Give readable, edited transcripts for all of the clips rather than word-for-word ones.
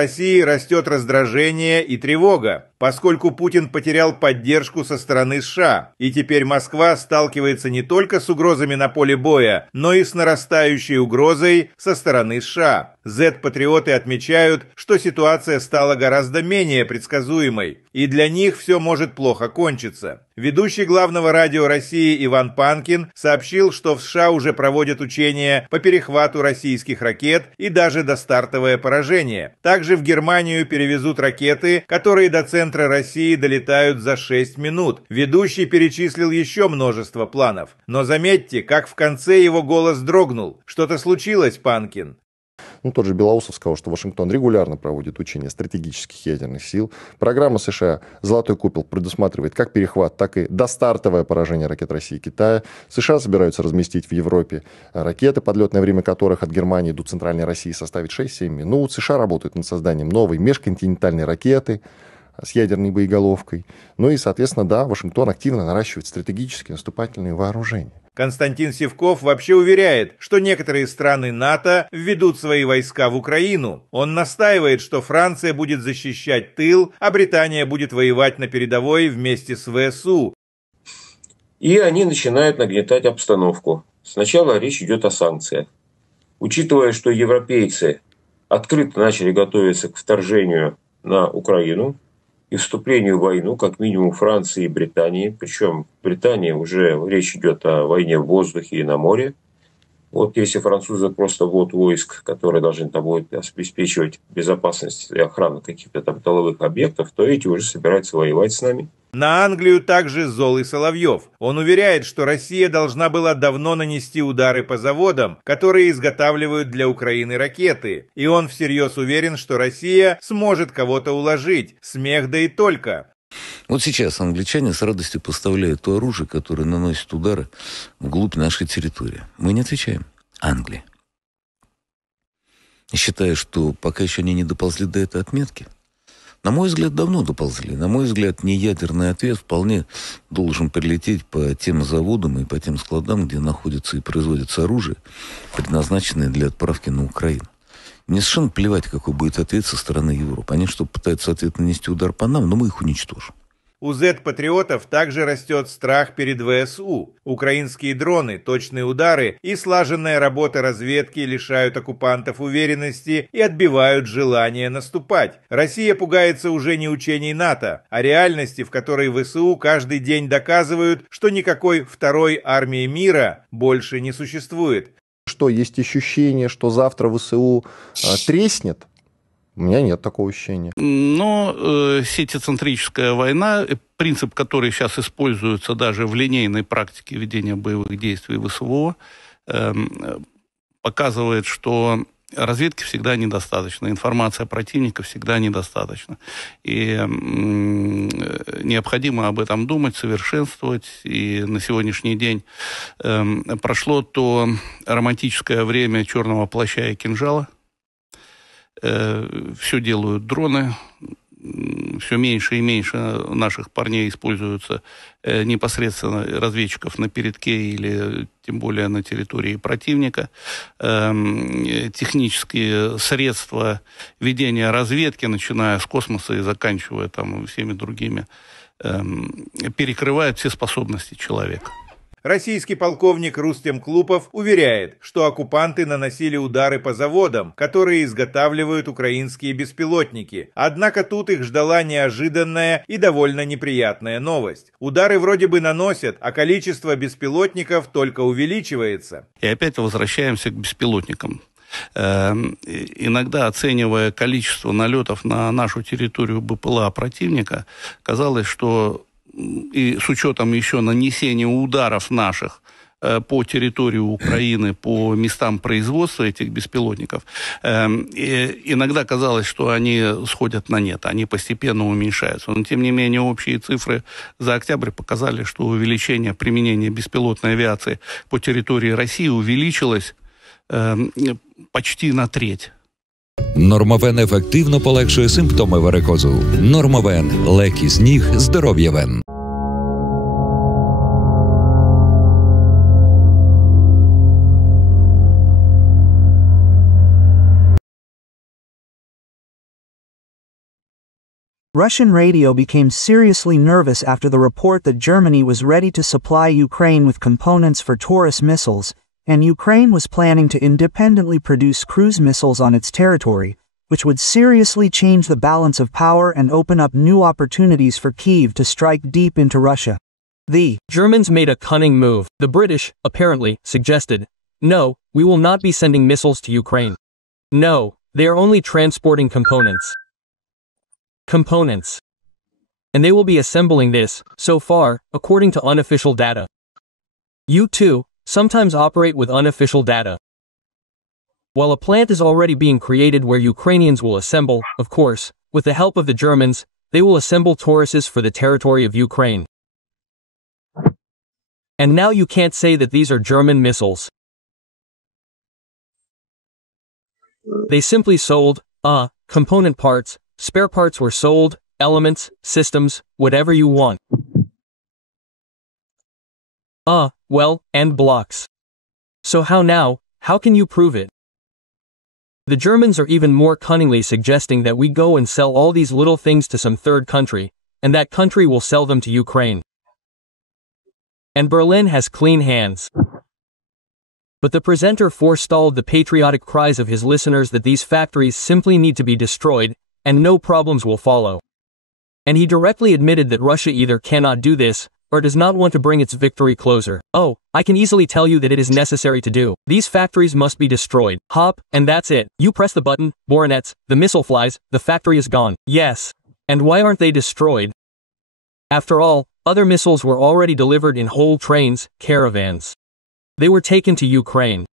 России растет раздражение и тревога, поскольку Путин потерял поддержку со стороны США, и теперь Москва сталкивается не только с угрозами на поле боя, но и с нарастающей угрозой со стороны США. Z-патриоты отмечают, что ситуация стала гораздо менее предсказуемой, и для них все может плохо кончиться. Ведущий главного радио России Иван Панкин сообщил, что в США уже проводят учения по перехвату российских ракет и даже достартовое поражение. Также в Германию перевезут ракеты, которые до центра России долетают за 6 минут. Ведущий перечислил еще множество планов. Но заметьте, как в конце его голос дрогнул. Что-то случилось, Панкин? Тот же Белоусов сказал, что Вашингтон регулярно проводит учения стратегических ядерных сил. Программа США «Золотой купол» предусматривает как перехват, так и достартовое поражение ракет России и Китая. США собираются разместить в Европе ракеты, подлетное время которых от Германии до Центральной России составит 6-7 минут. США работают над созданием новой межконтинентальной ракеты с ядерной боеголовкой. И, соответственно, да, Вашингтон активно наращивает стратегические наступательные вооружения. Константин Сивков вообще уверяет, что некоторые страны НАТО введут свои войска в Украину. Он настаивает, что Франция будет защищать тыл, а Британия будет воевать на передовой вместе с ВСУ. И они начинают нагнетать обстановку. Сначала речь идет о санкциях. Учитывая, что европейцы открыто начали готовиться к вторжению на Украину и вступлению в войну, как минимум Франции и Британии. Причем в Британии уже речь идет о войне в воздухе и на море. Вот если французы просто ввод войск, которые должны там будут обеспечивать безопасность и охрану каких-то там тыловых объектов, то эти уже собираются воевать с нами. На Англию также зол и Соловьев. Он уверяет, что Россия должна была давно нанести удары по заводам, которые изготавливают для Украины ракеты. И он всерьез уверен, что Россия сможет кого-то уложить. Смех да и только. Вот сейчас англичане с радостью поставляют то оружие, которое наносит удары вглубь нашей территории. Мы не отвечаем. Англия. Считаю, что пока еще они не доползли до этой отметки. На мой взгляд, давно доползли. На мой взгляд, неядерный ответ вполне должен прилететь по тем заводам и по тем складам, где находится и производится оружие, предназначенное для отправки на Украину. Мне совершенно плевать, какой будет ответ со стороны Европы. Они что, пытаются ответ нанести удар по нам, но мы их уничтожим. У Z-патриотов также растет страх перед ВСУ. Украинские дроны, точные удары и слаженная работа разведки лишают оккупантов уверенности и отбивают желание наступать. Россия пугается уже не учений НАТО, а реальности, в которой ВСУ каждый день доказывают, что никакой второй армии мира больше не существует. Что, есть ощущение, что завтра ВСУ треснет? У меня нет такого ощущения. Но сетицентрическая война, принцип, который сейчас используется даже в линейной практике ведения боевых действий ВСВО, показывает, что разведки всегда недостаточно, информация противника всегда недостаточно. И необходимо об этом думать, совершенствовать. И на сегодняшний день прошло то романтическое время черного плаща и кинжала. Все делают дроны, все меньше и меньше наших парней используются непосредственно разведчиков на передке или тем более на территории противника. Технические средства ведения разведки, начиная с космоса и заканчивая там всеми другими, перекрывают все способности человека. Российский полковник Рустем Клупов уверяет, что оккупанты наносили удары по заводам, которые изготавливают украинские беспилотники. Однако тут их ждала неожиданная и довольно неприятная новость. Удары вроде бы наносят, а количество беспилотников только увеличивается. И опять возвращаемся к беспилотникам. Иногда, оценивая количество налетов на нашу территорию БПЛА противника, казалось, что и с учетом еще нанесения ударов наших по территории Украины, по местам производства этих беспилотников, иногда казалось, что они сходят на нет, они постепенно уменьшаются. Но, тем не менее, общие цифры за октябрь показали, что увеличение применения беспилотной авиации по территории России увеличилось почти на треть. Нормовен ефективно полегшує симптоми варикозу. Нормовен – лек із ніг, здоров'я вен. Russian radio became seriously nervous after the report that Germany was ready to supply Ukraine with components for Taurus missiles, and Ukraine was planning to independently produce cruise missiles on its territory, which would seriously change the balance of power and open up new opportunities for Kyiv to strike deep into Russia. The Germans made a cunning move. The British, apparently, suggested, "No, we will not be sending missiles to Ukraine. No, they are only transporting components. And they will be assembling this, so far, according to unofficial data. You too, sometimes operate with unofficial data. While a plant is already being created where Ukrainians will assemble, of course, with the help of the Germans, they will assemble Tauruses for the territory of Ukraine. And now you can't say that these are German missiles. They simply sold, component parts, spare parts were sold, elements, systems, whatever you want. And blocks. So how now, how can you prove it? The Germans are even more cunningly suggesting that we go and sell all these little things to some third country, and that country will sell them to Ukraine. And Berlin has clean hands. But the presenter forestalled the patriotic cries of his listeners that these factories simply need to be destroyed, and no problems will follow. And he directly admitted that Russia either cannot do this, or does not want to bring its victory closer. Oh, I can easily tell you that it is necessary to do. These factories must be destroyed. Hop, and that's it. You press the button, Boronets, the missile flies, the factory is gone. Yes. And why aren't they destroyed? After all, other missiles were already delivered in whole trains, caravans. They were taken to Ukraine.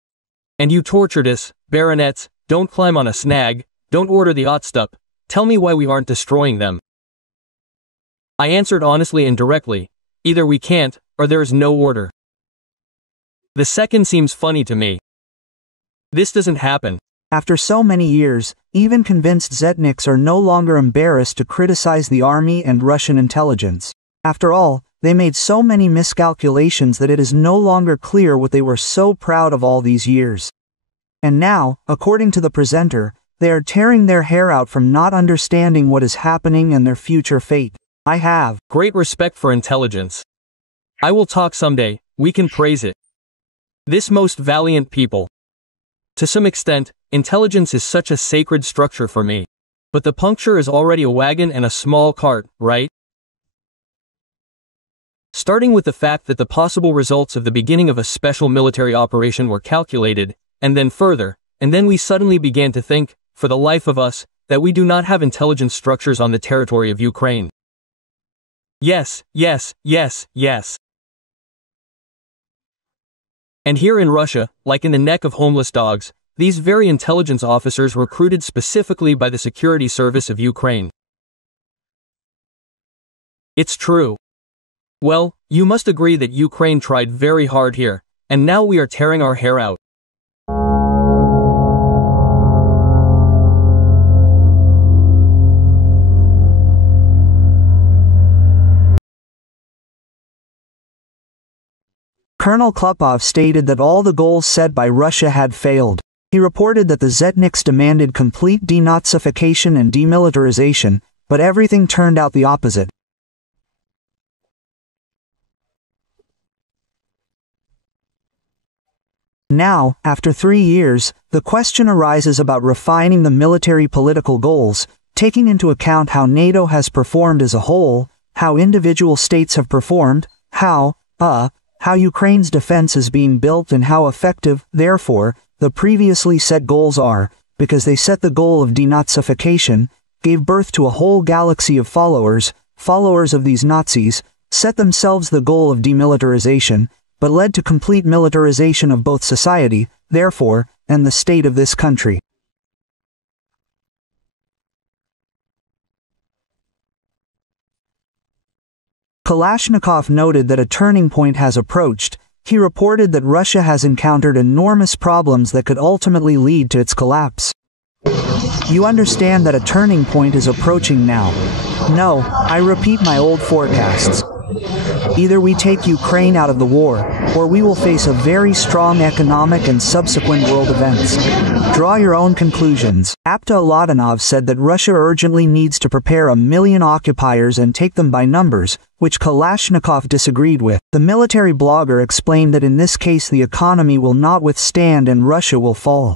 And you tortured us, baronets, don't climb on a snag, don't order the Otstup, tell me why we aren't destroying them. I answered honestly and directly, either we can't, or there is no order. The second seems funny to me. This doesn't happen. After so many years, even convinced Zetniks are no longer embarrassed to criticize the army and Russian intelligence. After all, they made so many miscalculations that it is no longer clear what they were so proud of all these years. And now, according to the presenter, they are tearing their hair out from not understanding what is happening and their future fate. I have great respect for intelligence. I will talk someday, we can praise it. This most valiant people. To some extent, intelligence is such a sacred structure for me. But the puncture is already a wagon and a small cart, right? Starting with the fact that the possible results of the beginning of a special military operation were calculated, and then further, and then we suddenly began to think, for the life of us, that we do not have intelligence structures on the territory of Ukraine. Yes. And here in Russia, like in the neck of homeless dogs, these very intelligence officers recruited specifically by the security service of Ukraine. It's true. Well, you must agree that Ukraine tried very hard here, and now we are tearing our hair out. Colonel Klopov stated that all the goals set by Russia had failed. He reported that the Zetniks demanded complete denazification and demilitarization, but everything turned out the opposite. Now, after 3 years, the question arises about refining the military political goals, taking into account how NATO has performed as a whole, how individual states have performed, how Ukraine's defense is being built and how effective, therefore, the previously set goals are, because they set the goal of denazification, gave birth to a whole galaxy of followers of these Nazis, set themselves the goal of demilitarization, but led to complete militarization of both society, therefore, and the state of this country. Kalashnikov noted that a turning point has approached. He reported that Russia has encountered enormous problems that could ultimately lead to its collapse. You understand that a turning point is approaching now. No, I repeat my old forecasts. Either we take Ukraine out of the war, or we will face a very strong economic and subsequent world events. Draw your own conclusions. Apta Ladanov said that Russia urgently needs to prepare 1 million occupiers and take them by numbers, which Kalashnikov disagreed with. The military blogger explained that in this case the economy will not withstand and Russia will fall.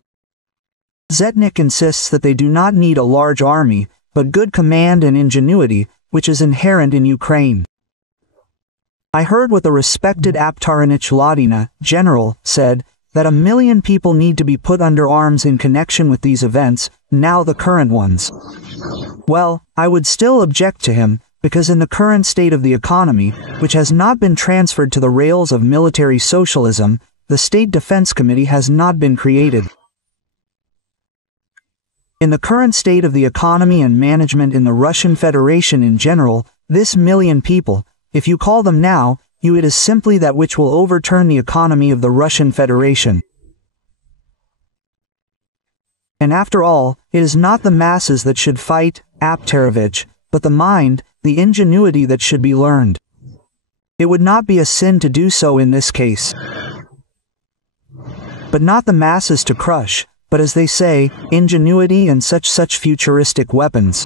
Zetnik insists that they do not need a large army, but good command and ingenuity, which is inherent in Ukraine. I heard what the respected Aptarinich Ladina, general, said, that 1 million people need to be put under arms in connection with these events, now the current ones. Well, I would still object to him, because in the current state of the economy, which has not been transferred to the rails of military socialism, the State Defense Committee has not been created. In the current state of the economy and management in the Russian Federation in general, this 1 million people, if you call them now, it is simply that which will overturn the economy of the Russian Federation. And after all, it is not the masses that should fight, Aptarovich, but the mind, the ingenuity that should be learned. It would not be a sin to do so in this case. But not the masses to crush, but as they say, ingenuity and such futuristic weapons.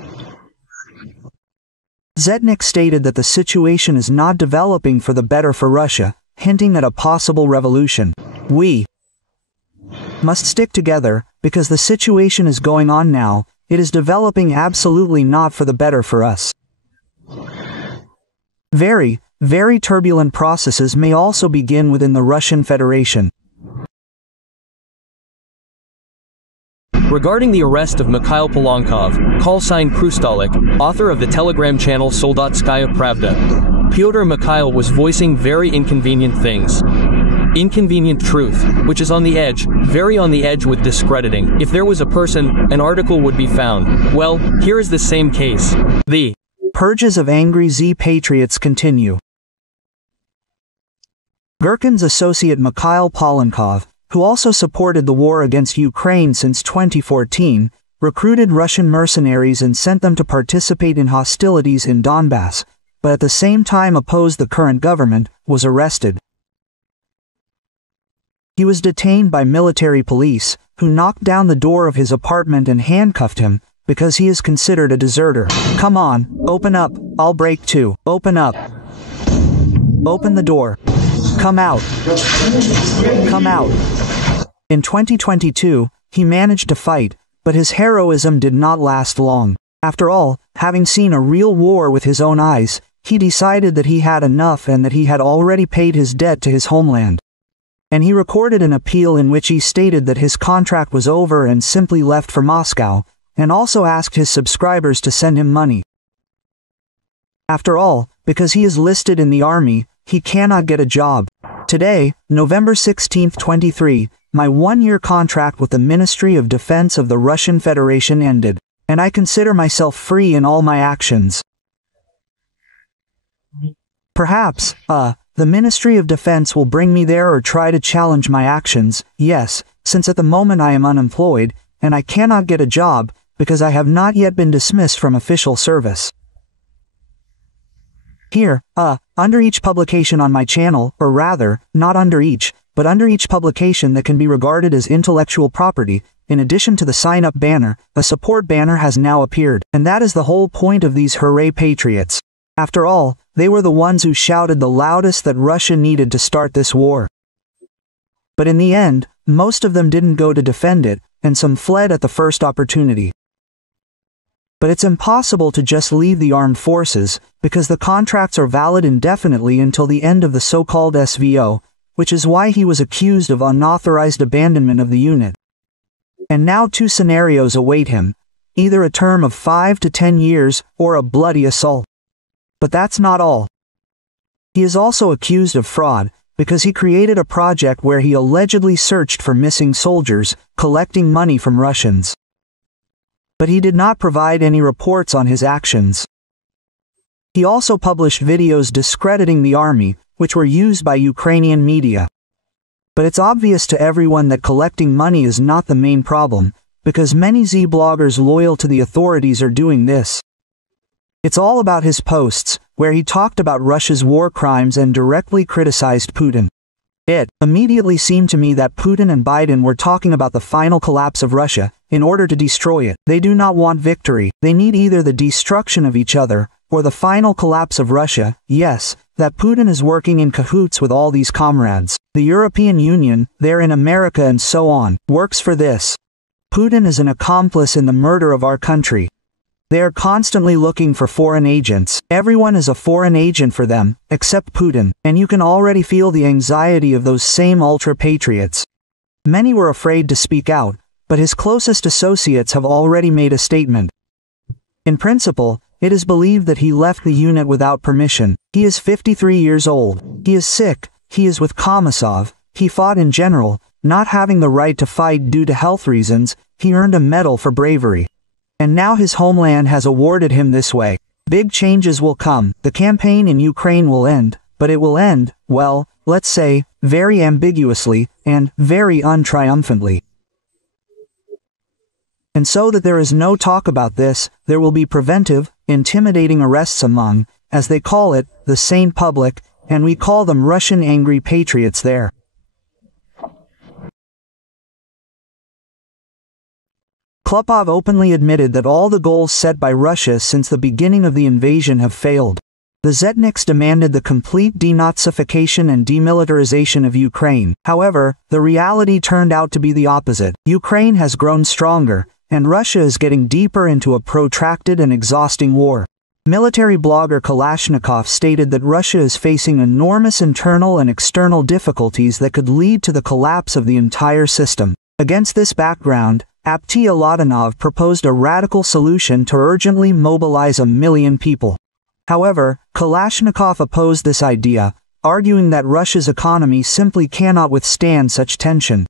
Zetnik stated that the situation is not developing for the better for Russia, hinting at a possible revolution. We must stick together, because the situation is going on now, it is developing absolutely not for the better for us. Very, very turbulent processes may also begin within the Russian Federation. Regarding the arrest of Mikhail Polankov, call sign Krustalik, author of the Telegram channel Soldatskaya Pravda, Pyotr Mikhail was voicing very inconvenient things. Inconvenient truth, which is on the edge, very on the edge with discrediting. If there was a person, an article would be found. Well, here is the same case. The purges of angry Z-patriots continue. Gherkin's associate Mikhail Polankov, who also supported the war against Ukraine since 2014, recruited Russian mercenaries and sent them to participate in hostilities in Donbass, but at the same time opposed the current government, was arrested. He was detained by military police, who knocked down the door of his apartment and handcuffed him, because he is considered a deserter. Come on, open up, I'll break too. Open up. Open the door. Come out. Come out. In 2022, he managed to fight, but his heroism did not last long. After all, having seen a real war with his own eyes, he decided that he had enough and that he had already paid his debt to his homeland. And he recorded an appeal in which he stated that his contract was over and simply left for Moscow, and also asked his subscribers to send him money. After all, because he is listed in the army, he cannot get a job. Today, November 16, 23, my 1-year contract with the Ministry of Defense of the Russian Federation ended, and I consider myself free in all my actions. Perhaps, the Ministry of Defense will bring me there or try to challenge my actions, yes, since at the moment I am unemployed, and I cannot get a job, because I have not yet been dismissed from official service. Here, under each publication on my channel, or rather, not under each, but under each publication that can be regarded as intellectual property, in addition to the sign-up banner, a support banner has now appeared, and that is the whole point of these hooray patriots. After all, they were the ones who shouted the loudest that Russia needed to start this war. But in the end, most of them didn't go to defend it, and some fled at the first opportunity. But it's impossible to just leave the armed forces, because the contracts are valid indefinitely until the end of the so-called SVO, which is why he was accused of unauthorized abandonment of the unit. And now 2 scenarios await him, either a term of 5 to 10 years, or a bloody assault. But that's not all. He is also accused of fraud, because he created a project where he allegedly searched for missing soldiers, collecting money from Russians. But he did not provide any reports on his actions. He also published videos discrediting the army, which were used by Ukrainian media. But it's obvious to everyone that collecting money is not the main problem, because many Z bloggers loyal to the authorities are doing this. It's all about his posts, where he talked about Russia's war crimes and directly criticized Putin. It immediately seemed to me that Putin and Biden were talking about the final collapse of Russia, in order to destroy it. They do not want victory. They need either the destruction of each other, or the final collapse of Russia. Yes, that Putin is working in cahoots with all these comrades. The European Union, there in America and so on, works for this. Putin is an accomplice in the murder of our country. They are constantly looking for foreign agents. Everyone is a foreign agent for them, except Putin, and you can already feel the anxiety of those same ultra-patriots. Many were afraid to speak out, but his closest associates have already made a statement. In principle, it is believed that he left the unit without permission. He is 53 years old. He is sick. He is with Kamasov. He fought in general, not having the right to fight due to health reasons. He earned a medal for bravery. And now his homeland has awarded him this way. Big changes will come. The campaign in Ukraine will end, but it will end, well, let's say, very ambiguously, and very untriumphantly. And so that there is no talk about this, there will be preventive, intimidating arrests among, as they call it, the sane public, and we call them Russian angry patriots there. Klopov openly admitted that all the goals set by Russia since the beginning of the invasion have failed. The Zetniks demanded the complete denazification and demilitarization of Ukraine. However, the reality turned out to be the opposite. Ukraine has grown stronger, and Russia is getting deeper into a protracted and exhausting war. Military blogger Kalashnikov stated that Russia is facing enormous internal and external difficulties that could lead to the collapse of the entire system. Against this background, Aptia Ladanov proposed a radical solution to urgently mobilize 1 million people. However, Kalashnikov opposed this idea, arguing that Russia's economy simply cannot withstand such tension.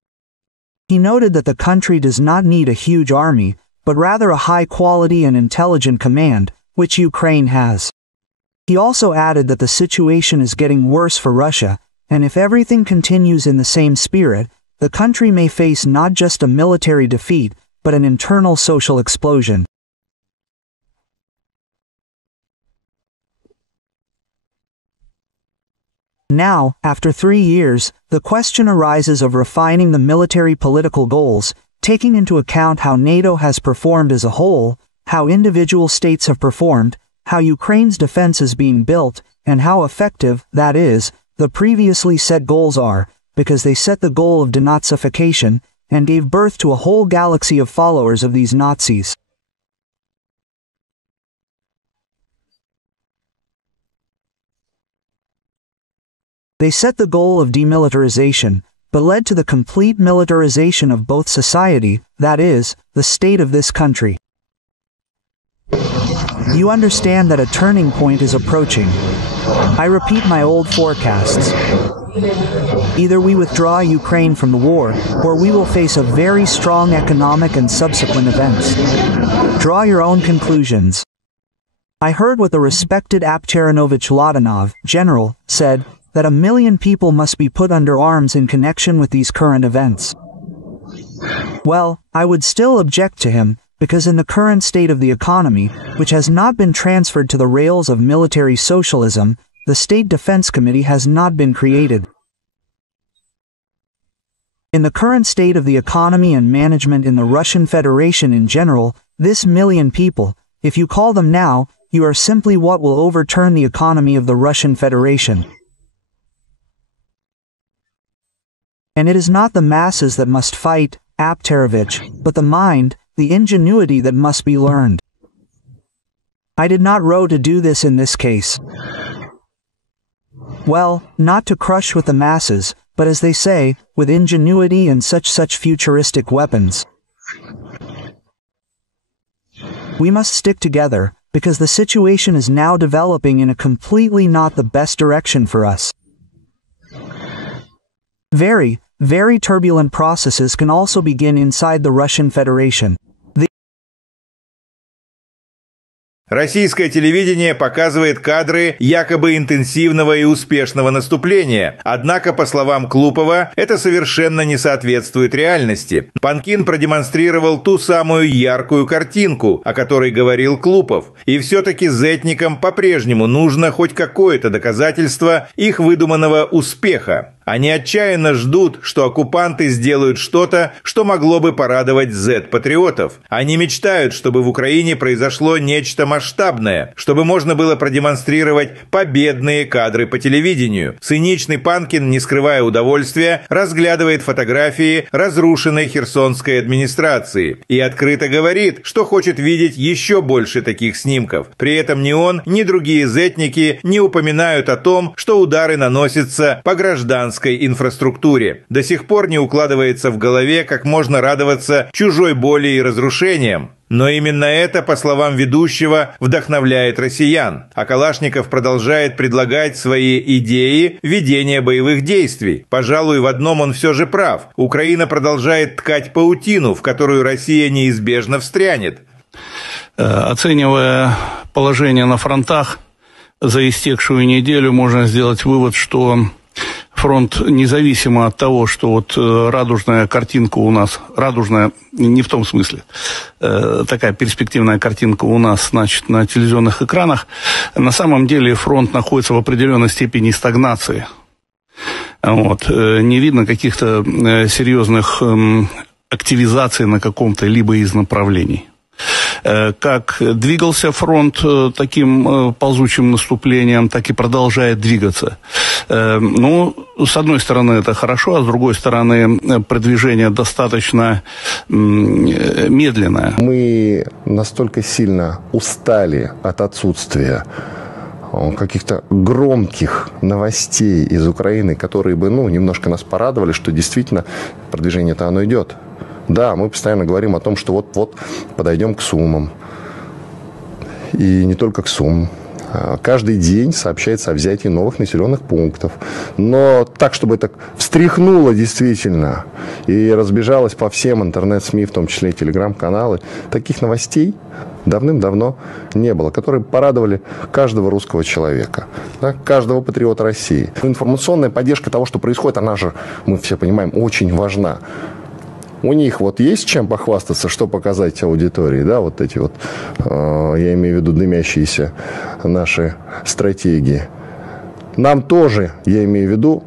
He noted that the country does not need a huge army, but rather a high-quality and intelligent command, which Ukraine has. He also added that the situation is getting worse for Russia, and if everything continues in the same spirit, the country may face not just a military defeat, but an internal social explosion. Now, after 3 years, the question arises of refining the military political goals, taking into account how NATO has performed as a whole, how individual states have performed, how Ukraine's defense is being built, and how effective, that is, the previously set goals are, because they set the goal of denazification, and gave birth to a whole galaxy of followers of these Nazis. They set the goal of demilitarization, but led to the complete militarization of both society, that is, the state of this country. You understand that a turning point is approaching. I repeat my old forecasts. Either we withdraw Ukraine from the war, or we will face a very strong economic and subsequent events. Draw your own conclusions. I heard what the respected Apteranovich Ladanov, general, said, that 1 million people must be put under arms in connection with these current events. Well, I would still object to him, because in the current state of the economy, which has not been transferred to the rails of military socialism, the State Defense Committee has not been created. In the current state of the economy and management in the Russian Federation in general, this 1 million people, if you call them now, you are simply what will overturn the economy of the Russian Federation. And it is not the masses that must fight, Apterovich, but the mind, the ingenuity that must be learned. I did not row to do this in this case. Well, not to crush with the masses, but as they say, with ingenuity and such futuristic weapons. We must stick together, because the situation is now developing in a completely not the best direction for us. Very, very turbulent processes can also begin inside the Russian Federation. Российское телевидение показывает кадры якобы интенсивного и успешного наступления. Однако, по словам Клупова, это совершенно не соответствует реальности. Панкин продемонстрировал ту самую яркую картинку, о которой говорил Клупов. И все-таки зетникам по-прежнему нужно хоть какое-то доказательство их выдуманного успеха. Они отчаянно ждут, что оккупанты сделают что-то, что могло бы порадовать зет-патриотов. Они мечтают, чтобы в Украине произошло нечто масштабное, чтобы можно было продемонстрировать победные кадры по телевидению. Циничный Панкин, не скрывая удовольствия, разглядывает фотографии разрушенной херсонской администрации и открыто говорит, что хочет видеть еще больше таких снимков. При этом ни он, ни другие зетники не упоминают о том, что удары наносятся по гражданской инфраструктуре. До сих пор не укладывается в голове, как можно радоваться чужой боли и разрушениям. Но именно это, по словам ведущего, вдохновляет россиян. А Калашников продолжает предлагать свои идеи ведения боевых действий. Пожалуй, в одном он все же прав. Украина продолжает ткать паутину, в которую Россия неизбежно встрянет. Оценивая положение на фронтах за истекшую неделю, можно сделать вывод, что фронт, независимо от того, что вот радужная картинка у нас, радужная не в том смысле, такая перспективная картинка у нас, значит, на телевизионных экранах, на самом деле фронт находится в определенной степени стагнации. Вот. Не видно каких-то серьезных активизаций на каком-то либо из направлений. Как двигался фронт таким ползучим наступлением, так и продолжает двигаться. Ну, с одной стороны, это хорошо, а с другой стороны, продвижение достаточно медленное. Мы настолько сильно устали от отсутствия каких-то громких новостей из Украины, которые бы, немножко нас порадовали, что действительно продвижение-то оно идет. Да, мы постоянно говорим о том, что вот-вот подойдем к Сумам. И не только к Сумам. Каждый день сообщается о взятии новых населенных пунктов. Но так, чтобы это встряхнуло действительно и разбежалось по всем интернет-СМИ, в том числе и телеграм-каналы, таких новостей давным-давно не было, которые порадовали каждого русского человека, да, каждого патриота России. Информационная поддержка того, что происходит, она же, мы все понимаем, очень важна. У них вот есть чем похвастаться, что показать аудитории, да, вот эти вот, я имею в виду дымящиеся наши стратегии. Нам тоже, я имею в виду,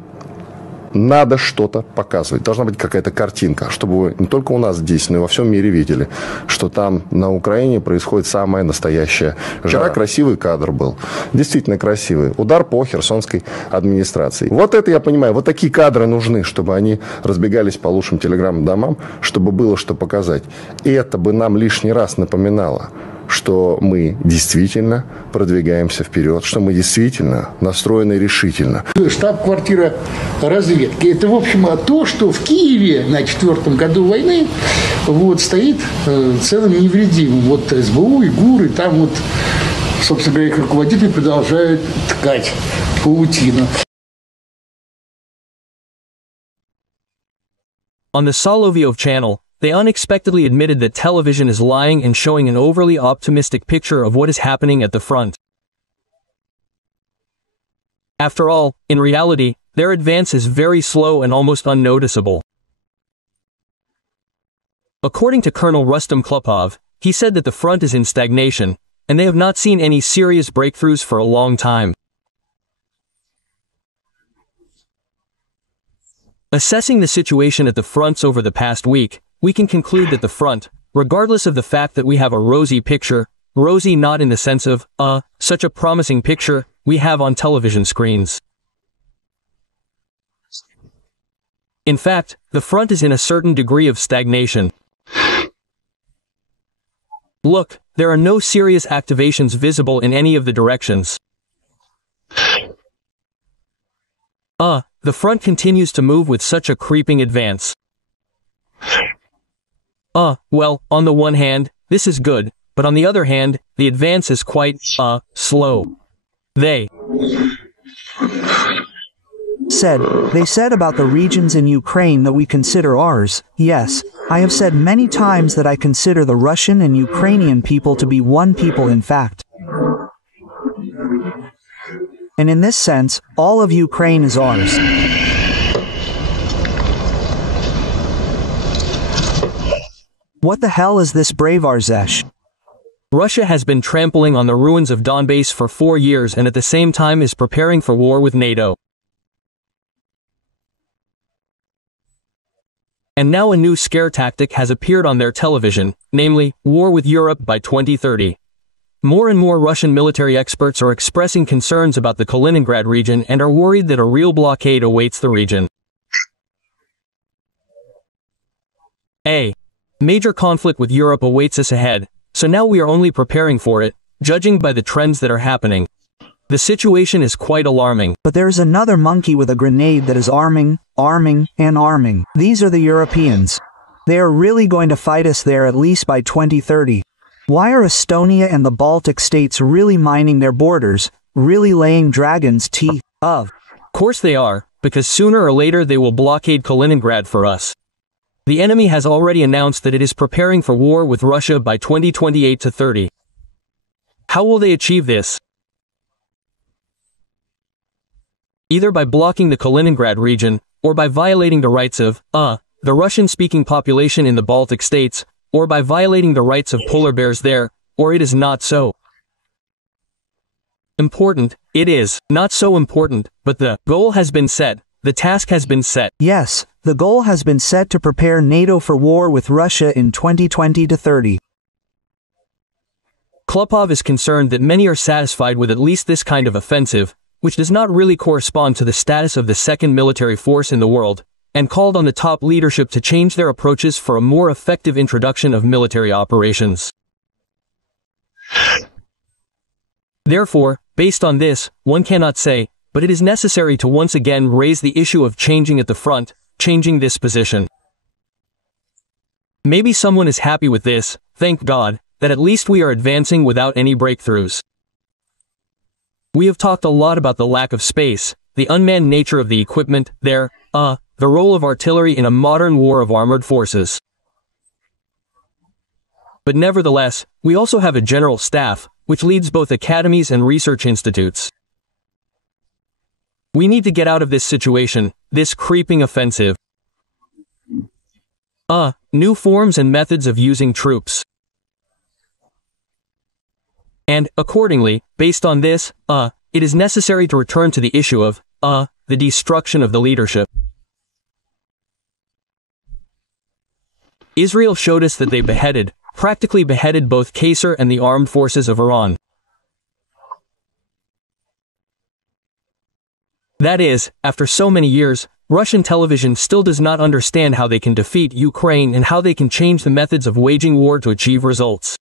надо что-то показывать. Должна быть какая-то картинка, чтобы вы не только у нас здесь, но и во всем мире видели, что там на Украине происходит самая настоящая жара. Вчера красивый кадр был. Действительно красивый. Удар по херсонской администрации. Вот это я понимаю. Вот такие кадры нужны, чтобы они разбегались по лучшим телеграм-домам, чтобы было что показать. И это бы нам лишний раз напоминало, что мы действительно продвигаемся вперед, что мы действительно настроены решительно. Штаб-квартира разведки. Это, в общем, то, что в Киеве на 4-м году войны стоит целым невредимым. Вот СБУ и ГУР, и там собственно говоря, их руководители продолжают ткать паутину. On the Soloviev channel, they unexpectedly admitted that television is lying and showing an overly optimistic picture of what is happening at the front. After all, in reality, their advance is very slow and almost unnoticeable. According to Colonel Rustam Klupov, he said that the front is in stagnation, and they have not seen any serious breakthroughs for a long time. Assessing the situation at the fronts over the past week, we can conclude that the front, regardless of the fact that we have a rosy picture, rosy not in the sense of, such a promising picture we have on television screens. In fact, the front is in a certain degree of stagnation. Look, there are no serious activations visible in any of the directions. The front continues to move with such a creeping advance. Well, on the one hand, this is good, but on the other hand, the advance is quite, slow. They said about the regions in Ukraine that we consider ours. Yes, I have said many times that I consider the Russian and Ukrainian people to be one people in fact. And in this sense, all of Ukraine is ours. What the hell is this brave Arzesh? Russia has been trampling on the ruins of Donbass for 4 years and at the same time is preparing for war with NATO. And now a new scare tactic has appeared on their television, namely, war with Europe by 2030. More and more Russian military experts are expressing concerns about the Kaliningrad region and are worried that a real blockade awaits the region. A major conflict with Europe awaits us ahead, so now we are only preparing for it, judging by the trends that are happening. The situation is quite alarming. But there is another monkey with a grenade that is arming, and arming. These are the Europeans. They are really going to fight us there at least by 2030. Why are Estonia and the Baltic states really mining their borders, really laying dragon's teeth? Of course they are, because sooner or later they will blockade Kaliningrad for us. The enemy has already announced that it is preparing for war with Russia by 2028 to 30. How will they achieve this? Either by blocking the Kaliningrad region, or by violating the rights of, the Russian-speaking population in the Baltic states, or by violating the rights of polar bears there, or it is not so important. It is not so important, but the goal has been set, the task has been set. Yes, the goal has been set to prepare NATO for war with Russia in 2020 to 30. Klopov is concerned that many are satisfied with at least this kind of offensive, which does not really correspond to the status of the second military force in the world, and called on the top leadership to change their approaches for a more effective introduction of military operations. Therefore, based on this, one cannot say, but it is necessary to once again raise the issue of changing at the front, changing this position. Maybe someone is happy with this, thank God, that at least we are advancing without any breakthroughs. We have talked a lot about the lack of space, the unmanned nature of the equipment, the role of artillery in a modern war of armored forces. But nevertheless, we also have a general staff, which leads both academies and research institutes. We need to get out of this situation, this creeping offensive. New forms and methods of using troops. And, accordingly, based on this, it is necessary to return to the issue of, the destruction of the leadership. Israel showed us that they practically beheaded both Qasser and the armed forces of Iran. That is, after so many years, Russian television still does not understand how they can defeat Ukraine and how they can change the methods of waging war to achieve results.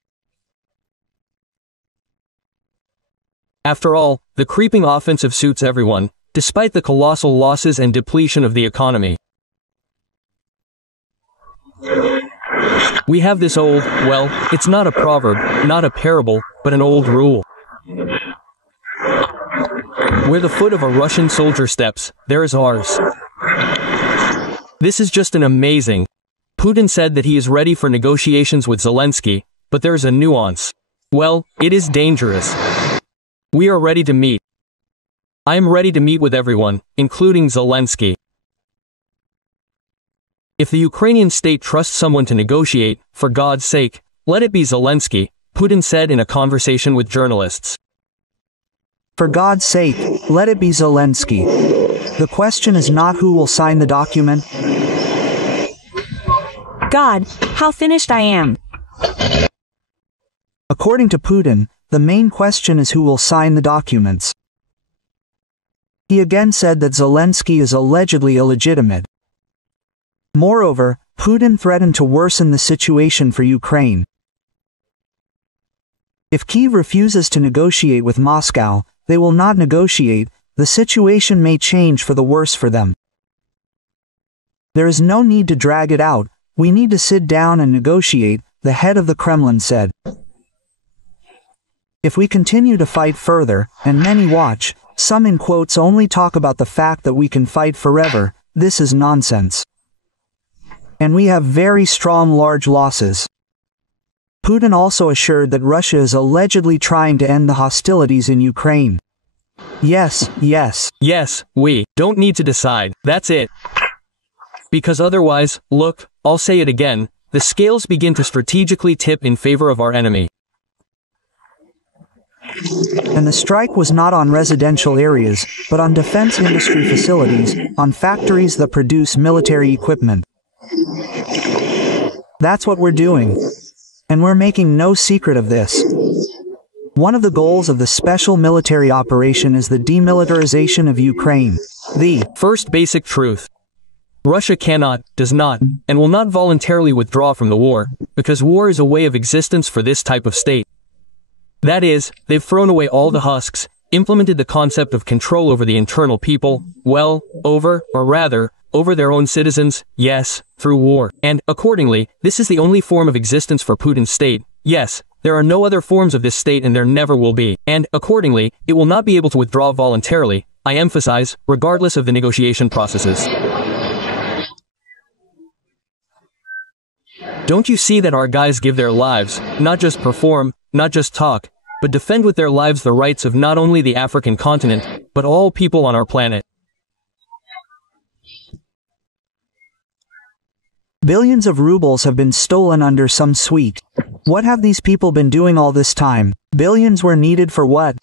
After all, the creeping offensive suits everyone, despite the colossal losses and depletion of the economy. We have this old, well, it's not a proverb, not a parable, but an old rule. Where the foot of a Russian soldier steps, there is ours. This is just an amazing. Putin said that he is ready for negotiations with Zelensky, but there is a nuance. Well, it is dangerous. We are ready to meet. I am ready to meet with everyone, including Zelensky. If the Ukrainian state trusts someone to negotiate, for God's sake, let it be Zelensky, Putin said in a conversation with journalists. For God's sake, let it be Zelensky. The question is not who will sign the document. God, how finished I am. According to Putin, the main question is who will sign the documents. He again said that Zelensky is allegedly illegitimate. Moreover, Putin threatened to worsen the situation for Ukraine. If Kyiv refuses to negotiate with Moscow, they will not negotiate, the situation may change for the worse for them. There is no need to drag it out, we need to sit down and negotiate, the head of the Kremlin said. If we continue to fight further, and many watch, some in quotes only talk about the fact that we can fight forever, this is nonsense. And we have very strong large losses. Putin also assured that Russia is allegedly trying to end the hostilities in Ukraine. Yes, yes. Yes, we don't need to decide. That's it. Because otherwise, look, I'll say it again, the scales begin to strategically tip in favor of our enemy. And the strike was not on residential areas, but on defense industry facilities, on factories that produce military equipment. That's what we're doing. And we're making no secret of this. One of the goals of the special military operation is the demilitarization of Ukraine. The first basic truth. Russia cannot, does not, and will not voluntarily withdraw from the war, because war is a way of existence for this type of state. That is, they've thrown away all the husks, implemented the concept of control over the internal people, over their own citizens, yes, through war. And, accordingly, this is the only form of existence for Putin's state. Yes, there are no other forms of this state and there never will be. And, accordingly, it will not be able to withdraw voluntarily, I emphasize, regardless of the negotiation processes. Don't you see that our guys give their lives, not just perform, not just talk, but defend with their lives the rights of not only the African continent, but all people on our planet? Billions of rubles have been stolen under some suite. What have these people been doing all this time? Billions were needed for what?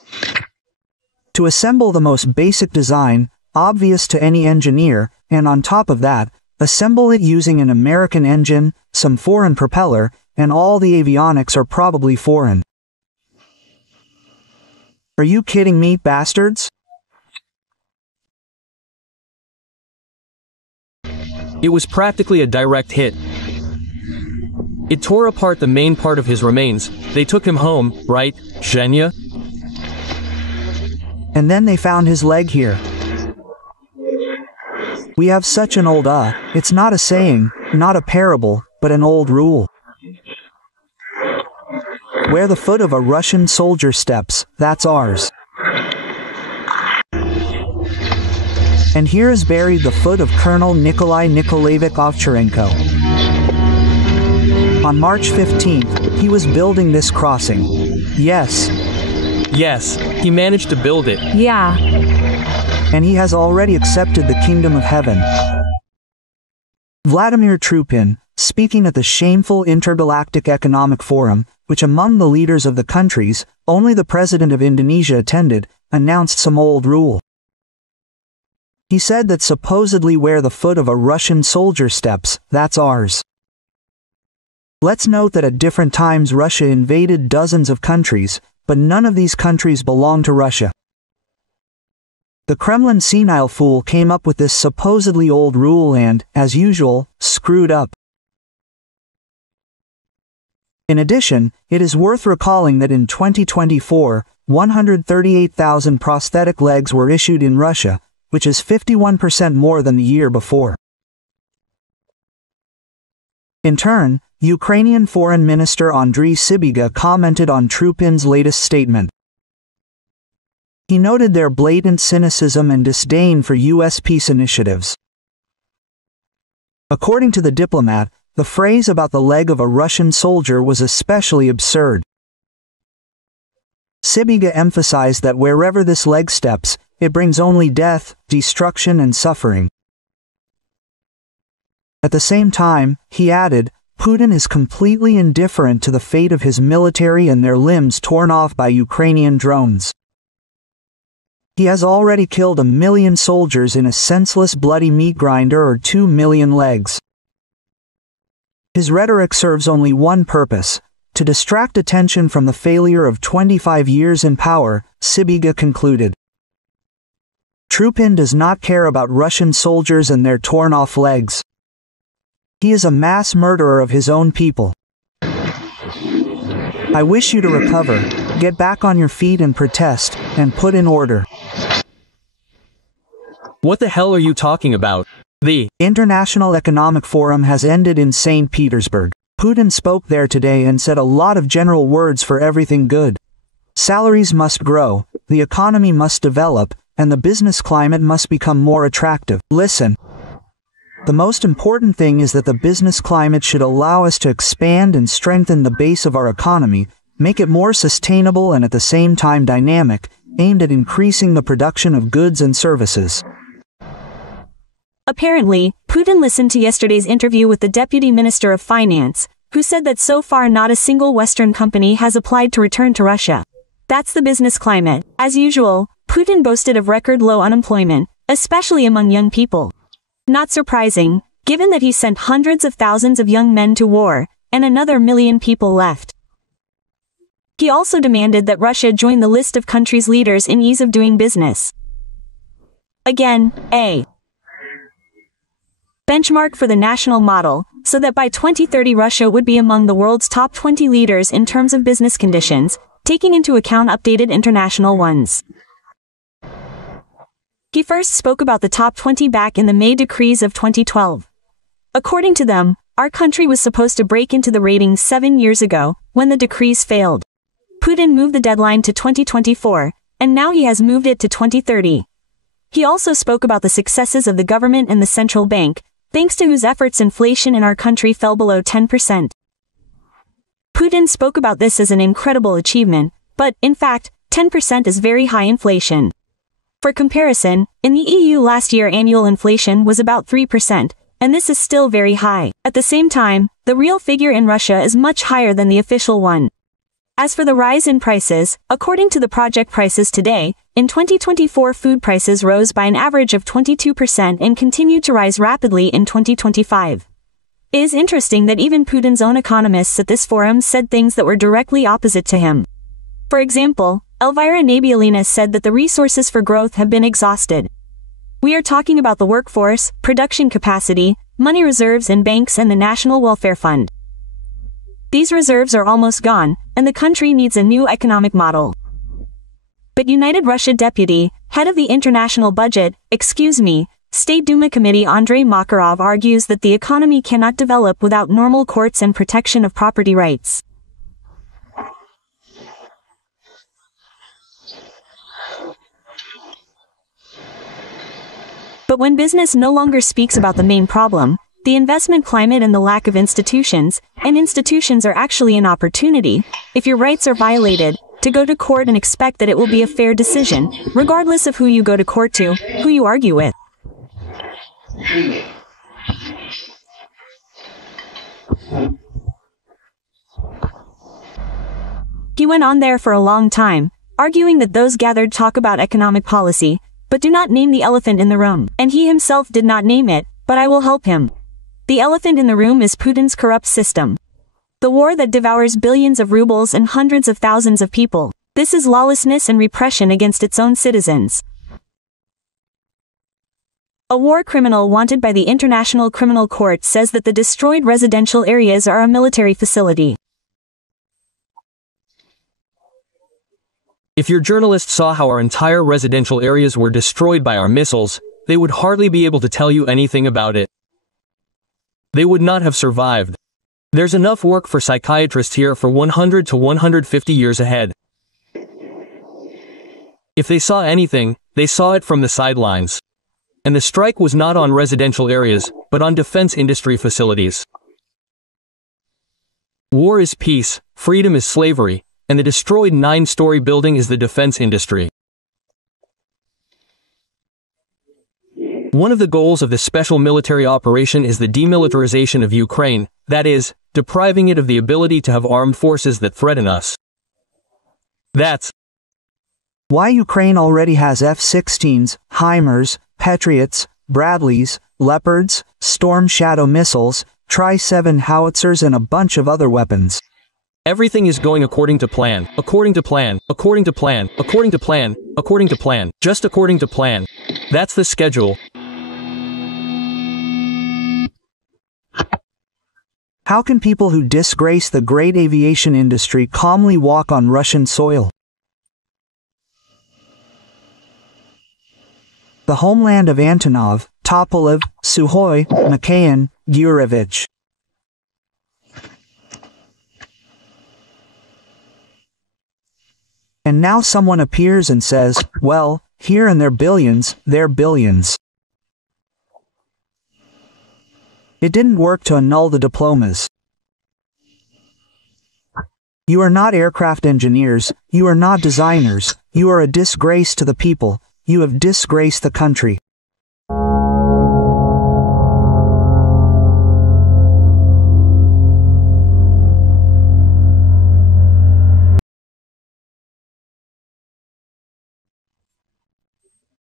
To assemble the most basic design, obvious to any engineer, and on top of that, assemble it using an American engine, some foreign propeller, and all the avionics are probably foreign. Are you kidding me, bastards? It was practically a direct hit. It tore apart the main part of his remains. They took him home, right, Zhenya? And then they found his leg here. We have such an old it's not a saying, not a parable, but an old rule. Where the foot of a Russian soldier steps, that's ours. And here is buried the foot of Colonel Nikolai Nikolaevich Ovcharenko. On March 15th, he was building this crossing. Yes. Yes, he managed to build it. Yeah. And he has already accepted the kingdom of heaven. Vladimir Trupin, speaking at the shameful Intergalactic Economic Forum, which among the leaders of the countries, only the president of Indonesia attended, announced some old rule. He said that supposedly where the foot of a Russian soldier steps, that's ours. Let's note that at different times Russia invaded dozens of countries, but none of these countries belong to Russia. The Kremlin senile fool came up with this supposedly old rule and, as usual, screwed up. In addition, it is worth recalling that in 2024, 138,000 prosthetic legs were issued in Russia, which is 51% more than the year before. In turn, Ukrainian Foreign Minister Andriy Sybiga commented on Trupin's latest statement. He noted their blatant cynicism and disdain for U.S. peace initiatives. According to the diplomat, the phrase about the leg of a Russian soldier was especially absurd. Sybiga emphasized that wherever this leg steps, it brings only death, destruction, and suffering. At the same time, he added, Putin is completely indifferent to the fate of his military and their limbs torn off by Ukrainian drones. He has already killed 1 million soldiers in a senseless bloody meat grinder or 2 million legs. His rhetoric serves only one purpose, to distract attention from the failure of 25 years in power, Sybiga concluded. Trupin does not care about Russian soldiers and their torn-off legs. He is a mass murderer of his own people. I wish you to recover, get back on your feet and protest, and put in order. What the hell are you talking about? The International Economic Forum has ended in St. Petersburg. Putin spoke there today and said a lot of general words for everything good. Salaries must grow, the economy must develop, and the business climate must become more attractive. Listen. The most important thing is that the business climate should allow us to expand and strengthen the base of our economy, make it more sustainable and at the same time dynamic, aimed at increasing the production of goods and services. Apparently, Putin listened to yesterday's interview with the Deputy Minister of Finance, who said that so far not a single Western company has applied to return to Russia. That's the business climate. As usual, Putin boasted of record low unemployment, especially among young people. Not surprising, given that he sent hundreds of thousands of young men to war, and another million people left. He also demanded that Russia join the list of countries' leaders in ease of doing business. Again, a benchmark for the national model, so that by 2030 Russia would be among the world's top 20 leaders in terms of business conditions, taking into account updated international ones. He first spoke about the top 20 back in the May decrees of 2012. According to them, our country was supposed to break into the ratings 7 years ago, when the decrees failed. Putin moved the deadline to 2024, and now he has moved it to 2030. He also spoke about the successes of the government and the central bank, thanks to whose efforts inflation in our country fell below 10%. Putin spoke about this as an incredible achievement, but, in fact, 10% is very high inflation. For comparison, in the EU last year annual inflation was about 3%, and this is still very high. At the same time, the real figure in Russia is much higher than the official one. As for the rise in prices, according to the project Prices Today, in 2024 food prices rose by an average of 22% and continued to rise rapidly in 2025. It is interesting that even Putin's own economists at this forum said things that were directly opposite to him. For example, Elvira Nabiullina said that the resources for growth have been exhausted. We are talking about the workforce, production capacity, money reserves in banks and the National Welfare Fund. These reserves are almost gone, and the country needs a new economic model. But United Russia Deputy, head of the International Budget, State Duma Committee Andrei Makarov argues that the economy cannot develop without normal courts and protection of property rights. But when business no longer speaks about the main problem, the investment climate and the lack of institutions, and institutions are actually an opportunity, if your rights are violated, to go to court and expect that it will be a fair decision, regardless of who you go to court to, who you argue with. He went on there for a long time, arguing that those gathered talk about economic policy, but do not name the elephant in the room. And he himself did not name it, but I will help him. The elephant in the room is Putin's corrupt system. The war that devours billions of rubles and hundreds of thousands of people. This is lawlessness and repression against its own citizens. A war criminal wanted by the International Criminal Court says that the destroyed residential areas are a military facility. If your journalists saw how our entire residential areas were destroyed by our missiles, they would hardly be able to tell you anything about it. They would not have survived. There's enough work for psychiatrists here for 100 to 150 years ahead. If they saw anything, they saw it from the sidelines. And the strike was not on residential areas, but on defense industry facilities. War is peace, freedom is slavery, and the destroyed 9-story building is the defense industry. One of the goals of the special military operation is the demilitarization of Ukraine, that is, depriving it of the ability to have armed forces that threaten us. That's why Ukraine already has F-16s, HIMARS, Patriots, Bradleys, Leopards, Storm Shadow missiles, Tri-7 howitzers and a bunch of other weapons. Everything is going according to plan, according to plan, according to plan, according to plan, according to plan, just according to plan. That's the schedule. How can people who disgrace the great aviation industry calmly walk on Russian soil? The homeland of Antonov, Tupolev, Sukhoi, Mikoyan, Gurevich. And now someone appears and says, well, here and their billions, they're billions. It didn't work to annul the diplomas. You are not aircraft engineers, you are not designers, You are a disgrace to the people, you have disgraced the country.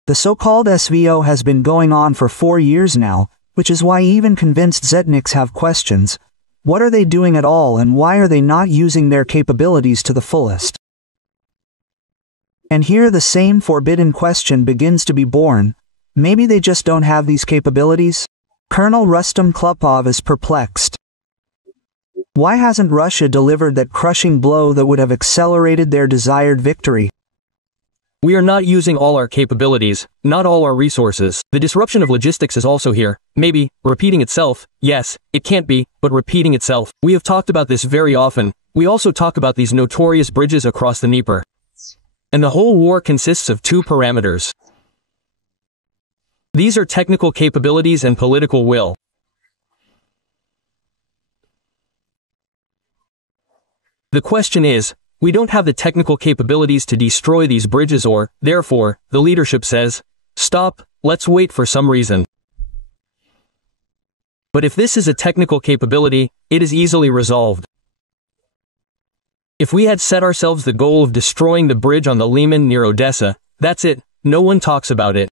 The so-called SVO has been going on for 4 years now, which is why even convinced Zetniks have questions. What are they doing at all, and why are they not using their capabilities to the fullest? And here the same forbidden question begins to be born. Maybe they just don't have these capabilities? Colonel Rustam Klupov is perplexed. Why hasn't Russia delivered that crushing blow that would have accelerated their desired victory? We are not using all our capabilities, not all our resources. The disruption of logistics is also here. Maybe, repeating itself. Yes, it can't be, but repeating itself. We have talked about this very often. We also talk about these notorious bridges across the Dnieper. And the whole war consists of 2 parameters. These are technical capabilities and political will. The question is, we don't have the technical capabilities to destroy these bridges, or, therefore, the leadership says, stop, let's wait for some reason. But if this is a technical capability, it is easily resolved. If we had set ourselves the goal of destroying the bridge on the Liman near Odessa, that's it, no one talks about it.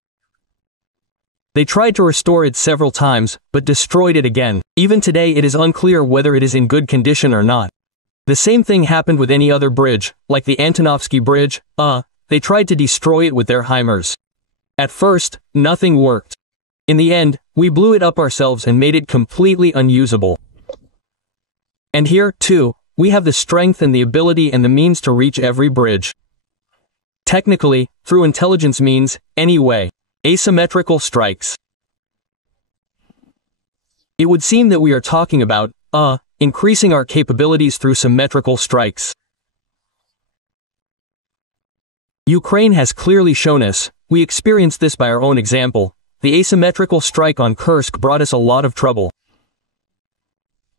They tried to restore it several times, but destroyed it again. Even today it is unclear whether it is in good condition or not. The same thing happened with any other bridge, like the Antonovsky Bridge. They tried to destroy it with their HIMARS. At first, nothing worked. In the end, we blew it up ourselves and made it completely unusable. And here, too, we have the strength and the ability and the means to reach every bridge. Technically, through intelligence means, anyway, asymmetrical strikes. It would seem that we are talking about, increasing our capabilities through symmetrical strikes. Ukraine has clearly shown us, we experienced this by our own example, the asymmetrical strike on Kursk brought us a lot of trouble.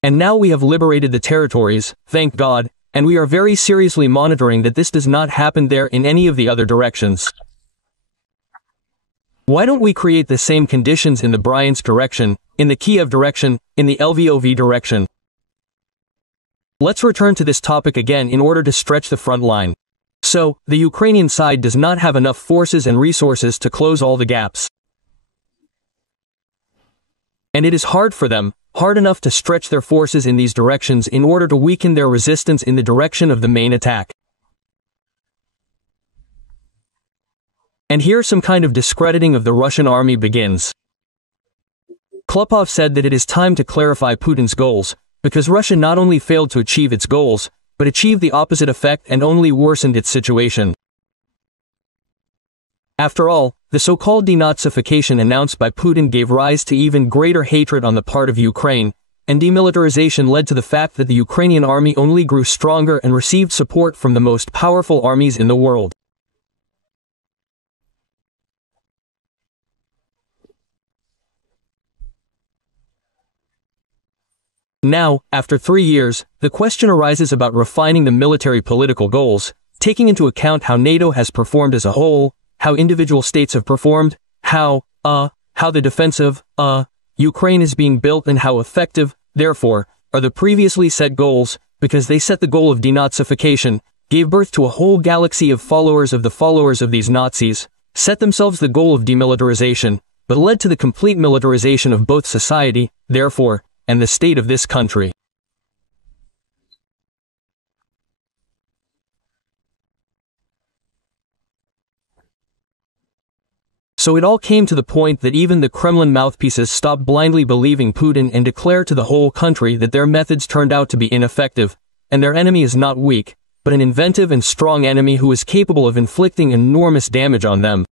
And now we have liberated the territories, thank God, and we are very seriously monitoring that this does not happen there in any of the other directions. Why don't we create the same conditions in the Bryansk direction, in the Kiev direction, in the Lvov direction? Let's return to this topic again in order to stretch the front line. So, the Ukrainian side does not have enough forces and resources to close all the gaps. And it is hard for them, hard enough to stretch their forces in these directions in order to weaken their resistance in the direction of the main attack. And here some kind of discrediting of the Russian army begins. Klupov said that it is time to clarify Putin's goals, because Russia not only failed to achieve its goals, but achieved the opposite effect and only worsened its situation. After all, the so-called denazification announced by Putin gave rise to even greater hatred on the part of Ukraine, and demilitarization led to the fact that the Ukrainian army only grew stronger and received support from the most powerful armies in the world. Now, after 3 years, the question arises about refining the military political goals, taking into account how NATO has performed as a whole, how individual states have performed, how the defensive, Ukraine is being built and how effective, therefore, are the previously set goals, because they set the goal of denazification, gave birth to a whole galaxy of followers of these Nazis, set themselves the goal of demilitarization, but led to the complete militarization of both society, therefore, and the state of this country. So it all came to the point that even the Kremlin mouthpieces stopped blindly believing Putin and declared to the whole country that their methods turned out to be ineffective, and their enemy is not weak, but an inventive and strong enemy who is capable of inflicting enormous damage on them.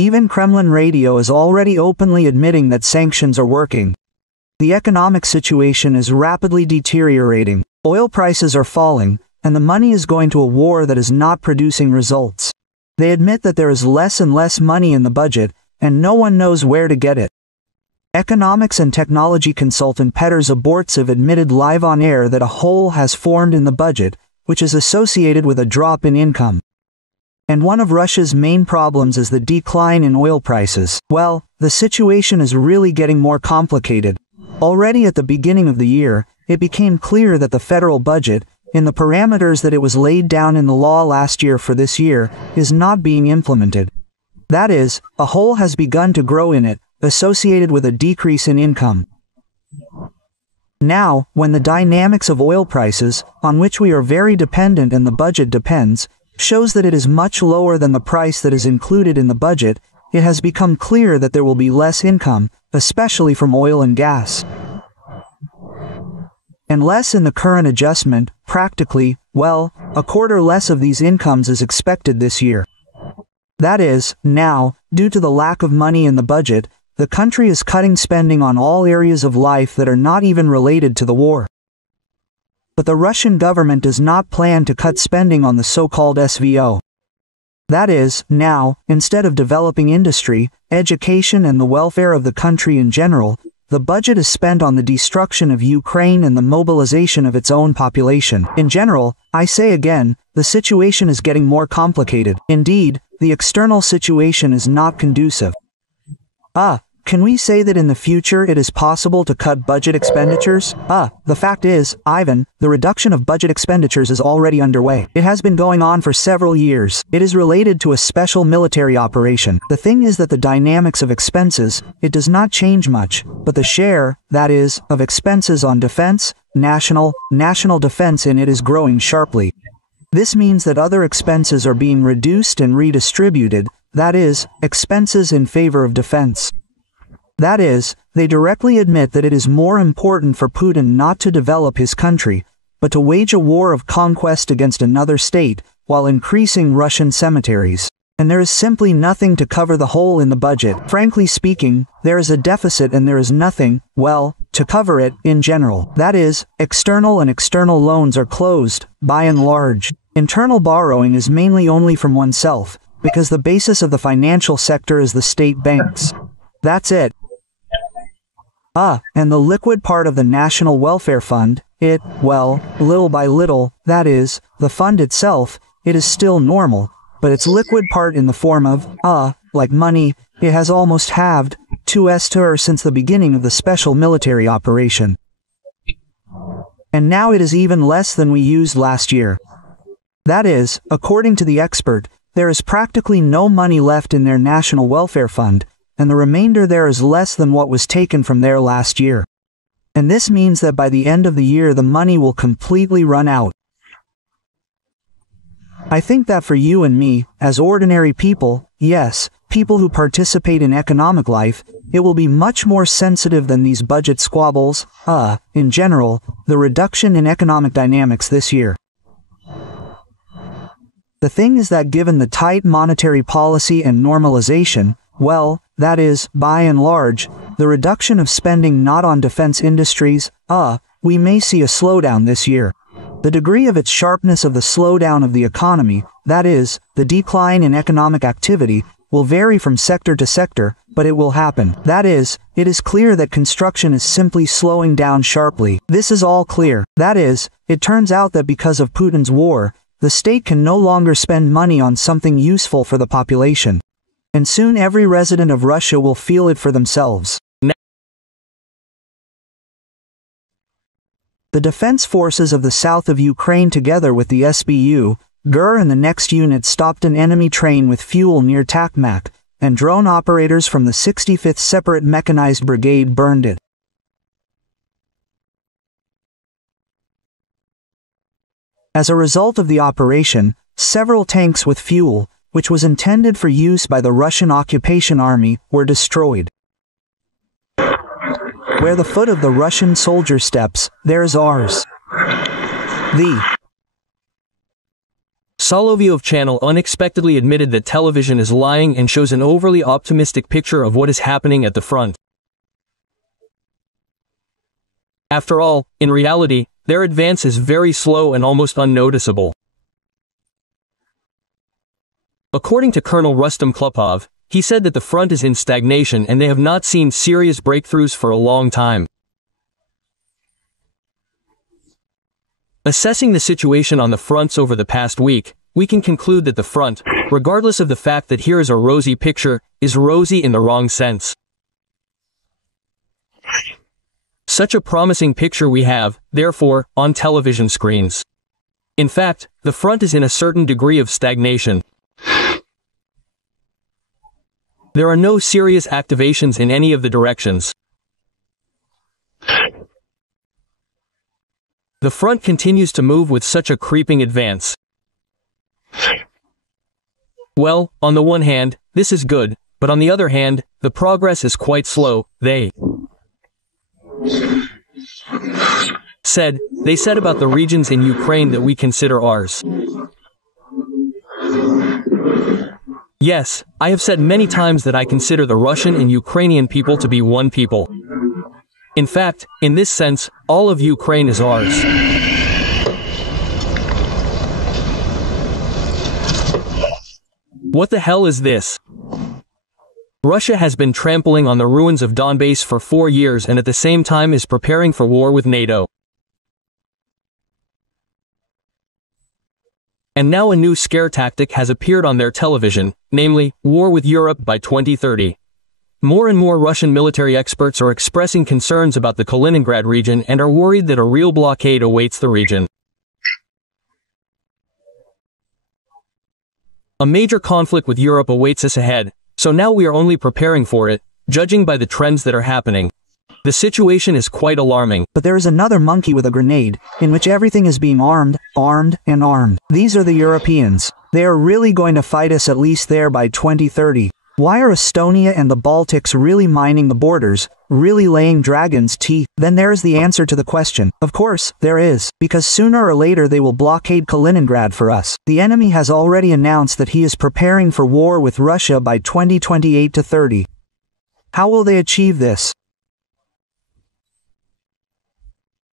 Even Kremlin radio is already openly admitting that sanctions are working. The economic situation is rapidly deteriorating, oil prices are falling, and the money is going to a war that is not producing results. They admit that there is less and less money in the budget, and no one knows where to get it. Economics and technology consultant Petr Zabortsev admitted live on air that a hole has formed in the budget, which is associated with a drop in income. And one of Russia's main problems is the decline in oil prices. Well, the situation is really getting more complicated. Already at the beginning of the year, it became clear that the federal budget, in the parameters that it was laid down in the law last year for this year, is not being implemented. That is, a hole has begun to grow in it, associated with a decrease in income. Now, when the dynamics of oil prices, on which we are very dependent and the budget depends, shows that it is much lower than the price that is included in the budget, it has become clear that there will be less income, especially from oil and gas. And less in the current adjustment, practically, well, a quarter less of these incomes is expected this year. That is, now, due to the lack of money in the budget, the country is cutting spending on all areas of life that are not even related to the war. But the Russian government does not plan to cut spending on the so-called SVO. That is, now, instead of developing industry, education and the welfare of the country in general, the budget is spent on the destruction of Ukraine and the mobilization of its own population. In general, I say again, the situation is getting more complicated. Indeed, the external situation is not conducive. Can we say that in the future it is possible to cut budget expenditures? The fact is, Ivan, the reduction of budget expenditures is already underway. It has been going on for several years. It is related to a special military operation. The thing is that the dynamics of expenses, it does not change much, but the share, that is, of expenses on defense, national defense in it is growing sharply. This means that other expenses are being reduced and redistributed, that is, expenses in favor of defense. That is, they directly admit that it is more important for Putin not to develop his country, but to wage a war of conquest against another state, while increasing Russian cemeteries. And there is simply nothing to cover the hole in the budget. Frankly speaking, there is a deficit and there is nothing, well, to cover it, in general. That is, external and external loans are closed, by and large. Internal borrowing is mainly only from oneself, because the basis of the financial sector is the state banks. That's it. And the liquid part of the National Welfare Fund, it, well, little by little, that is, the fund itself, it is still normal, but its liquid part in the form of, like money, it has almost halved, since the beginning of the special military operation. And now it is even less than we used last year. That is, according to the expert, there is practically no money left in their National Welfare Fund, and the remainder there is less than what was taken from there last year. And this means that by the end of the year the money will completely run out. I think that for you and me, as ordinary people, yes, people who participate in economic life, it will be much more sensitive than these budget squabbles, in general, the reduction in economic dynamics this year. The thing is that given the tight monetary policy and normalization, well, that is, by and large, the reduction of spending not on defense industries, we may see a slowdown this year. The degree of its sharpness of the slowdown of the economy, that is, the decline in economic activity, will vary from sector to sector, but it will happen. That is, it is clear that construction is simply slowing down sharply. This is all clear. That is, it turns out that because of Putin's war, the state can no longer spend money on something useful for the population. And soon every resident of Russia will feel it for themselves. The defense forces of the south of Ukraine together with the SBU, GUR and the next unit stopped an enemy train with fuel near Takmak, and drone operators from the 65th Separate Mechanized Brigade burned it. As a result of the operation, several tanks with fuel, which was intended for use by the Russian occupation army, were destroyed. Where the foot of the Russian soldier steps, there is ours. The Solovyov channel unexpectedly admitted that television is lying and shows an overly optimistic picture of what is happening at the front. After all, in reality, their advance is very slow and almost unnoticeable. According to Colonel Rustam Klupov, he said that the front is in stagnation and they have not seen serious breakthroughs for a long time. Assessing the situation on the fronts over the past week, we can conclude that the front, regardless of the fact that here is a rosy picture, is rosy in the wrong sense. Such a promising picture we have, therefore, on television screens. In fact, the front is in a certain degree of stagnation. There are no serious activations in any of the directions. The front continues to move with such a creeping advance. Well, on the one hand, this is good, but on the other hand, the progress is quite slow. They said about the regions in Ukraine that we consider ours. Yes, I have said many times that I consider the Russian and Ukrainian people to be one people. In fact, in this sense, all of Ukraine is ours. What the hell is this? Russia has been trampling on the ruins of Donbass for 4 years and at the same time is preparing for war with NATO. And now a new scare tactic has appeared on their television, namely, war with Europe by 2030. More and more Russian military experts are expressing concerns about the Kaliningrad region and are worried that a real blockade awaits the region. A major conflict with Europe awaits us ahead, so now we are only preparing for it, judging by the trends that are happening. The situation is quite alarming. But there is another monkey with a grenade, in which everything is being armed, and armed. These are the Europeans. They are really going to fight us at least there by 2030. Why are Estonia and the Baltics really mining the borders, really laying dragon's teeth? Then there is the answer to the question. Of course, there is, because sooner or later they will blockade Kaliningrad for us. The enemy has already announced that he is preparing for war with Russia by 2028 to 30. How will they achieve this?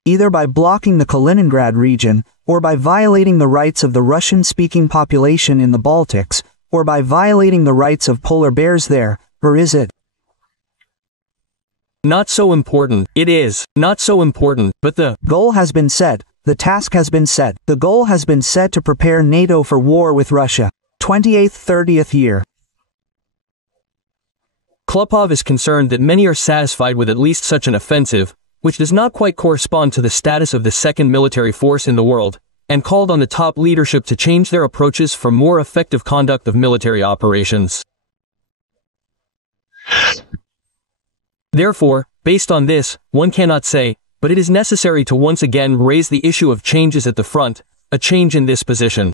Either by blocking the Kaliningrad region, or by violating the rights of the Russian-speaking population in the Baltics, or by violating the rights of polar bears there, or is it? Not so important. It is not so important, but the goal has been set, the task has been set, the goal has been set to prepare NATO for war with Russia. 28th-30th year. Klopov is concerned that many are satisfied with at least such an offensive, which does not quite correspond to the status of the second military force in the world, and called on the top leadership to change their approaches for more effective conduct of military operations. Therefore, based on this, one cannot say, but it is necessary to once again raise the issue of changes at the front, a change in this position.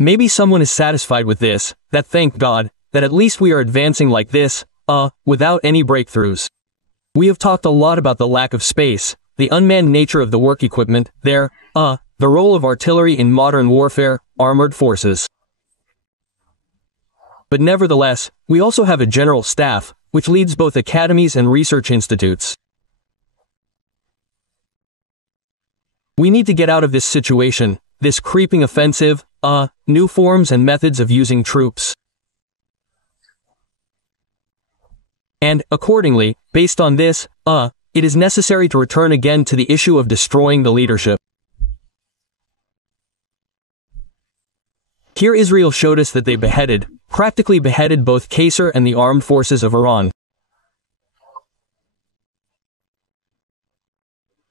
Maybe someone is satisfied with this, that thank God, that at least we are advancing like this, without any breakthroughs. We have talked a lot about the lack of space, the unmanned nature of the work equipment, the role of artillery in modern warfare, armored forces. But nevertheless, we also have a general staff, which leads both academies and research institutes. We need to get out of this situation, this creeping offensive, new forms and methods of using troops. And, accordingly, based on this, it is necessary to return again to the issue of destroying the leadership. Here Israel showed us that they practically beheaded both Qasser and the armed forces of Iran.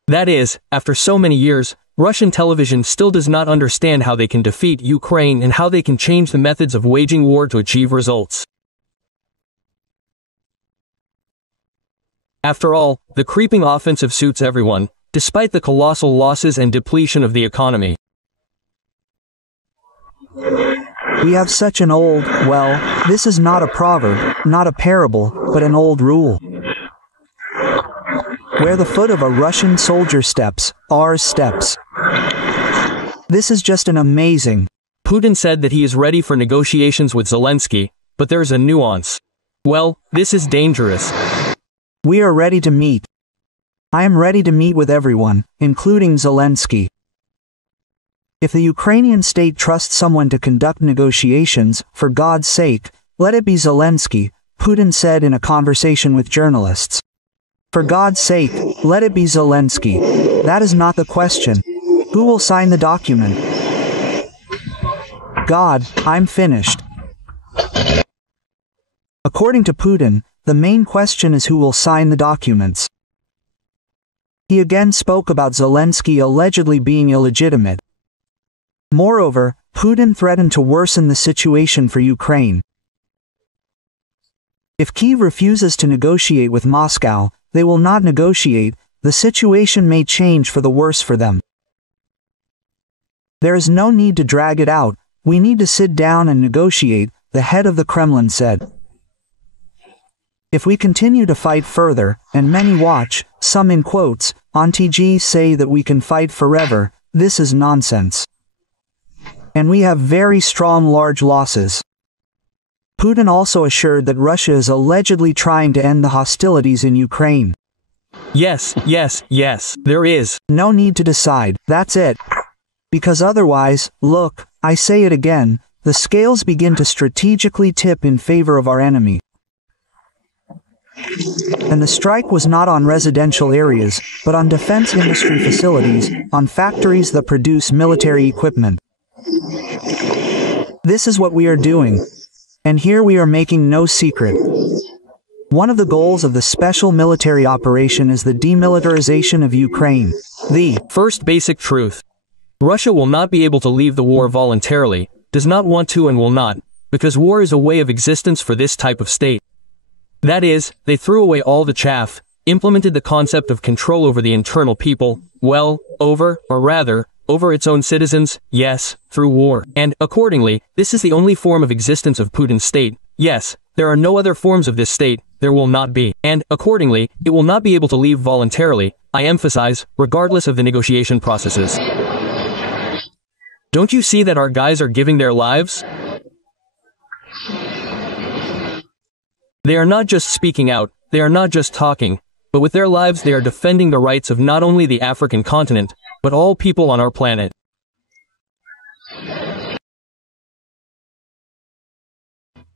That is, after so many years, Russian television still does not understand how they can defeat Ukraine and how they can change the methods of waging war to achieve results. After all, the creeping offensive suits everyone, despite the colossal losses and depletion of the economy. We have such an old, well, this is not a proverb, not a parable, but an old rule. Where the foot of a Russian soldier steps, ours steps. This is just an amazing. Putin said that he is ready for negotiations with Zelensky, but there is a nuance. Well, this is dangerous. We are ready to meet. I am ready to meet with everyone, including Zelensky. If the Ukrainian state trusts someone to conduct negotiations, for God's sake, let it be Zelensky, Putin said in a conversation with journalists. For God's sake, let it be Zelensky. That is not the question. Who will sign the document? God, I'm finished. According to Putin, the main question is who will sign the documents. He again spoke about Zelensky allegedly being illegitimate. Moreover, Putin threatened to worsen the situation for Ukraine. If Kyiv refuses to negotiate with Moscow, they will not negotiate, the situation may change for the worse for them. There is no need to drag it out, we need to sit down and negotiate, the head of the Kremlin said. If we continue to fight further, and many watch, some in quotes, on TG say that we can fight forever, this is nonsense. And we have very strong large losses. Putin also assured that Russia is allegedly trying to end the hostilities in Ukraine. Yes, there is. No need to decide, that's it. Because otherwise, look, I say it again, the scales begin to strategically tip in favor of our enemy. And the strike was not on residential areas, but on defense industry facilities, on factories that produce military equipment. This is what we are doing. And here we are making no secret. One of the goals of the special military operation is the demilitarization of Ukraine. The first basic truth. Russia will not be able to leave the war voluntarily, does not want to and will not, because war is a way of existence for this type of state. That is, they threw away all the chaff, implemented the concept of control over the internal people, over its own citizens, yes, through war. And, accordingly, this is the only form of existence of Putin's state. Yes, there are no other forms of this state, there will not be. And, accordingly, it will not be able to leave voluntarily, I emphasize, regardless of the negotiation processes. Don't you see that our guys are giving their lives? They are not just speaking out, they are not just talking, but with their lives they are defending the rights of not only the African continent, but all people on our planet.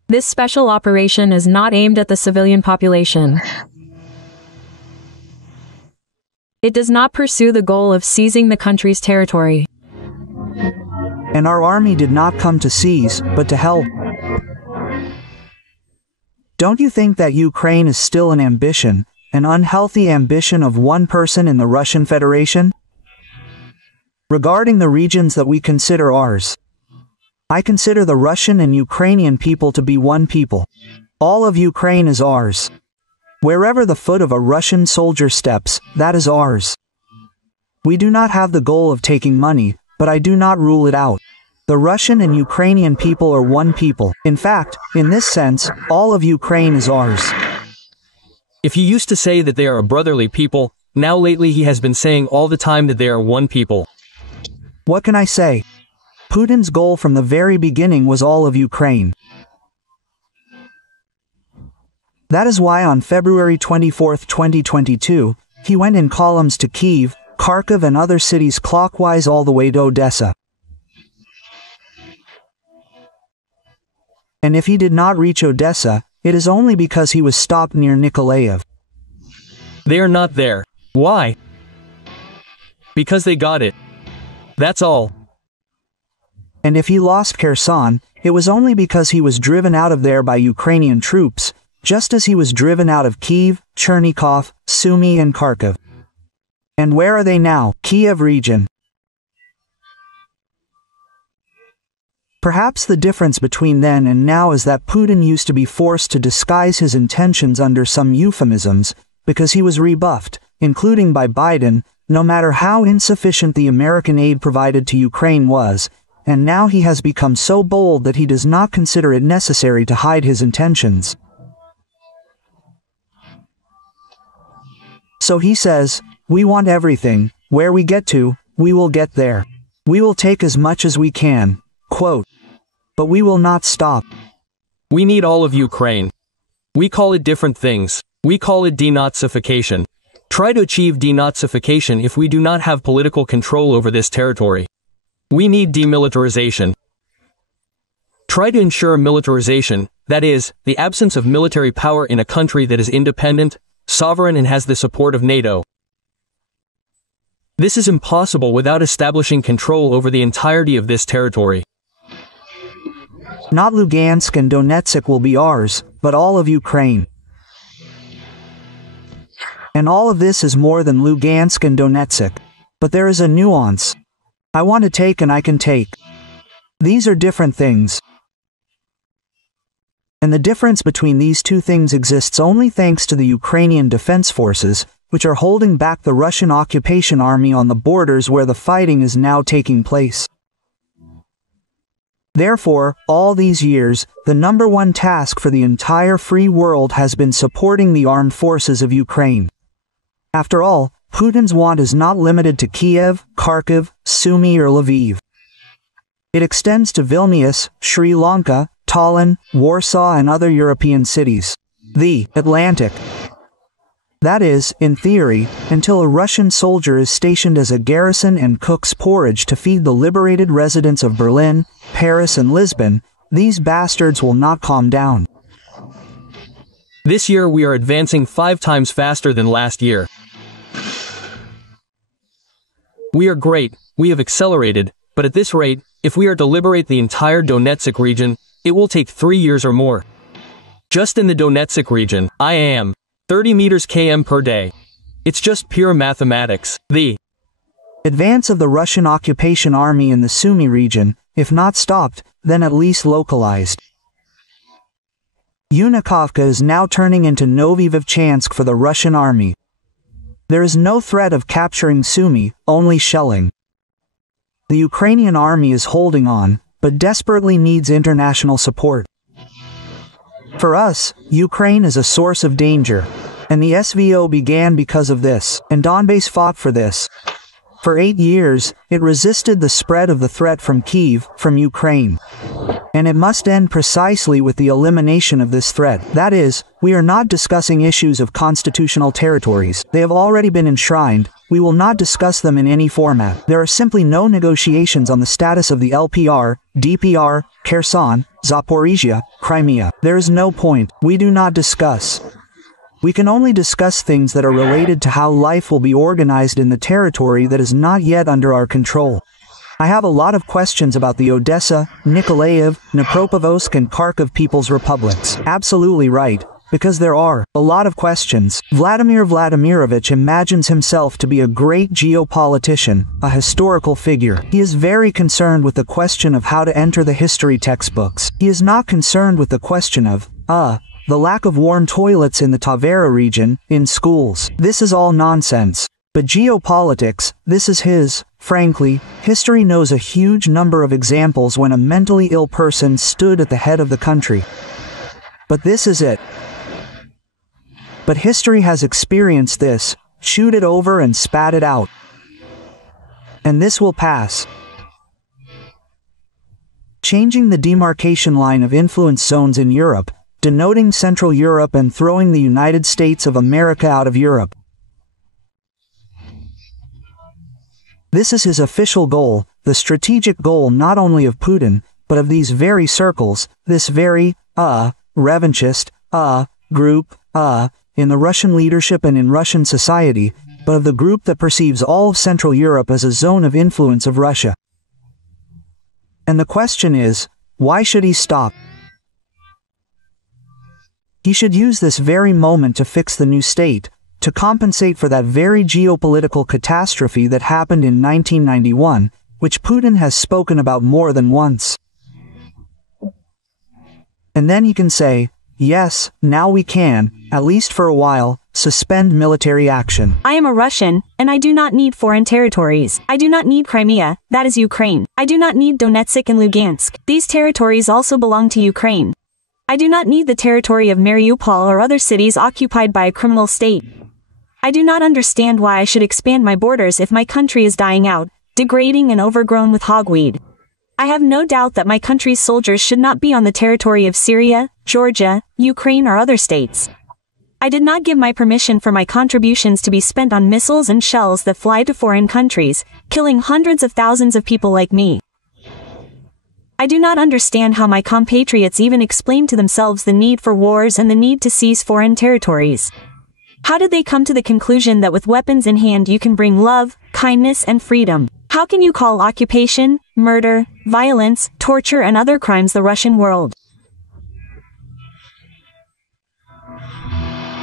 This special operation is not aimed at the civilian population. It does not pursue the goal of seizing the country's territory. And our army did not come to seize, but to help. Don't you think that Ukraine is still an ambition, an unhealthy ambition of one person in the Russian Federation? Regarding the regions that we consider ours, I consider the Russian and Ukrainian people to be one people. All of Ukraine is ours. Wherever the foot of a Russian soldier steps, that is ours. We do not have the goal of taking money, but I do not rule it out. The Russian and Ukrainian people are one people. In fact, in this sense, all of Ukraine is ours. If he used to say that they are a brotherly people, now lately he has been saying all the time that they are one people. What can I say? Putin's goal from the very beginning was all of Ukraine. That is why on February 24, 2022, he went in columns to Kyiv, Kharkiv and other cities clockwise all the way to Odessa. And if he did not reach Odessa, it is only because he was stopped near Nikolaev. They are not there. Why? Because they got it. That's all. And if he lost Kherson, it was only because he was driven out of there by Ukrainian troops, just as he was driven out of Kyiv, Chernigov, Sumy and Kharkiv. And where are they now? Kiev region. Perhaps the difference between then and now is that Putin used to be forced to disguise his intentions under some euphemisms, because he was rebuffed, including by Biden, no matter how insufficient the American aid provided to Ukraine was, and now he has become so bold that he does not consider it necessary to hide his intentions. So he says, we want everything, where we get to, we will get there. We will take as much as we can, quote. But we will not stop. We need all of Ukraine. We call it different things. We call it denazification. Try to achieve denazification if we do not have political control over this territory. We need demilitarization. try to ensure militarization, that is, the absence of military power in a country that is independent, sovereign and has the support of NATO. This is impossible without establishing control over the entirety of this territory. Not Lugansk and Donetsk will be ours, but all of Ukraine. And all of this is more than Lugansk and Donetsk. But there is a nuance. I want to take and I can take. These are different things. And the difference between these two things exists only thanks to the Ukrainian defense forces, which are holding back the Russian occupation army on the borders where the fighting is now taking place. Therefore, all these years, the number one task for the entire free world has been supporting the armed forces of Ukraine. After all, Putin's want is not limited to Kiev, Kharkiv, Sumy or Lviv. It extends to Vilnius, Sri Lanka, Tallinn, Warsaw and other European cities. The Atlantic. That is, in theory, until a Russian soldier is stationed as a garrison and cooks porridge to feed the liberated residents of Berlin, Paris and Lisbon, these bastards will not calm down. This year we are advancing 5 times faster than last year. We are great, we have accelerated, but at this rate, if we are to liberate the entire Donetsk region, it will take 3 years or more. Just in the Donetsk region, I am 30 meters km per day. It's just pure mathematics. The advance of the Russian occupation army in the Sumy region, if not stopped, then at least localized. Unikovka is now turning into Novy-Vovchansk for the Russian army. There is no threat of capturing Sumy, only shelling. The Ukrainian army is holding on, but desperately needs international support. For us, Ukraine is a source of danger, and the SVO began because of this, and Donbass fought for this. For 8 years, it resisted the spread of the threat from Kyiv, from Ukraine. And it must end precisely with the elimination of this threat. That is, we are not discussing issues of constitutional territories. They have already been enshrined. We will not discuss them in any format. There are simply no negotiations on the status of the LPR, DPR, Kherson, Zaporizhia, Crimea. There is no point. We do not discuss. We can only discuss things that are related to how life will be organized in the territory that is not yet under our control. I have a lot of questions about the Odessa, Nikolaev, Dnipropetrovsk and Kharkiv People's Republics. Absolutely right, because there are a lot of questions. Vladimir Vladimirovich imagines himself to be a great geopolitician, a historical figure. He is very concerned with the question of how to enter the history textbooks. He is not concerned with the question of, the lack of warm toilets in the Tavera region, in schools. This is all nonsense. But geopolitics, this is his. Frankly, history knows a huge number of examples when a mentally ill person stood at the head of the country. But this is it. But history has experienced this, chewed it over and spat it out. And this will pass. Changing the demarcation line of influence zones in Europe, denoting Central Europe and throwing the United States of America out of Europe. This is his official goal, the strategic goal not only of Putin, but of these very circles, this very, revanchist, group, in the Russian leadership and in Russian society, but of the group that perceives all of Central Europe as a zone of influence of Russia. And the question is, why should he stop? He should use this very moment to fix the new state, to compensate for that very geopolitical catastrophe that happened in 1991, which Putin has spoken about more than once. And then he can say, yes, now we can, at least for a while, suspend military action. I am a Russian, and I do not need foreign territories. I do not need Crimea, that is Ukraine. I do not need Donetsk and Lugansk. These territories also belong to Ukraine. I do not need the territory of Mariupol or other cities occupied by a criminal state. I do not understand why I should expand my borders if my country is dying out, degrading and overgrown with hogweed. I have no doubt that my country's soldiers should not be on the territory of Syria, Georgia, Ukraine or other states. I did not give my permission for my contributions to be spent on missiles and shells that fly to foreign countries, killing hundreds of thousands of people like me. I do not understand how my compatriots even explain to themselves the need for wars and the need to seize foreign territories. How did they come to the conclusion that with weapons in hand you can bring love, kindness, and freedom? How can you call occupation, murder, violence, torture, and other crimes the Russian world?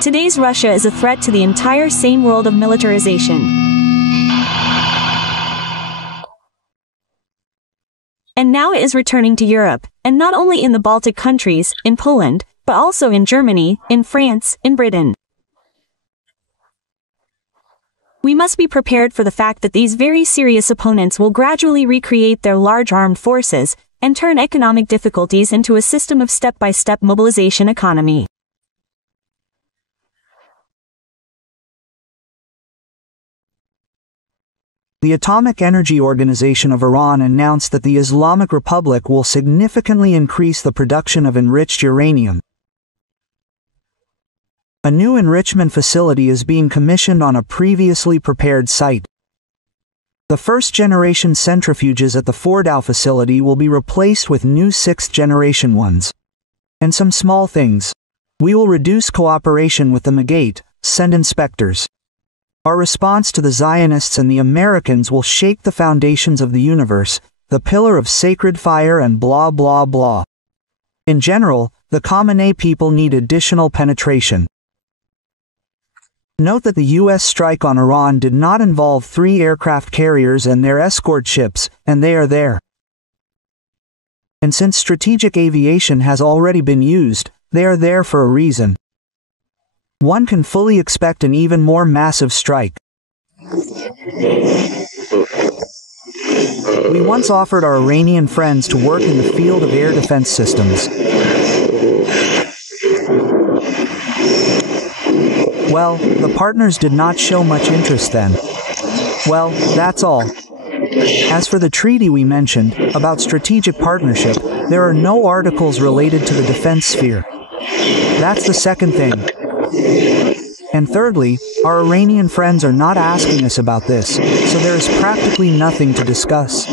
Today's Russia is a threat to the entire sane world of militarization. And now it is returning to Europe, and not only in the Baltic countries, in Poland, but also in Germany, in France, in Britain. We must be prepared for the fact that these very serious opponents will gradually recreate their large armed forces, and turn economic difficulties into a system of step-by-step mobilization economy. The Atomic Energy Organization of Iran announced that the Islamic Republic will significantly increase the production of enriched uranium. A new enrichment facility is being commissioned on a previously prepared site. The first-generation centrifuges at the Fordow facility will be replaced with new sixth-generation ones. And some small things. We will reduce cooperation with the Megate, send inspectors. Our response to the Zionists and the Americans will shake the foundations of the universe, the pillar of sacred fire and blah blah blah. In general, the Khamenei people need additional penetration. Note that the U.S. strike on Iran did not involve 3 aircraft carriers and their escort ships, and they are there. And since strategic aviation has already been used, they are there for a reason. One can fully expect an even more massive strike. We once offered our Iranian friends to work in the field of air defense systems. Well, the partners did not show much interest then. Well, that's all. As for the treaty we mentioned, about strategic partnership, there are no articles related to the defense sphere. That's the second thing. And thirdly, our Iranian friends are not asking us about this, so there is practically nothing to discuss.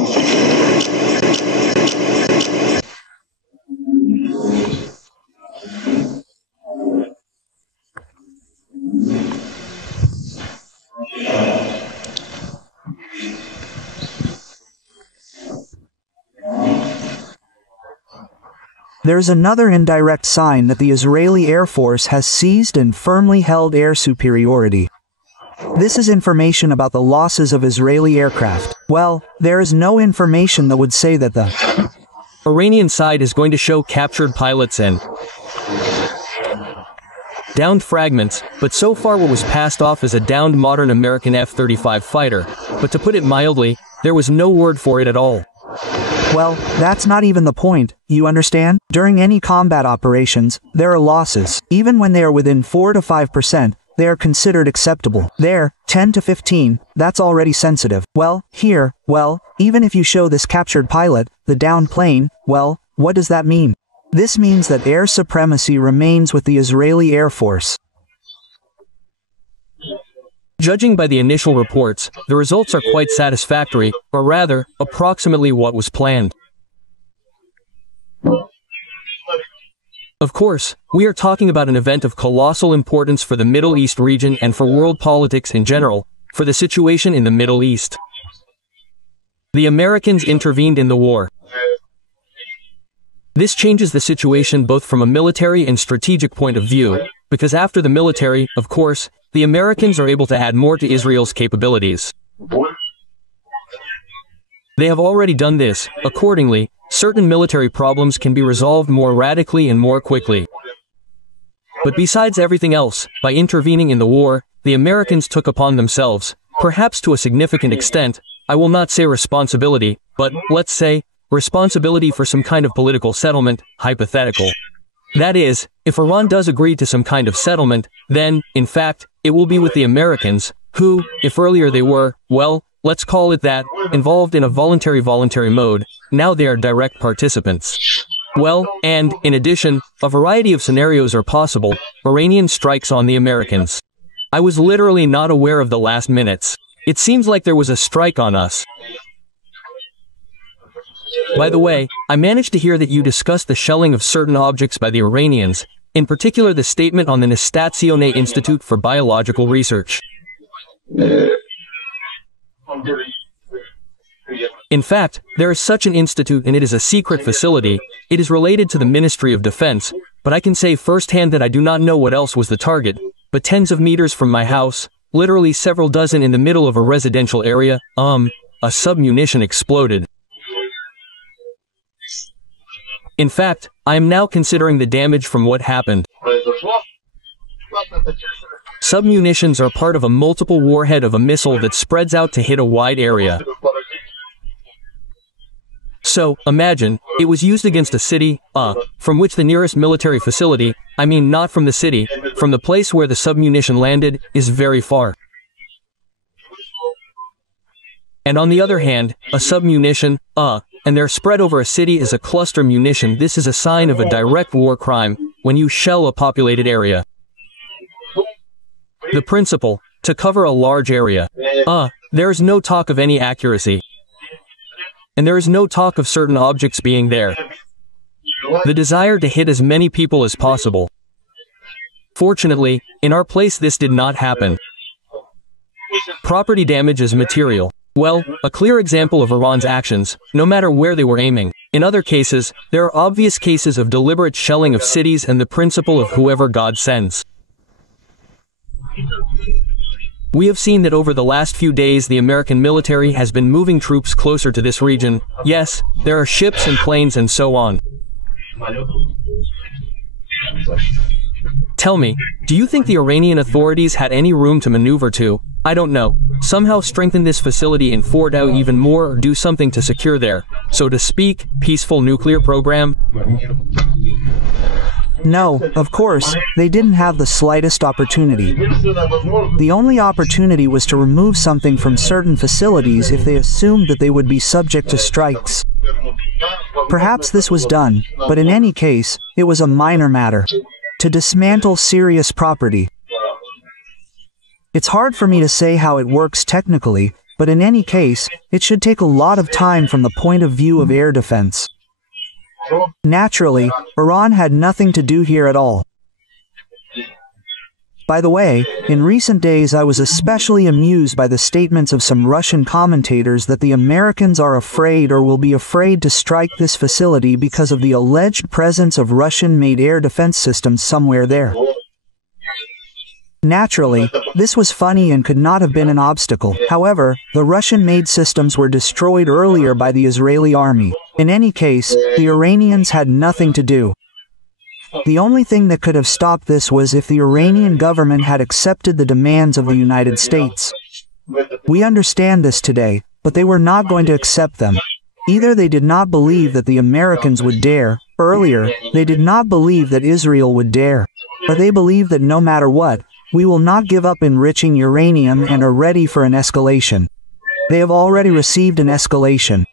There's another indirect sign that the Israeli Air Force has seized and firmly held air superiority. This is information about the losses of Israeli aircraft. Well, there is no information that would say that the Iranian side is going to show captured pilots and downed fragments, but so far what was passed off as a downed modern American F-35 fighter, but to put it mildly, there was no word for it at all. Well, that's not even the point, you understand? During any combat operations, there are losses. Even when they are within 4 to 5%, they are considered acceptable. There, 10 to 15, that's already sensitive. Well, here, well, even if you show this captured pilot, the downed plane, well, what does that mean? This means that air supremacy remains with the Israeli Air Force. Judging by the initial reports, the results are quite satisfactory, or rather, approximately what was planned. Of course, we are talking about an event of colossal importance for the Middle East region and for world politics in general, for the situation in the Middle East. The Americans intervened in the war. This changes the situation both from a military and strategic point of view, because after the military, of course, the Americans are able to add more to Israel's capabilities. They have already done this. Accordingly, certain military problems can be resolved more radically and more quickly. But besides everything else, by intervening in the war, the Americans took upon themselves, perhaps to a significant extent, I will not say responsibility, but, let's say, responsibility for some kind of political settlement, hypothetical. That is, if Iran does agree to some kind of settlement, then, in fact, it will be with the Americans, who, if earlier they were, well, let's call it that, involved in a voluntary mode, now they are direct participants. Well, and, in addition, a variety of scenarios are possible. Iranian strikes on the Americans. I was literally not aware of the last minutes. It seems like there was a strike on us. By the way, I managed to hear that you discussed the shelling of certain objects by the Iranians, in particular the statement on the Nastazione Institute for Biological Research. In fact, there is such an institute and it is a secret facility. It is related to the Ministry of Defense, but I can say firsthand that I do not know what else was the target, but tens of meters from my house, literally several dozen in the middle of a residential area, a submunition exploded. In fact, I am now considering the damage from what happened. Submunitions are part of a multiple warhead of a missile that spreads out to hit a wide area. So, imagine, it was used against a city, from which the nearest military facility, I mean not from the city, from the place where the submunition landed, is very far. And on the other hand, a submunition, and they're spread over a city is a cluster munition. This is a sign of a direct war crime, when you shell a populated area. The principle, to cover a large area. There is no talk of any accuracy. And there is no talk of certain objects being there. The desire to hit as many people as possible. Fortunately, in our place this did not happen. Property damage is material. Well, a clear example of Iran's actions, no matter where they were aiming. In other cases, there are obvious cases of deliberate shelling of cities and the principle of whoever God sends. We have seen that over the last few days the American military has been moving troops closer to this region. Yes, there are ships and planes and so on. Tell me, do you think the Iranian authorities had any room to maneuver to, I don't know, somehow strengthen this facility in Fordow even more or do something to secure their, so to speak, peaceful nuclear program? No, of course, they didn't have the slightest opportunity. The only opportunity was to remove something from certain facilities if they assumed that they would be subject to strikes. Perhaps this was done, but in any case, it was a minor matter. To dismantle serious property. It's hard for me to say how it works technically, but in any case, it should take a lot of time from the point of view of air defense. Naturally, Iran had nothing to do here at all. By the way, in recent days I was especially amused by the statements of some Russian commentators that the Americans are afraid or will be afraid to strike this facility because of the alleged presence of Russian-made air defense systems somewhere there. Naturally, this was funny and could not have been an obstacle. However, the Russian-made systems were destroyed earlier by the Israeli army. In any case, the Iranians had nothing to do. The only thing that could have stopped this was if the Iranian government had accepted the demands of the United States. We understand this today, but they were not going to accept them. Either they did not believe that the Americans would dare, earlier, they did not believe that Israel would dare, or they believe that no matter what, we will not give up enriching uranium and are ready for an escalation. They have already received an escalation.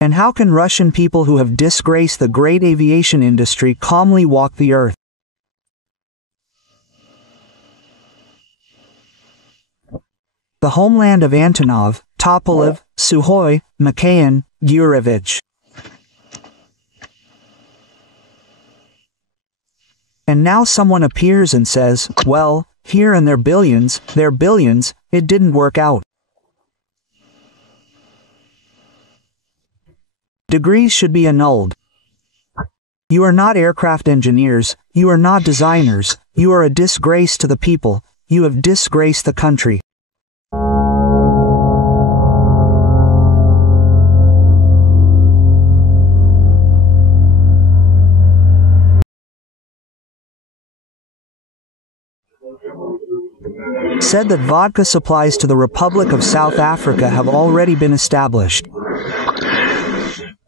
And how can Russian people who have disgraced the great aviation industry calmly walk the earth? The homeland of Antonov, Tupolev, Sukhoi, Mikoyan, Gurevich. And now someone appears and says, well, here and their billions, it didn't work out. Degrees should be annulled. You are not aircraft engineers, you are not designers, you are a disgrace to the people, you have disgraced the country. Said that vodka supplies to the Republic of South Africa have already been established.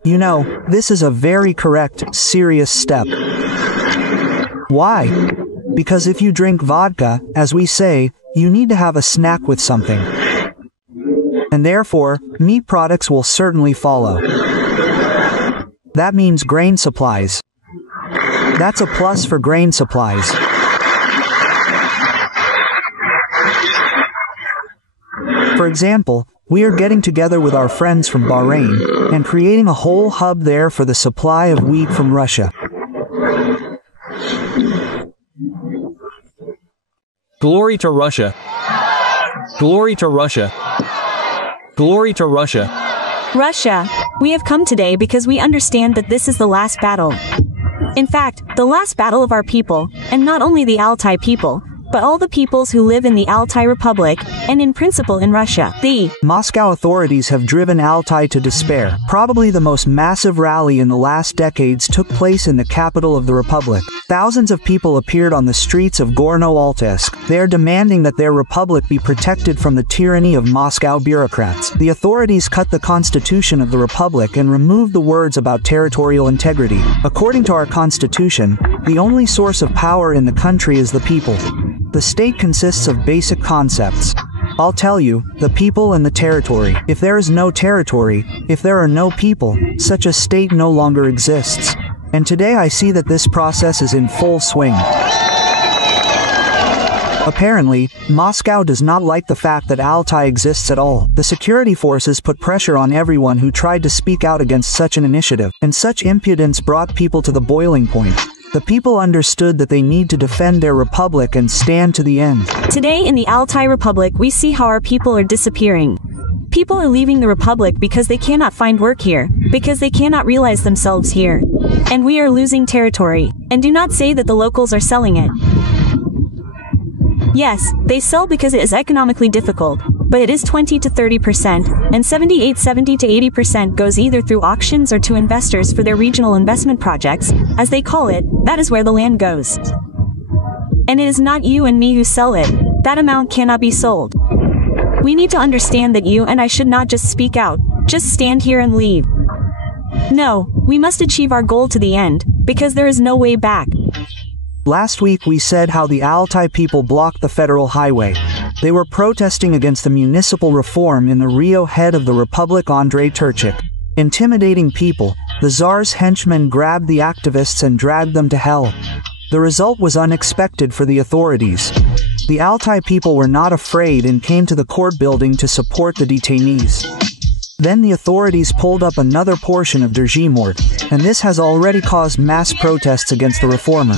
You know, this is a very correct, serious step. Why? Because if you drink vodka, as we say, you need to have a snack with something. And therefore, meat products will certainly follow. That means grain supplies. That's a plus for grain supplies. For example, We are getting together with our friends from Bahrain and creating a whole hub there for the supply of wheat from Russia. Glory to Russia. Glory to Russia. Glory to Russia. Russia, we have come today because we understand that this is the last battle. In fact, the last battle of our people, and not only the Altai people, but all the peoples who live in the Altai Republic, and in principle in Russia. The Moscow authorities have driven Altai to despair. Probably the most massive rally in the last decades took place in the capital of the Republic. Thousands of people appeared on the streets of Gorno-Altaysk. They are demanding that their republic be protected from the tyranny of Moscow bureaucrats. The authorities cut the constitution of the Republic and removed the words about territorial integrity. According to our constitution, the only source of power in the country is the people. The state consists of basic concepts. I'll tell you, the people and the territory. If there is no territory, if there are no people, such a state no longer exists. And today I see that this process is in full swing. Apparently, Moscow does not like the fact that Altai exists at all. The security forces put pressure on everyone who tried to speak out against such an initiative, and such impudence brought people to the boiling point. The people understood that they need to defend their republic and stand to the end. Today in the Altai Republic we see how our people are disappearing. People are leaving the republic because they cannot find work here, because they cannot realize themselves here. And we are losing territory. And do not say that the locals are selling it. Yes, they sell because it is economically difficult, but it is 20 to 30%, and 70 to 80% goes either through auctions or to investors for their regional investment projects, as they call it. That is where the land goes. And it is not you and me who sell it. That amount cannot be sold. We need to understand that you and I should not just speak out, just stand here and leave. No, we must achieve our goal to the end, because there is no way back. Last week we said how the Altai people blocked the federal highway. They were protesting against the municipal reform in the Rio head of the Republic, Andrei Turchik. Intimidating people, the Tsar's henchmen grabbed the activists and dragged them to hell. The result was unexpected for the authorities. The Altai people were not afraid and came to the court building to support the detainees. Then the authorities pulled up another portion of Derzhimort, and this has already caused mass protests against the reformer.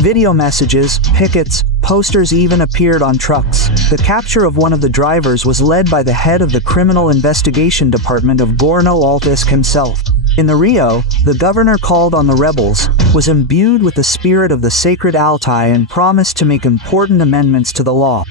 Video messages, pickets, posters even appeared on trucks. The capture of one of the drivers was led by the head of the Criminal Investigation Department of Gorno-Altaysk himself. In the Rio, the governor called on the rebels, was imbued with the spirit of the sacred Altai and promised to make important amendments to the law.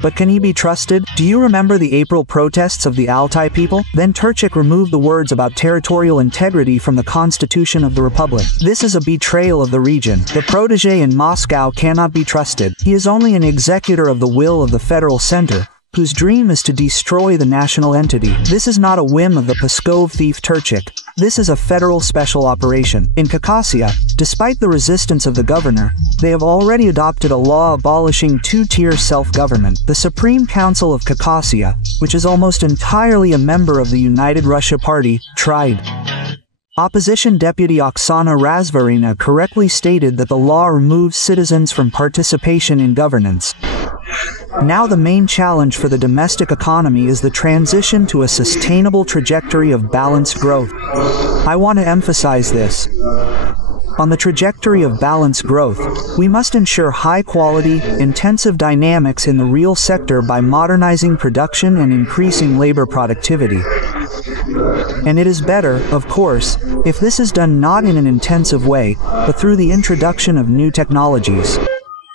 But can he be trusted? Do you remember the April protests of the Altai people? Then Turchik removed the words about territorial integrity from the constitution of the republic. This is a betrayal of the region. The protege in Moscow cannot be trusted. He is only an executor of the will of the federal center, whose dream is to destroy the national entity. This is not a whim of the Pskov thief Turchik. This is a federal special operation. In Khakassia, despite the resistance of the governor, they have already adopted a law abolishing two-tier self-government. The Supreme Council of Khakassia, which is almost entirely a member of the United Russia Party, tried. Opposition Deputy Oksana Razvarina correctly stated that the law removes citizens from participation in governance. Now the main challenge for the domestic economy is the transition to a sustainable trajectory of balanced growth. I want to emphasize this. On the trajectory of balanced growth, we must ensure high-quality, intensive dynamics in the real sector by modernizing production and increasing labor productivity. And it is better, of course, if this is done not in an intensive way, but through the introduction of new technologies.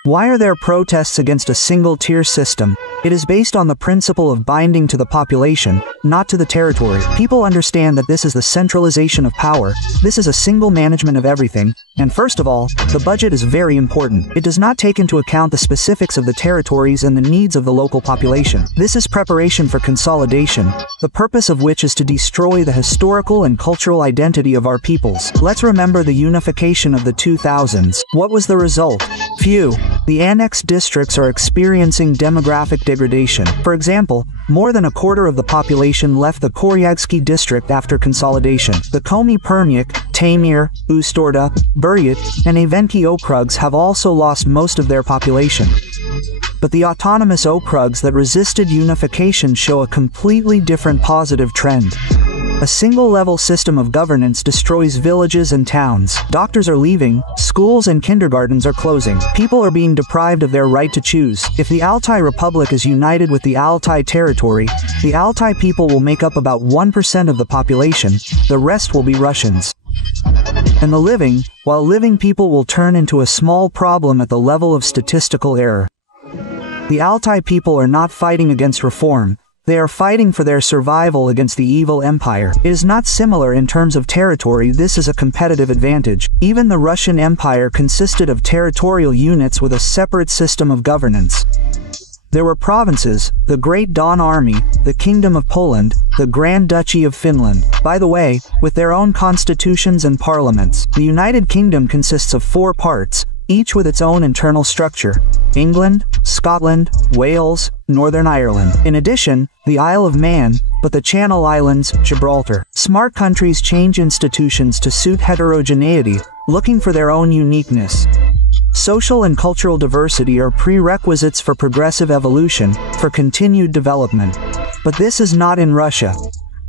Why are there protests against a single-tier system? It is based on the principle of binding to the population, not to the territory. People understand that this is the centralization of power, this is a single management of everything, and first of all, the budget is very important. It does not take into account the specifics of the territories and the needs of the local population. This is preparation for consolidation, the purpose of which is to destroy the historical and cultural identity of our peoples. Let's remember the unification of the 2000s. What was the result? Few. The annexed districts are experiencing demographic degradation. For example, more than a quarter of the population left the Koryagsky district after consolidation. The Komi Permyk, Taymyr, Ustorda, Buryat, and Evenki Okrugs have also lost most of their population. But the autonomous oprugs that resisted unification show a completely different positive trend. A single-level system of governance destroys villages and towns. Doctors are leaving, schools and kindergartens are closing. People are being deprived of their right to choose. If the Altai Republic is united with the Altai territory, the Altai people will make up about 1% of the population, the rest will be Russians. And the living people will turn into a small problem at the level of statistical error. The Altai people are not fighting against reform. They are fighting for their survival against the evil empire. It is not similar in terms of territory. This is a competitive advantage. Even the Russian Empire consisted of territorial units with a separate system of governance. There were provinces, the Great Don Army, the Kingdom of Poland, the Grand Duchy of Finland, by the way, with their own constitutions and parliaments. The United Kingdom consists of 4 parts, each with its own internal structure: England, Scotland, Wales, Northern Ireland. In addition, the Isle of Man, but the Channel Islands, Gibraltar. Smart countries change institutions to suit heterogeneity, looking for their own uniqueness. Social and cultural diversity are prerequisites for progressive evolution, for continued development. But this is not in Russia.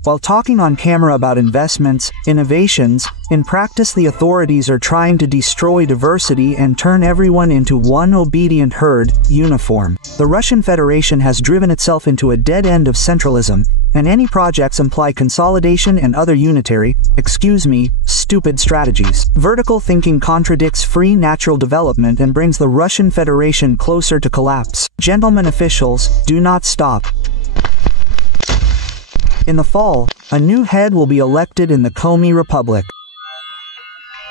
While talking on camera about investments, innovations, in practice the authorities are trying to destroy diversity and turn everyone into one obedient herd, uniform. The Russian Federation has driven itself into a dead end of centralism, and any projects imply consolidation and other unitary, stupid strategies. Vertical thinking contradicts free natural development and brings the Russian Federation closer to collapse. Gentlemen officials, do not stop. In the fall, a new head will be elected in the Komi Republic.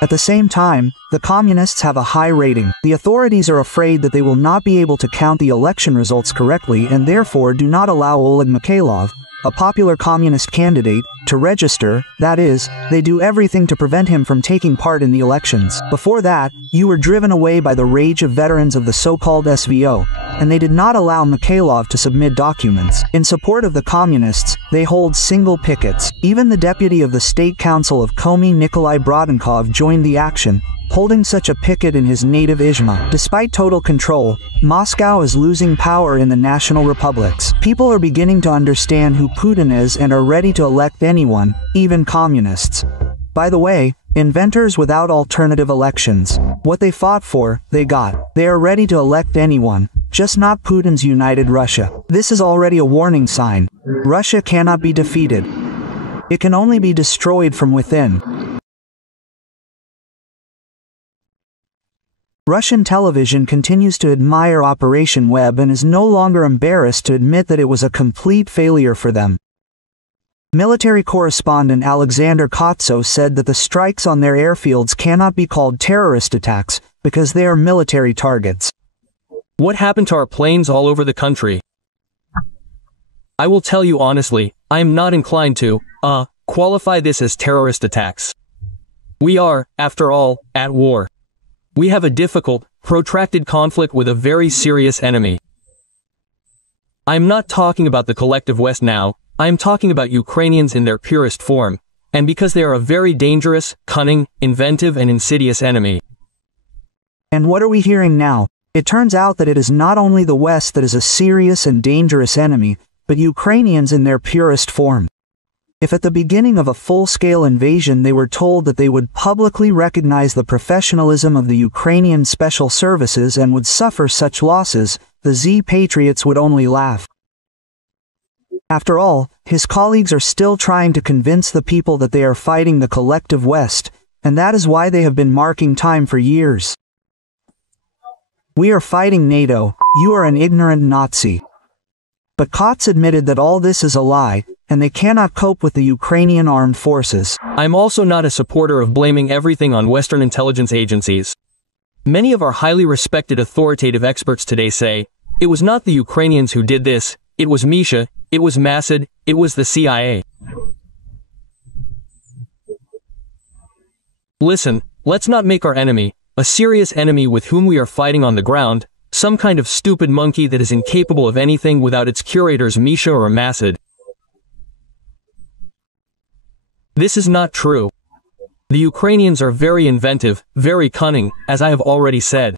At the same time, the communists have a high rating. The authorities are afraid that they will not be able to count the election results correctly and therefore do not allow Oleg Mikhailov, a popular communist candidate, to register. That is, they do everything to prevent him from taking part in the elections. Before that, you were driven away by the rage of veterans of the so-called SVO, and they did not allow Mikhailov to submit documents. In support of the communists, they hold single pickets. Even the deputy of the State Council of Komi, Nikolai Brodenkov, joined the action, holding such a picket in his native Izhma. Despite total control, Moscow is losing power in the national republics. People are beginning to understand who Putin is and are ready to elect anyone, even communists. By the way, inventors without alternative elections. What they fought for, they got. They are ready to elect anyone, just not Putin's united Russia. This is already a warning sign. Russia cannot be defeated. It can only be destroyed from within. Russian television continues to admire Operation Web and is no longer embarrassed to admit that it was a complete failure for them. Military correspondent Alexander Kotso said that the strikes on their airfields cannot be called terrorist attacks because they are military targets. What happened to our planes all over the country? I will tell you honestly, I am not inclined to, qualify this as terrorist attacks. We are, after all, at war. We have a difficult, protracted conflict with a very serious enemy. I am not talking about the collective West now, I am talking about Ukrainians in their purest form, and because they are a very dangerous, cunning, inventive and insidious enemy. And what are we hearing now? It turns out that it is not only the West that is a serious and dangerous enemy, but Ukrainians in their purest form. If at the beginning of a full-scale invasion they were told that they would publicly recognize the professionalism of the Ukrainian special services and would suffer such losses, the Z-patriots would only laugh. After all, his colleagues are still trying to convince the people that they are fighting the collective West, and that is why they have been marking time for years. We are fighting NATO, you are an ignorant Nazi. But Kotz admitted that all this is a lie, and they cannot cope with the Ukrainian armed forces. I'm also not a supporter of blaming everything on Western intelligence agencies. Many of our highly respected authoritative experts today say, it was not the Ukrainians who did this, it was Misha, it was Masad, it was the CIA. Listen, let's not make our enemy, a serious enemy with whom we are fighting on the ground, some kind of stupid monkey that is incapable of anything without its curators Misha or Masad. This is not true. The Ukrainians are very inventive, very cunning, as I have already said.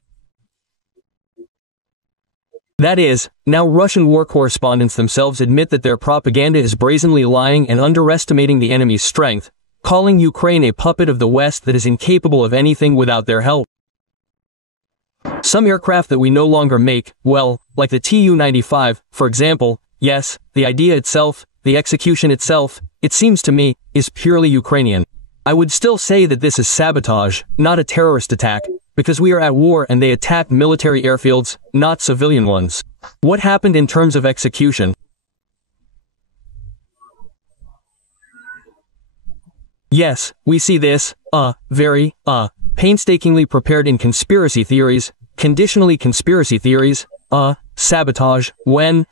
That is, now Russian war correspondents themselves admit that their propaganda is brazenly lying and underestimating the enemy's strength, calling Ukraine a puppet of the West that is incapable of anything without their help. Some aircraft that we no longer make, well, like the Tu-95, for example, yes, the idea itself, the execution itself, it seems to me, is purely Ukrainian. I would still say that this is sabotage, not a terrorist attack, because we are at war and they attacked military airfields, not civilian ones. What happened in terms of execution? Yes, we see this, very, painstakingly prepared in conspiracy theories, conditionally conspiracy theories, sabotage, when,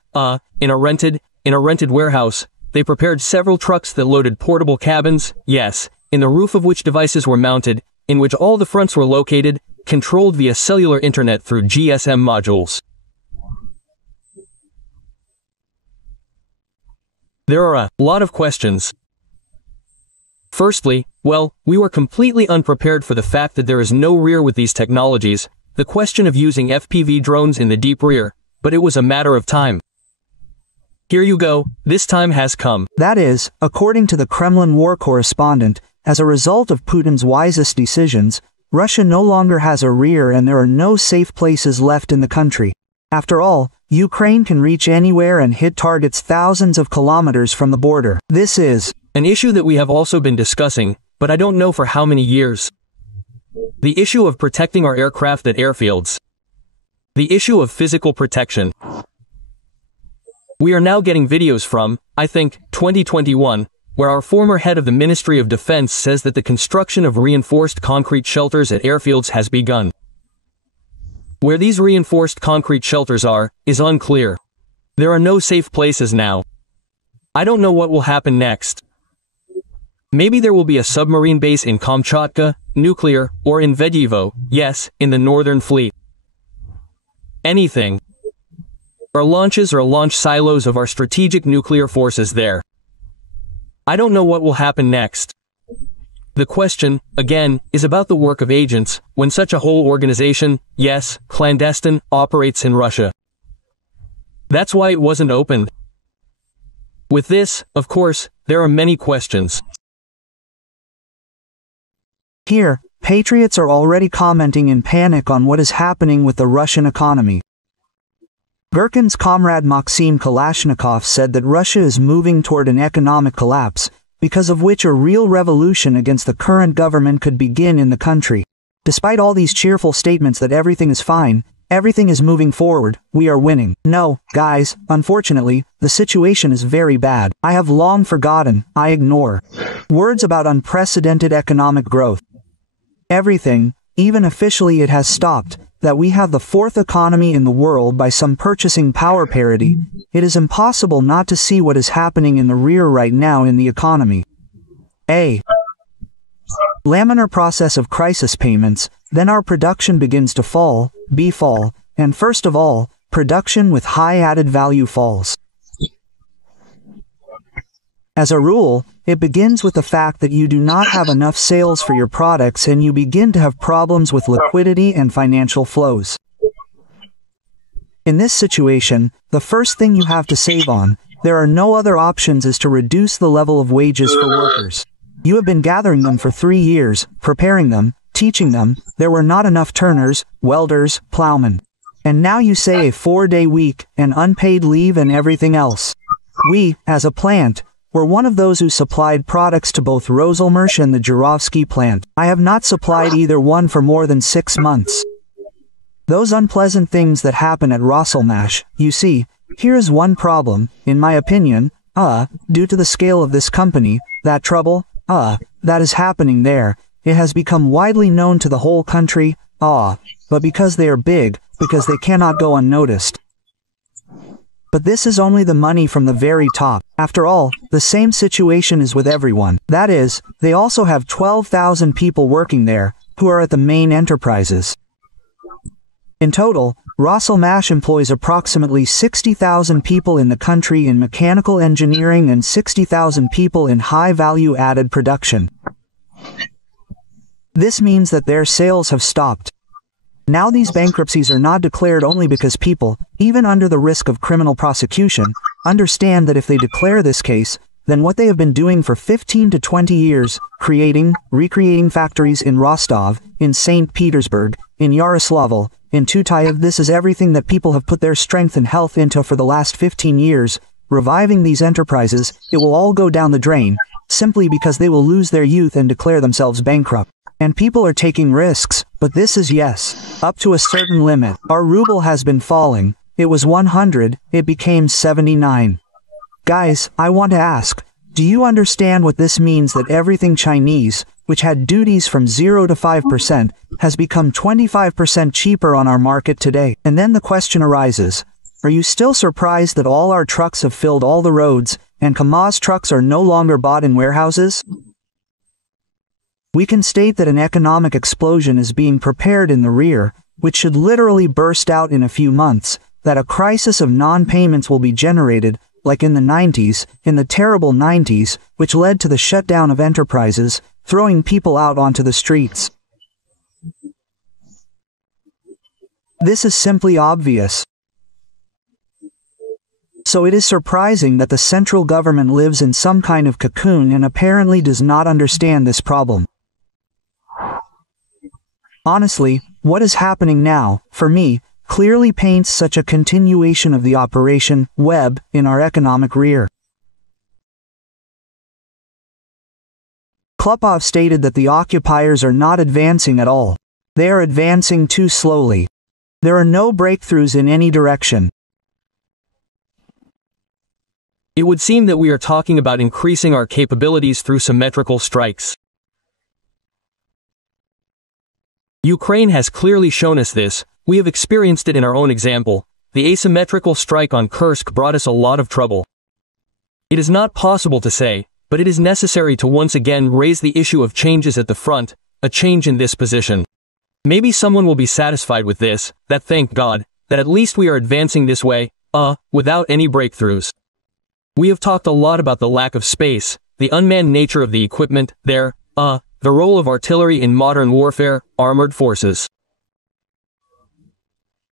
in a rented warehouse, they prepared several trucks that loaded portable cabins, yes, in the roof of which devices were mounted, in which all the fronts were located, controlled via cellular internet through GSM modules. There are a lot of questions. Firstly, well, we were completely unprepared for the fact that there is no rear with these technologies, the question of using FPV drones in the deep rear, but it was a matter of time. Here you go, this time has come. That is, according to the Kremlin war correspondent, as a result of Putin's wisest decisions, Russia no longer has a rear and there are no safe places left in the country. After all, Ukraine can reach anywhere and hit targets thousands of kilometers from the border. This is an issue that we have also been discussing, but I don't know for how many years. The issue of protecting our aircraft at airfields. The issue of physical protection. We are now getting videos from, I think, 2021, where our former head of the Ministry of Defense says that the construction of reinforced concrete shelters at airfields has begun. Where these reinforced concrete shelters are, is unclear. There are no safe places now. I don't know what will happen next. Maybe there will be a submarine base in Kamchatka, nuclear, or in Vedyevo, yes, in the Northern Fleet. Anything. Or launches or launch silos of our strategic nuclear forces there. I don't know what will happen next. The question, again, is about the work of agents, when such a whole organization, yes, clandestine, operates in Russia. That's why it wasn't opened. With this, of course, there are many questions. Here, patriots are already commenting in panic on what is happening with the Russian economy. Gherkin's comrade Maxim Kalashnikov said that Russia is moving toward an economic collapse, because of which a real revolution against the current government could begin in the country. Despite all these cheerful statements that everything is fine, everything is moving forward, we are winning. No, guys, unfortunately, the situation is very bad. I have long forgotten, I ignore words about unprecedented economic growth. Everything, even officially it has stopped, that we have the fourth economy in the world by some purchasing power parity. It is impossible not to see what is happening in the rear right now in the economy. A laminar process of crisis payments, then our production begins to fall, B fall, and first of all, production with high added value falls. As a rule, it begins with the fact that you do not have enough sales for your products and you begin to have problems with liquidity and financial flows. In this situation, the first thing you have to save on, there are no other options, is to reduce the level of wages for workers. You have been gathering them for 3 years, preparing them, teaching them, there were not enough turners, welders, plowmen. And now you say a 4-day week, and unpaid leave and everything else. We, as a plant, were one of those who supplied products to both Roselmarsh and the Jurovsky plant. I have not supplied either one for more than 6 months. Those unpleasant things that happen at Roselmash, you see, here is one problem, in my opinion, due to the scale of this company, that trouble, that is happening there, it has become widely known to the whole country, but because they are big, because they cannot go unnoticed. But this is only the money from the very top. After all, the same situation is with everyone. That is, they also have 12,000 people working there, who are at the main enterprises. In total, Roselmash employs approximately 60,000 people in the country in mechanical engineering and 60,000 people in high value-added production. This means that their sales have stopped. Now these bankruptcies are not declared only because people, even under the risk of criminal prosecution, understand that if they declare this case, then what they have been doing for 15 to 20 years, recreating factories in Rostov, in St. Petersburg, in Yaroslavl, in Tutayev, this is everything that people have put their strength and health into for the last 15 years, reviving these enterprises, it will all go down the drain, simply because they will lose their youth and declare themselves bankrupt. And people are taking risks, but this is yes, up to a certain limit. Our ruble has been falling. It was 100, it became 79. Guys, I want to ask, do you understand what this means that everything Chinese, which had duties from 0 to 5%, has become 25% cheaper on our market today? And then the question arises, are you still surprised that all our trucks have filled all the roads, and KAMAZ trucks are no longer bought in warehouses? We can state that an economic explosion is being prepared in the rear, which should literally burst out in a few months, that a crisis of non-payments will be generated, like in the 90s, in the terrible 90s, which led to the shutdown of enterprises, throwing people out onto the streets. This is simply obvious. So it is surprising that the central government lives in some kind of cocoon and apparently does not understand this problem. Honestly, what is happening now, for me, clearly paints such a continuation of the Operation Web in our economic rear. Klopov stated that the occupiers are not advancing at all. They are advancing too slowly. There are no breakthroughs in any direction. It would seem that we are talking about increasing our capabilities through symmetrical strikes. Ukraine has clearly shown us this. We have experienced it in our own example. The asymmetrical strike on Kursk brought us a lot of trouble. It is not possible to say, but it is necessary to once again raise the issue of changes at the front, a change in this position. Maybe someone will be satisfied with this, that thank God, that at least we are advancing this way, without any breakthroughs. We have talked a lot about the lack of space, the unmanned nature of the equipment, the role of artillery in modern warfare, armored forces.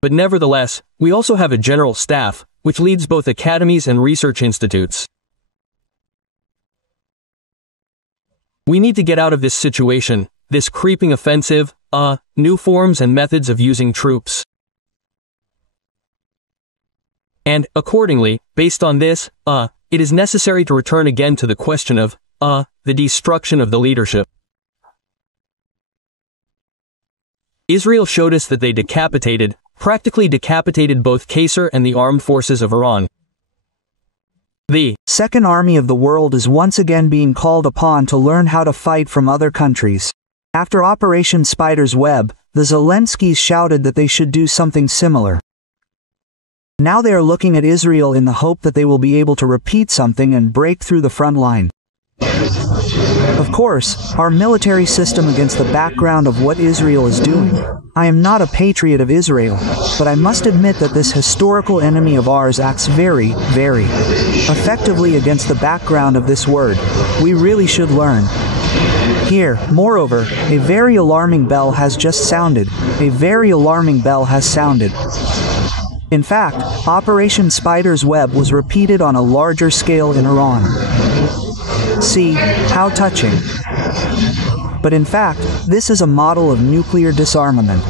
But nevertheless, we also have a general staff, which leads both academies and research institutes. We need to get out of this situation, this creeping offensive, new forms and methods of using troops. And, accordingly, based on this, it is necessary to return again to the question of, the destruction of the leadership. Israel showed us that they practically decapitated both Qasr and the armed forces of Iran. The Second Army of the world is once again being called upon to learn how to fight from other countries. After Operation Spider's Web, the Zelenskys shouted that they should do something similar. Now they are looking at Israel in the hope that they will be able to repeat something and break through the front line. Of course, our military system against the background of what Israel is doing. I am not a patriot of Israel, but I must admit that this historical enemy of ours acts very, very effectively against the background of this word. We really should learn. Here, moreover, a very alarming bell has just sounded. A very alarming bell has sounded. In fact, Operation Spider's Web was repeated on a larger scale in Iran. See, how touching. But in fact, this is a model of nuclear disarmament.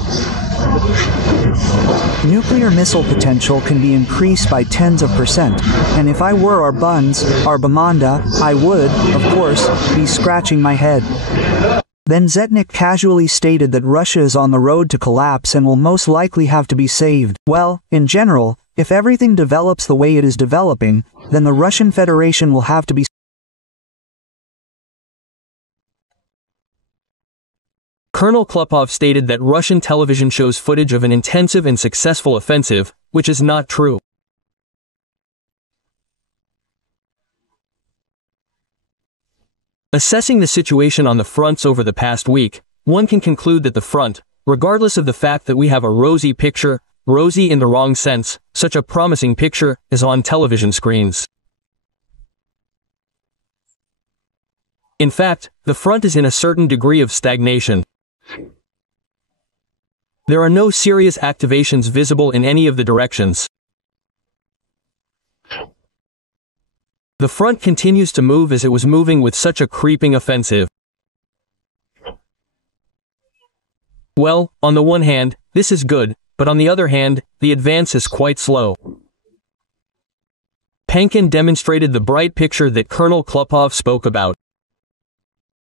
Nuclear missile potential can be increased by tens of %, and if I were our Bamanda, I would, of course, be scratching my head. Then Zetnik casually stated that Russia is on the road to collapse and will most likely have to be saved. Well, in general, if everything develops the way it is developing, then the Russian Federation will have to be. Colonel Klopov stated that Russian television shows footage of an intensive and successful offensive, which is not true. Assessing the situation on the fronts over the past week, one can conclude that the front, regardless of the fact that we have a rosy picture, rosy in the wrong sense, such a promising picture, is on television screens. In fact, the front is in a certain degree of stagnation. There are no serious activations visible in any of the directions. The front continues to move as it was moving with such a creeping offensive. Well, on the one hand, this is good, but on the other hand, the advance is quite slow. Pankin demonstrated the bright picture that Colonel Klopov spoke about.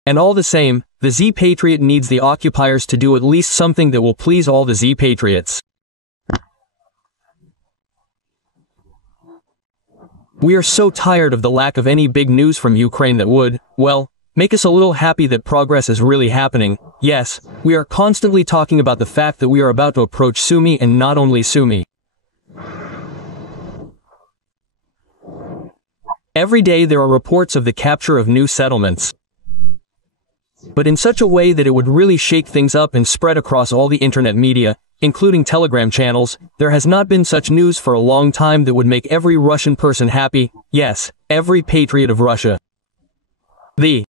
And all the same, the Z-Patriot needs the occupiers to do at least something that will please all the Z-Patriots. We are so tired of the lack of any big news from Ukraine that would, well, make us a little happy that progress is really happening. Yes, we are constantly talking about the fact that we are about to approach Sumy, and not only Sumy. Every day there are reports of the capture of new settlements. But in such a way that it would really shake things up and spread across all the internet media, including Telegram channels. There has not been such news for a long time that would make every Russian person happy, yes, every patriot of Russia. The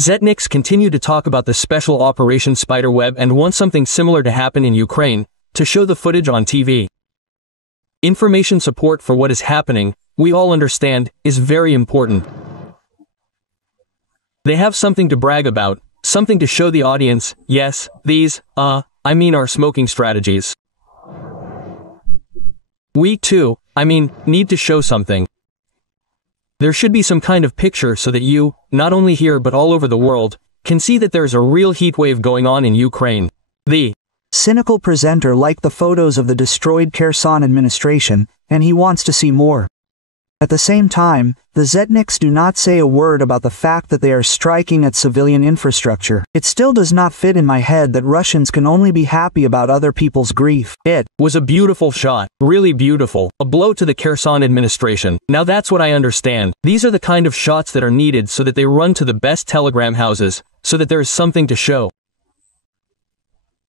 Zetniks continue to talk about the special Operation Spiderweb and want something similar to happen in Ukraine, to show the footage on TV. Information support for what is happening, we all understand, is very important. They have something to brag about, something to show the audience. Yes, these, our smoking strategies. We too, need to show something. There should be some kind of picture so that you, not only here but all over the world, can see that there's a real heatwave going on in Ukraine. The cynical presenter liked the photos of the destroyed Kherson administration, and he wants to see more. At the same time, the Zetniks do not say a word about the fact that they are striking at civilian infrastructure. It still does not fit in my head that Russians can only be happy about other people's grief. It was a beautiful shot, really beautiful, a blow to the Kherson administration. Now that's what I understand. These are the kind of shots that are needed so that they run to the best telegram houses, so that there is something to show.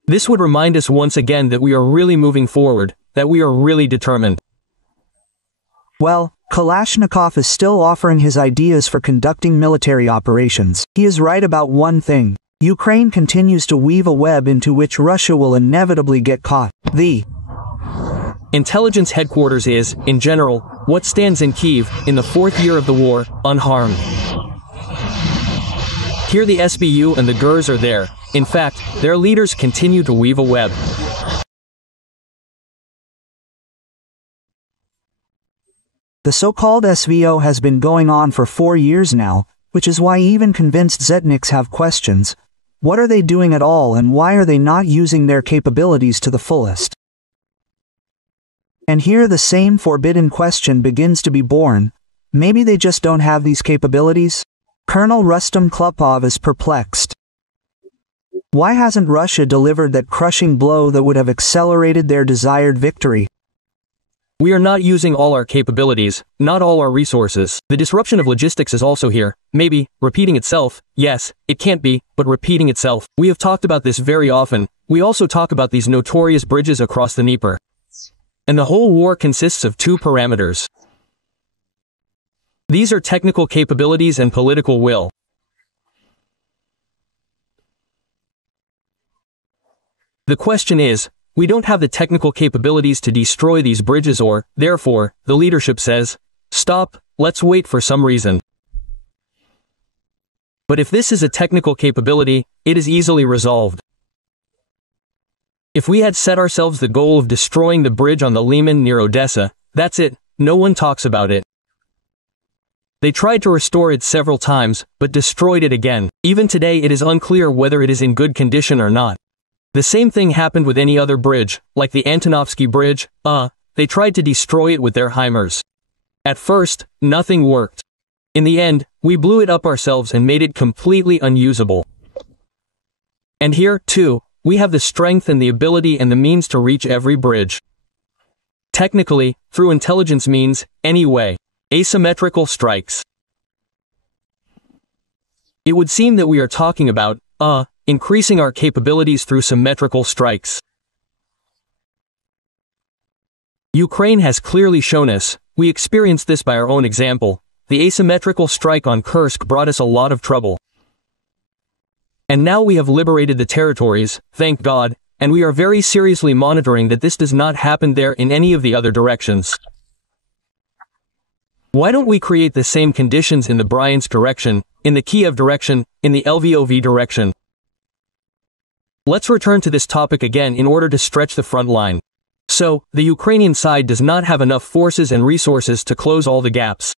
This would remind us once again that we are really moving forward, that we are really determined. Well, Kalashnikov is still offering his ideas for conducting military operations. He is right about one thing. Ukraine continues to weave a web into which Russia will inevitably get caught. The intelligence headquarters is, in general, what stands in Kyiv, in the fourth year of the war, unharmed. Here the SBU and the GERS are there. In fact, their leaders continue to weave a web. The so-called SVO has been going on for 4 years now, which is why even convinced Zetniks have questions. What are they doing at all, and why are they not using their capabilities to the fullest? And here the same forbidden question begins to be born. Maybe they just don't have these capabilities? Colonel Rustam Klopov is perplexed. Why hasn't Russia delivered that crushing blow that would have accelerated their desired victory? We are not using all our capabilities, not all our resources. The disruption of logistics is also here, maybe, repeating itself. Yes, it can't be, but repeating itself. We have talked about this very often. We also talk about these notorious bridges across the Dnieper. And the whole war consists of two parameters. These are technical capabilities and political will. The question is, we don't have the technical capabilities to destroy these bridges, or, therefore, the leadership says, stop, let's wait for some reason. But if this is a technical capability, it is easily resolved. If we had set ourselves the goal of destroying the bridge on the Liman near Odessa, that's it, no one talks about it. They tried to restore it several times, but destroyed it again. Even today it is unclear whether it is in good condition or not. The same thing happened with any other bridge, like the Antonovsky Bridge. They tried to destroy it with their HIMARS. At first, nothing worked. In the end, we blew it up ourselves and made it completely unusable. And here, too, we have the strength and the ability and the means to reach every bridge. Technically, through intelligence means, anyway, asymmetrical strikes. It would seem that we are talking about, increasing our capabilities through symmetrical strikes. Ukraine has clearly shown us, we experienced this by our own example, the asymmetrical strike on Kursk brought us a lot of trouble. And now we have liberated the territories, thank God, and we are very seriously monitoring that this does not happen there in any of the other directions. Why don't we create the same conditions in the Bryansk direction, in the Kiev direction, in the Lvov direction? Let's return to this topic again in order to stretch the front line. So, the Ukrainian side does not have enough forces and resources to close all the gaps.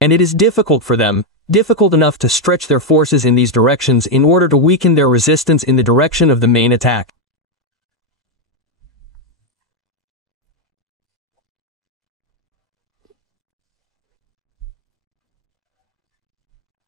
And it is difficult for them, difficult enough to stretch their forces in these directions in order to weaken their resistance in the direction of the main attack.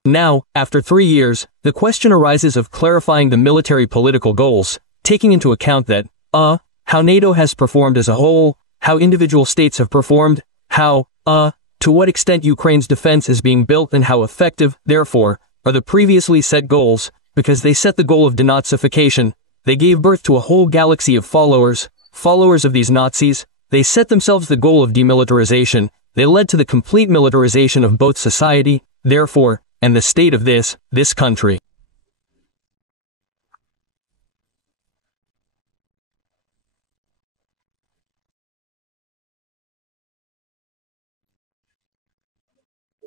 Now, after 3 years, the question arises of clarifying the military political goals, taking into account that, how NATO has performed as a whole, how individual states have performed, how, to what extent Ukraine's defense is being built and how effective, therefore, are the previously set goals, because they set the goal of denazification, they gave birth to a whole galaxy of followers of these Nazis, they set themselves the goal of demilitarization, they led to the complete militarization of both society, therefore, and the state of this country.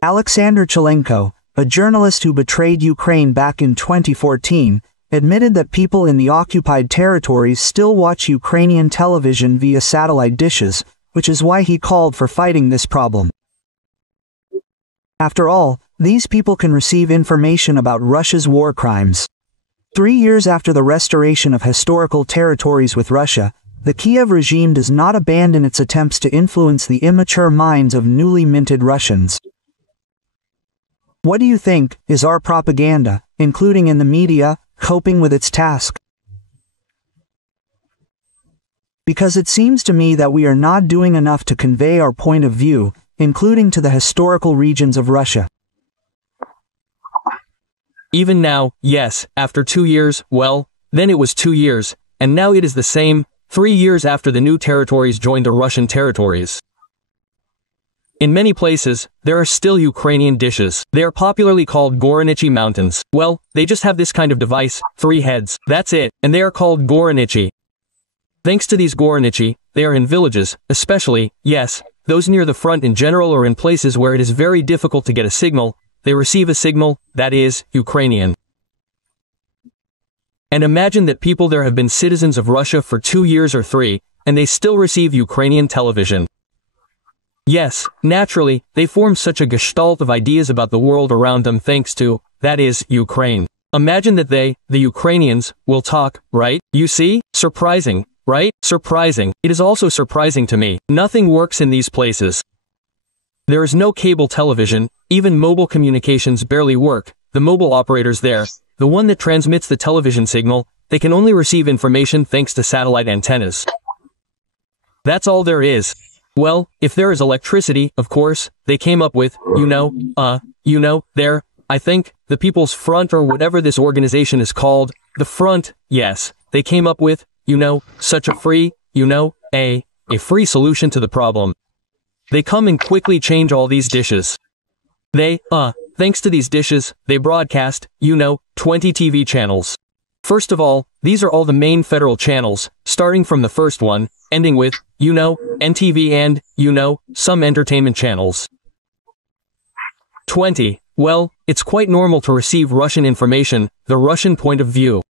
Alexander Chalenko, a journalist who betrayed Ukraine back in 2014, admitted that people in the occupied territories still watch Ukrainian television via satellite dishes, which is why he called for fighting this problem. After all, these people can receive information about Russia's war crimes. 3 years after the restoration of historical territories with Russia, the Kiev regime does not abandon its attempts to influence the immature minds of newly minted Russians. What do you think is our propaganda, including in the media, coping with its task? Because it seems to me that we are not doing enough to convey our point of view, including to the historical regions of Russia. Even now, yes, after 2 years, well, then it was 2 years, and now it is the same, 3 years after the new territories joined the Russian territories. In many places, there are still Ukrainian dishes. They are popularly called Goronichi mountains. Well, they just have this kind of device, 3 heads, that's it, and they are called Goronichi. Thanks to these Goronichi, they are in villages, especially, yes, those near the front in general or in places where it is very difficult to get a signal, they receive a signal, that is, Ukrainian. And imagine that people there have been citizens of Russia for 2 years or 3, and they still receive Ukrainian television. Yes, naturally, they form such a gestalt of ideas about the world around them thanks to, that is, Ukraine. Imagine that they, the Ukrainians, will talk, right? You see? Surprising, right? Surprising. It is also surprising to me. Nothing works in these places. There is no cable television, even mobile communications barely work. The mobile operators there, the one that transmits the television signal, they can only receive information thanks to satellite antennas. That's all there is. Well, if there is electricity, of course, they came up with, there, I think, the People's Front or whatever this organization is called, the Front, yes, they came up with, such a free, a free solution to the problem. They come and quickly change all these dishes. They, thanks to these dishes, they broadcast, 20 TV channels. First of all, these are all the main federal channels, starting from the first one, ending with, NTV and, some entertainment channels. 20. Well, it's quite normal to receive Russian information, the Russian point of view.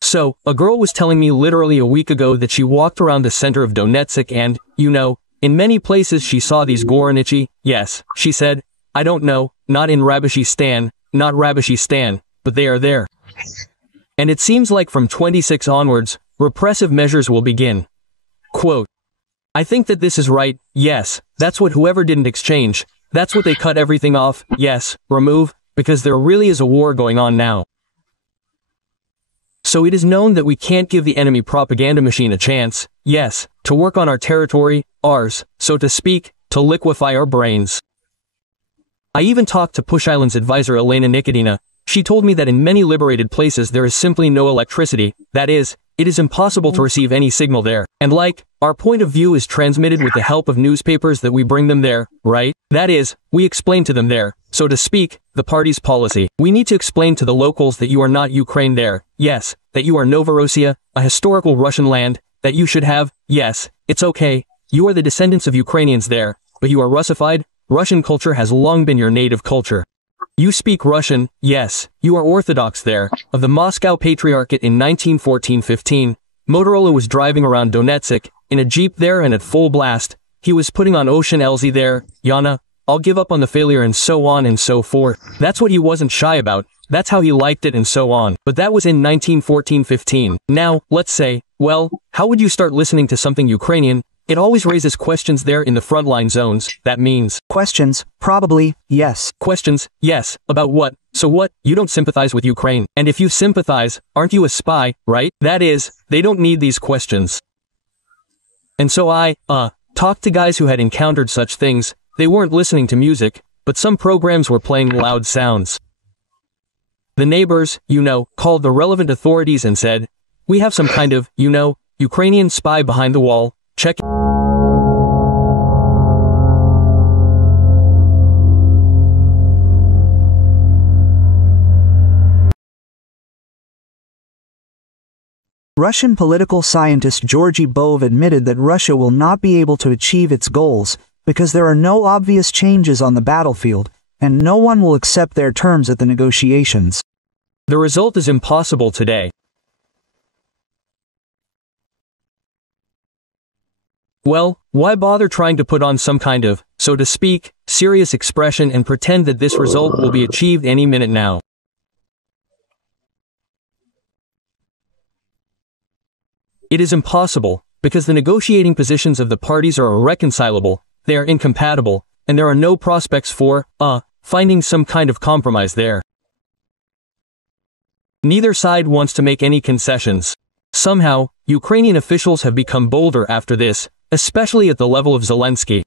So, a girl was telling me literally a week ago that she walked around the center of Donetsk and, in many places she saw these Goronichi, yes, she said, I don't know, not in Rabishistan, but they are there. And it seems like from 26 onwards, repressive measures will begin. Quote, I think that this is right, yes, that's what whoever didn't exchange, that's what they cut everything off, yes, remove, because there really is a war going on now. So it is known that we can't give the enemy propaganda machine a chance, yes, to work on our territory, ours, so to speak, to liquefy our brains. I even talked to Pushailin's advisor Elena Nikodina. She told me that in many liberated places there is simply no electricity, that is, it is impossible to receive any signal there. And our point of view is transmitted with the help of newspapers that we bring them there, right? That is, we explain to them there, so to speak, the party's policy. We need to explain to the locals that you are not Ukraine there, yes, that you are Novorossiya, a historical Russian land, that you should have, yes, it's okay, you are the descendants of Ukrainians there, but you are Russified. Russian culture has long been your native culture. You speak Russian, yes, you are Orthodox there, of the Moscow Patriarchate in 1914-15. Motorola was driving around Donetsk, in a jeep there and at full blast. He was putting on Ocean Elzy there, Yana, I'll give up on the failure and so on and so forth. That's what he wasn't shy about, that's how he liked it and so on. But that was in 1914-15. Now, let's say, well, how would you start listening to something Ukrainian? It always raises questions there in the frontline zones. That means questions, probably, yes. Questions, yes. About what? So what? You don't sympathize with Ukraine. And if you sympathize, aren't you a spy, right? That is, they don't need these questions. And so I, talked to guys who had encountered such things. They weren't listening to music, but some programs were playing loud sounds. The neighbors, called the relevant authorities and said, we have some kind of, Ukrainian spy behind the wall. Check. Russian political scientist Georgy Bove admitted that Russia will not be able to achieve its goals because there are no obvious changes on the battlefield, and no one will accept their terms at the negotiations. The result is impossible today. Well, why bother trying to put on some kind of, so to speak, serious expression and pretend that this result will be achieved any minute now? It is impossible, because the negotiating positions of the parties are irreconcilable, they are incompatible, and there are no prospects for, finding some kind of compromise there. Neither side wants to make any concessions. Somehow, Ukrainian officials have become bolder after this, especially at the level of Zelensky.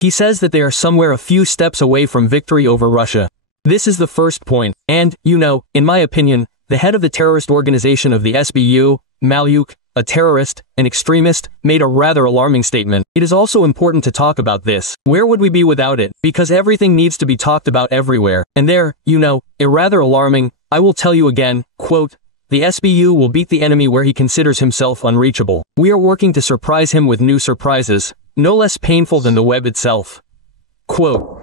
He says that they are somewhere a few steps away from victory over Russia. This is the first point, and, in my opinion, the head of the terrorist organization of the SBU, Malyuk, a terrorist, an extremist, made a rather alarming statement. It is also important to talk about this. Where would we be without it? Because everything needs to be talked about everywhere. And there, a rather alarming, I will tell you again, quote, the SBU will beat the enemy where he considers himself unreachable. We are working to surprise him with new surprises, no less painful than the web itself. Quote,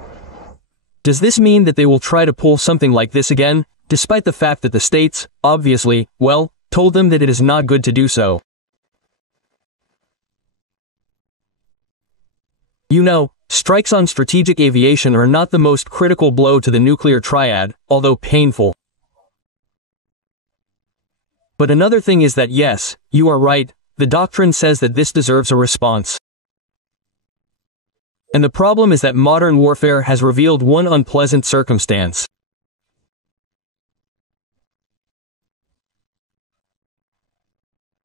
does this mean that they will try to pull something like this again, despite the fact that the states, obviously, told them that it is not good to do so? Strikes on strategic aviation are not the most critical blow to the nuclear triad, although painful. But another thing is that yes, you are right, the doctrine says that this deserves a response. And the problem is that modern warfare has revealed one unpleasant circumstance.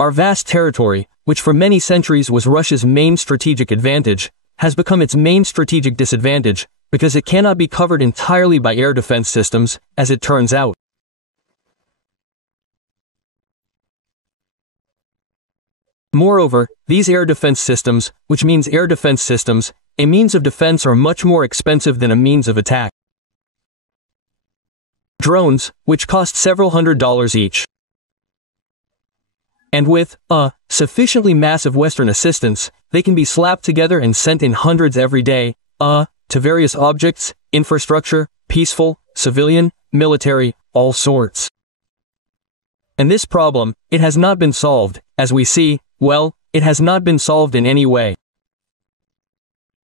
Our vast territory, which for many centuries was Russia's main strategic advantage, has become its main strategic disadvantage, because it cannot be covered entirely by air defense systems, as it turns out. Moreover, these air defense systems, which means air defense systems, a means of defense, are much more expensive than a means of attack. Drones, which cost several $100s each. And with, sufficiently massive Western assistance, they can be slapped together and sent in hundreds every day, to various objects, infrastructure, peaceful, civilian, military, all sorts. And this problem, it has not been solved, as we see, it has not been solved in any way.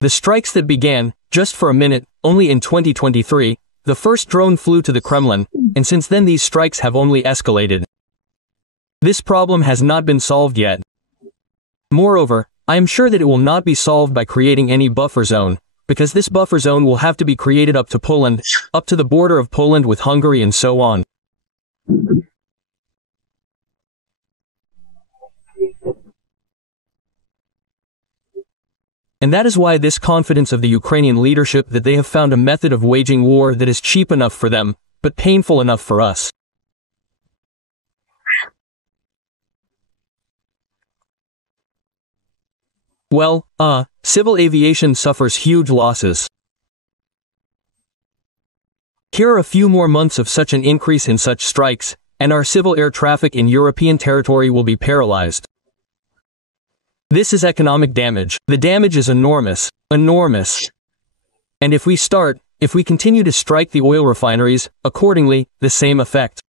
The strikes that began, just for a minute, only in 2023, the first drone flew to the Kremlin, and since then these strikes have only escalated. This problem has not been solved yet. Moreover, I am sure that it will not be solved by creating any buffer zone, because this buffer zone will have to be created up to Poland, up to the border of Poland with Hungary and so on. And that is why this confidence of the Ukrainian leadership that they have found a method of waging war that is cheap enough for them, but painful enough for us. Well, civil aviation suffers huge losses. Here are a few more months of such an increase in such strikes, and our civil air traffic in European territory will be paralyzed. This is economic damage. The damage is enormous. Enormous. And if we continue to strike the oil refineries, accordingly, the same effect.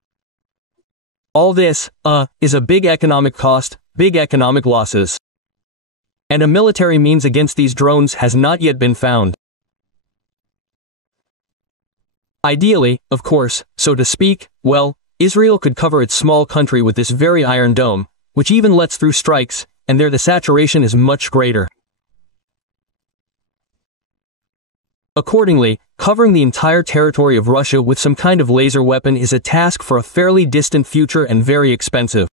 All this, is a big economic cost, big economic losses. And a military means against these drones has not yet been found. Ideally, of course, so to speak, well, Israel could cover its small country with this very Iron Dome, which even lets through strikes, and there the saturation is much greater. Accordingly, covering the entire territory of Russia with some kind of laser weapon is a task for a fairly distant future and very expensive.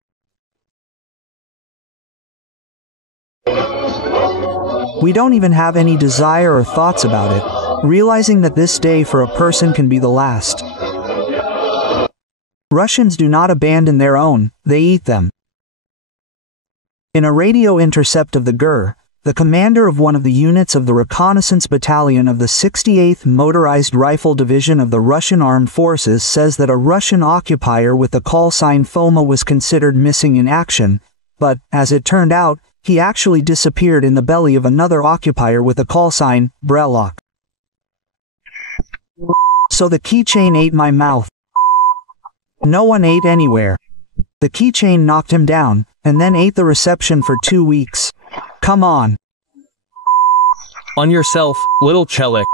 We don't even have any desire or thoughts about it, realizing that this day for a person can be the last. Russians do not abandon their own, they eat them. In a radio intercept of the GUR, the commander of one of the units of the reconnaissance battalion of the 68th Motorized Rifle Division of the Russian Armed Forces says that a Russian occupier with the call sign Foma was considered missing in action, but, as it turned out, he actually disappeared in the belly of another occupier with the call sign Brelok. So the keychain ate my mouth. No one ate anywhere. The keychain knocked him down, and then ate the reception for 2 weeks. Come on. On yourself, little Chelik.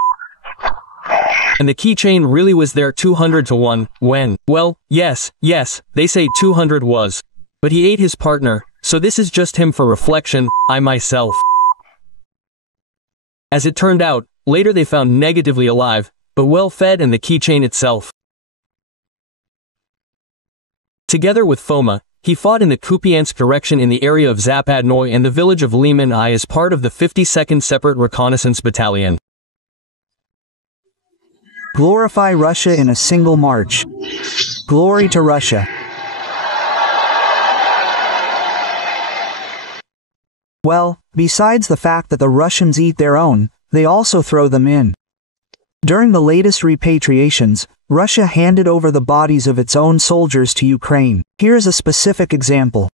And the keychain really was there 200 to 1, when, well, yes, they say 200 was. But he ate his partner, so this is just him for reflection, I myself. As it turned out, later they found negatively alive, but well fed and the keychain itself. Together with Foma, he fought in the Kupiansk direction in the area of Zapadnoy and the village of Liman I as part of the 52nd Separate Reconnaissance Battalion. Glorify Russia in a single march. Glory to Russia. Well, besides the fact that the Russians eat their own, they also throw them in. During the latest repatriations, Russia handed over the bodies of its own soldiers to Ukraine. Here's a specific example.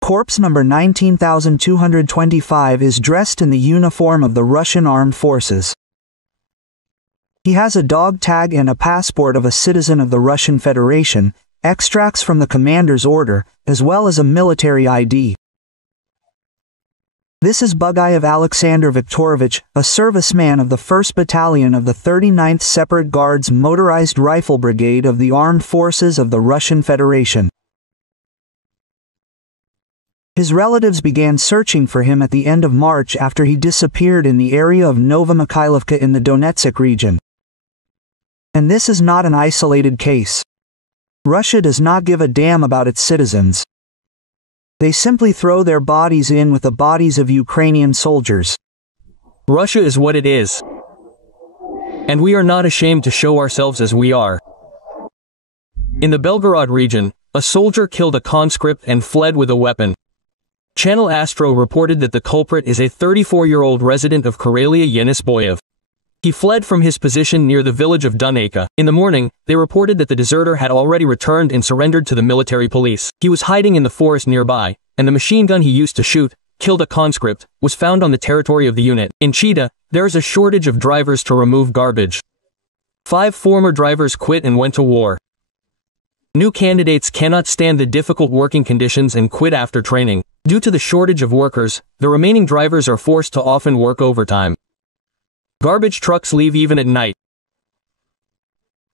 Corpse number 19,225 is dressed in the uniform of the Russian Armed Forces. He has a dog tag and a passport of a citizen of the Russian Federation, extracts from the commander's order, as well as a military ID. This is Bugayev Alexander Viktorovich, a serviceman of the 1st Battalion of the 39th Separate Guards Motorized Rifle Brigade of the Armed Forces of the Russian Federation. His relatives began searching for him at the end of March after he disappeared in the area of Novomykhailovka in the Donetsk region. And this is not an isolated case. Russia does not give a damn about its citizens. They simply throw their bodies in with the bodies of Ukrainian soldiers. Russia is what it is. And we are not ashamed to show ourselves as we are. In the Belgorod region, a soldier killed a conscript and fled with a weapon. Channel Astro reported that the culprit is a 34-year-old resident of Karelia Yenis Boyev. He fled from his position near the village of Dunayka. In the morning, they reported that the deserter had already returned and surrendered to the military police. He was hiding in the forest nearby, and the machine gun he used to shoot, killed a conscript, was found on the territory of the unit. In Chita, there is a shortage of drivers to remove garbage. 5 former drivers quit and went to war. New candidates cannot stand the difficult working conditions and quit after training. Due to the shortage of workers, the remaining drivers are forced to often work overtime. Garbage trucks leave even at night.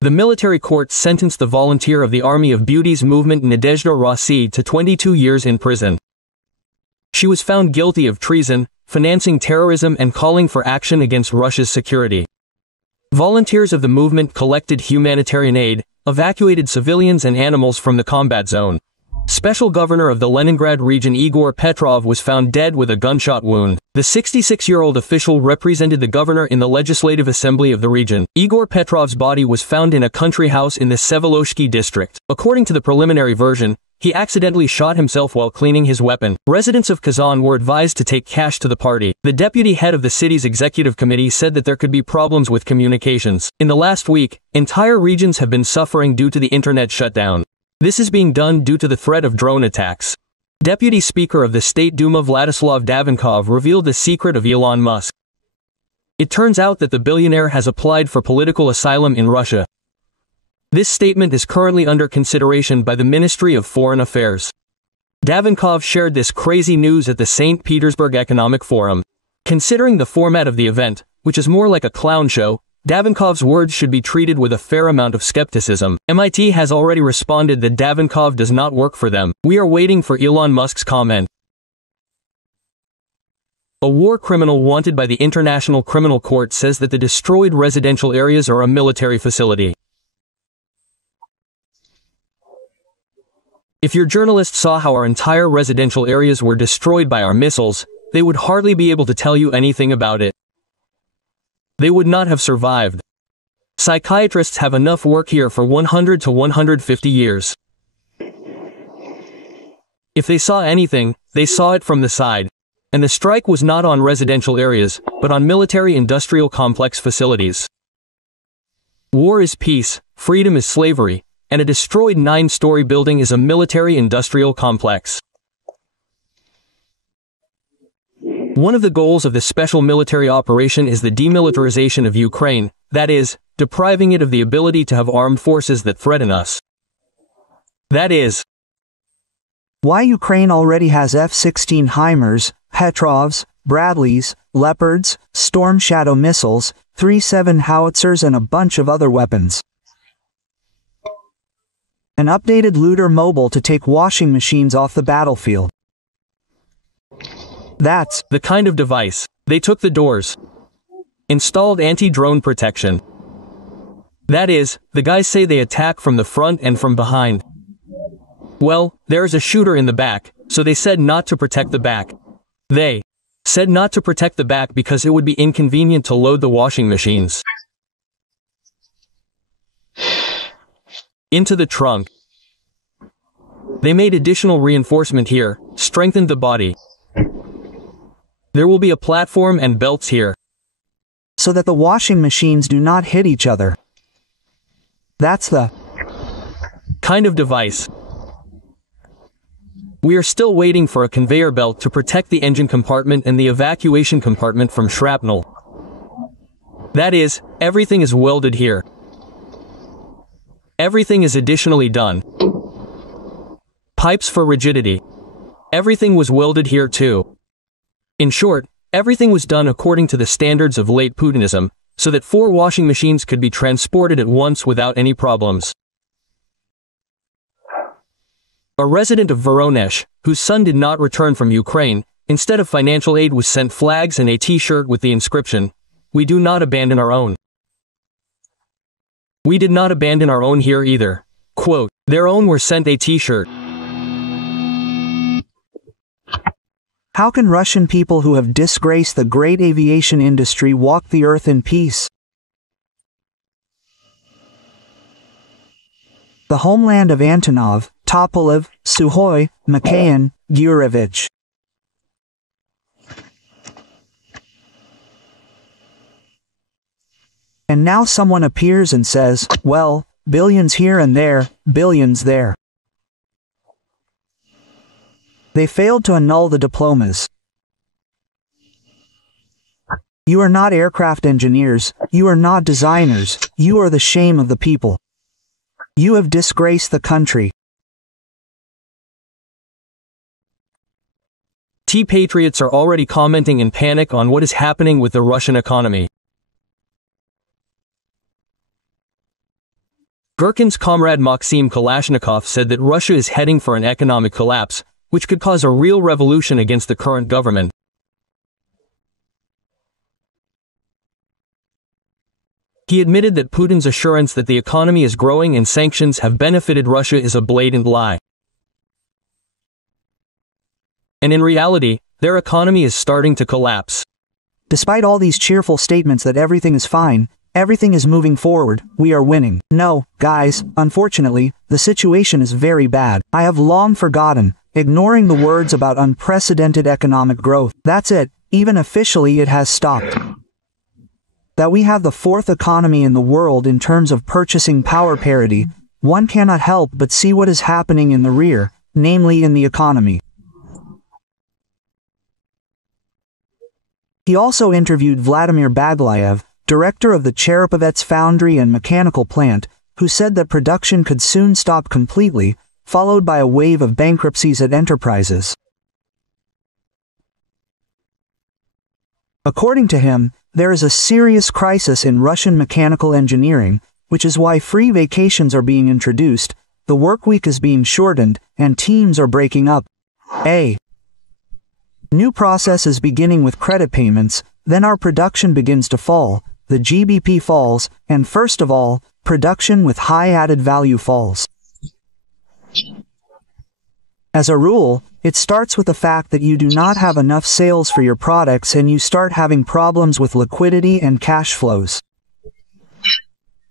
The military court sentenced the volunteer of the Army of Beauty's movement Nadezhda Rossi to 22 years in prison. She was found guilty of treason, financing terrorism and calling for action against Russia's security. Volunteers of the movement collected humanitarian aid, evacuated civilians and animals from the combat zone. Special Governor of the Leningrad region Igor Petrov was found dead with a gunshot wound. The 66-year-old official represented the governor in the Legislative Assembly of the region. Igor Petrov's body was found in a country house in the Sevoloshki district. According to the preliminary version, he accidentally shot himself while cleaning his weapon. Residents of Kazan were advised to take cash to the party. The deputy head of the city's executive committee said that there could be problems with communications. In the last week, entire regions have been suffering due to the internet shutdown. This is being done due to the threat of drone attacks. Deputy Speaker of the State Duma Vladislav Davankov revealed the secret of Elon Musk. It turns out that the billionaire has applied for political asylum in Russia. This statement is currently under consideration by the Ministry of Foreign Affairs. Davankov shared this crazy news at the St. Petersburg Economic Forum. Considering the format of the event, which is more like a clown show, Davankov's words should be treated with a fair amount of skepticism. MIT has already responded that Davankov does not work for them. We are waiting for Elon Musk's comment. A war criminal wanted by the International Criminal Court says that the destroyed residential areas are a military facility. If your journalists saw how our entire residential areas were destroyed by our missiles, they would hardly be able to tell you anything about it. They would not have survived. Psychiatrists have enough work here for 100 to 150 years. If they saw anything, they saw it from the side. And the strike was not on residential areas, but on military-industrial complex facilities. War is peace, freedom is slavery, and a destroyed 9-story building is a military-industrial complex. One of the goals of the special military operation is the demilitarization of Ukraine, that is, depriving it of the ability to have armed forces that threaten us. That is why Ukraine already has F-16 HIMARS, Petrovs, Bradleys, Leopards, Storm Shadow missiles, 3-7 howitzers and a bunch of other weapons. An updated looter mobile to take washing machines off the battlefield. That's the kind of device. They took the doors. Installed anti-drone protection. That is, the guys say they attack from the front and from behind. Well, there is a shooter in the back, so they said not to protect the back. They said not to protect the back because it would be inconvenient to load the washing machines into the trunk. They made additional reinforcement here, strengthened the body. There will be a platform and belts here, so that the washing machines do not hit each other. That's the kind of device. We are still waiting for a conveyor belt to protect the engine compartment and the evacuation compartment from shrapnel. That is, everything is welded here. Everything is additionally done. Pipes for rigidity. Everything was welded here too. In short, everything was done according to the standards of late Putinism, so that 4 washing machines could be transported at once without any problems. A resident of Voronezh, whose son did not return from Ukraine, instead of financial aid was sent flags and a t-shirt with the inscription, "We do not abandon our own." We did not abandon our own here either. Quote, their own were sent a t-shirt. How can Russian people who have disgraced the great aviation industry walk the earth in peace? The homeland of Antonov, Tupolev, Sukhoi, Mikoyan, Gurevich. And now someone appears and says, well, billions here and there, billions there. They failed to annul the diplomas. You are not aircraft engineers, you are not designers, you are the shame of the people. You have disgraced the country. T-Patriots are already commenting in panic on what is happening with the Russian economy. Gherkin's comrade Maxim Kalashnikov said that Russia is heading for an economic collapse, which could cause a real revolution against the current government. He admitted that Putin's assurance that the economy is growing and sanctions have benefited Russia is a blatant lie. And in reality, their economy is starting to collapse. Despite all these cheerful statements that everything is fine, everything is moving forward, we are winning. No, guys, unfortunately, the situation is very bad. I have long forgotten, ignoring the words about unprecedented economic growth. That's it, even officially it has stopped. That we have the fourth economy in the world in terms of purchasing power parity, one cannot help but see what is happening in the rear, namely in the economy. He also interviewed Vladimir Baglayev, director of the Cherepovets foundry and mechanical plant, who said that production could soon stop completely, followed by a wave of bankruptcies at enterprises. According to him, there is a serious crisis in Russian mechanical engineering, which is why free vacations are being introduced, the work week is being shortened, and teams are breaking up. A new process is beginning with credit payments, then our production begins to fall, the GBP falls, and first of all, production with high added value falls. As a rule, it starts with the fact that you do not have enough sales for your products and you start having problems with liquidity and cash flows.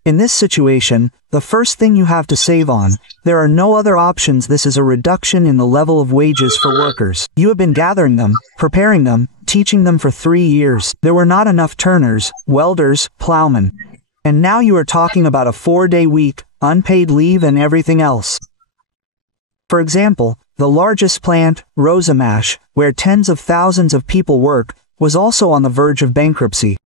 In this situation, the first thing you have to save on, there are no other options. This is a reduction in the level of wages for workers. You have been gathering them, preparing them, teaching them for 3 years. There were not enough turners, welders, plowmen. And now you are talking about a 4-day week, unpaid leave and everything else. For example, the largest plant, Rosamash, where tens of thousands of people work, was also on the verge of bankruptcy.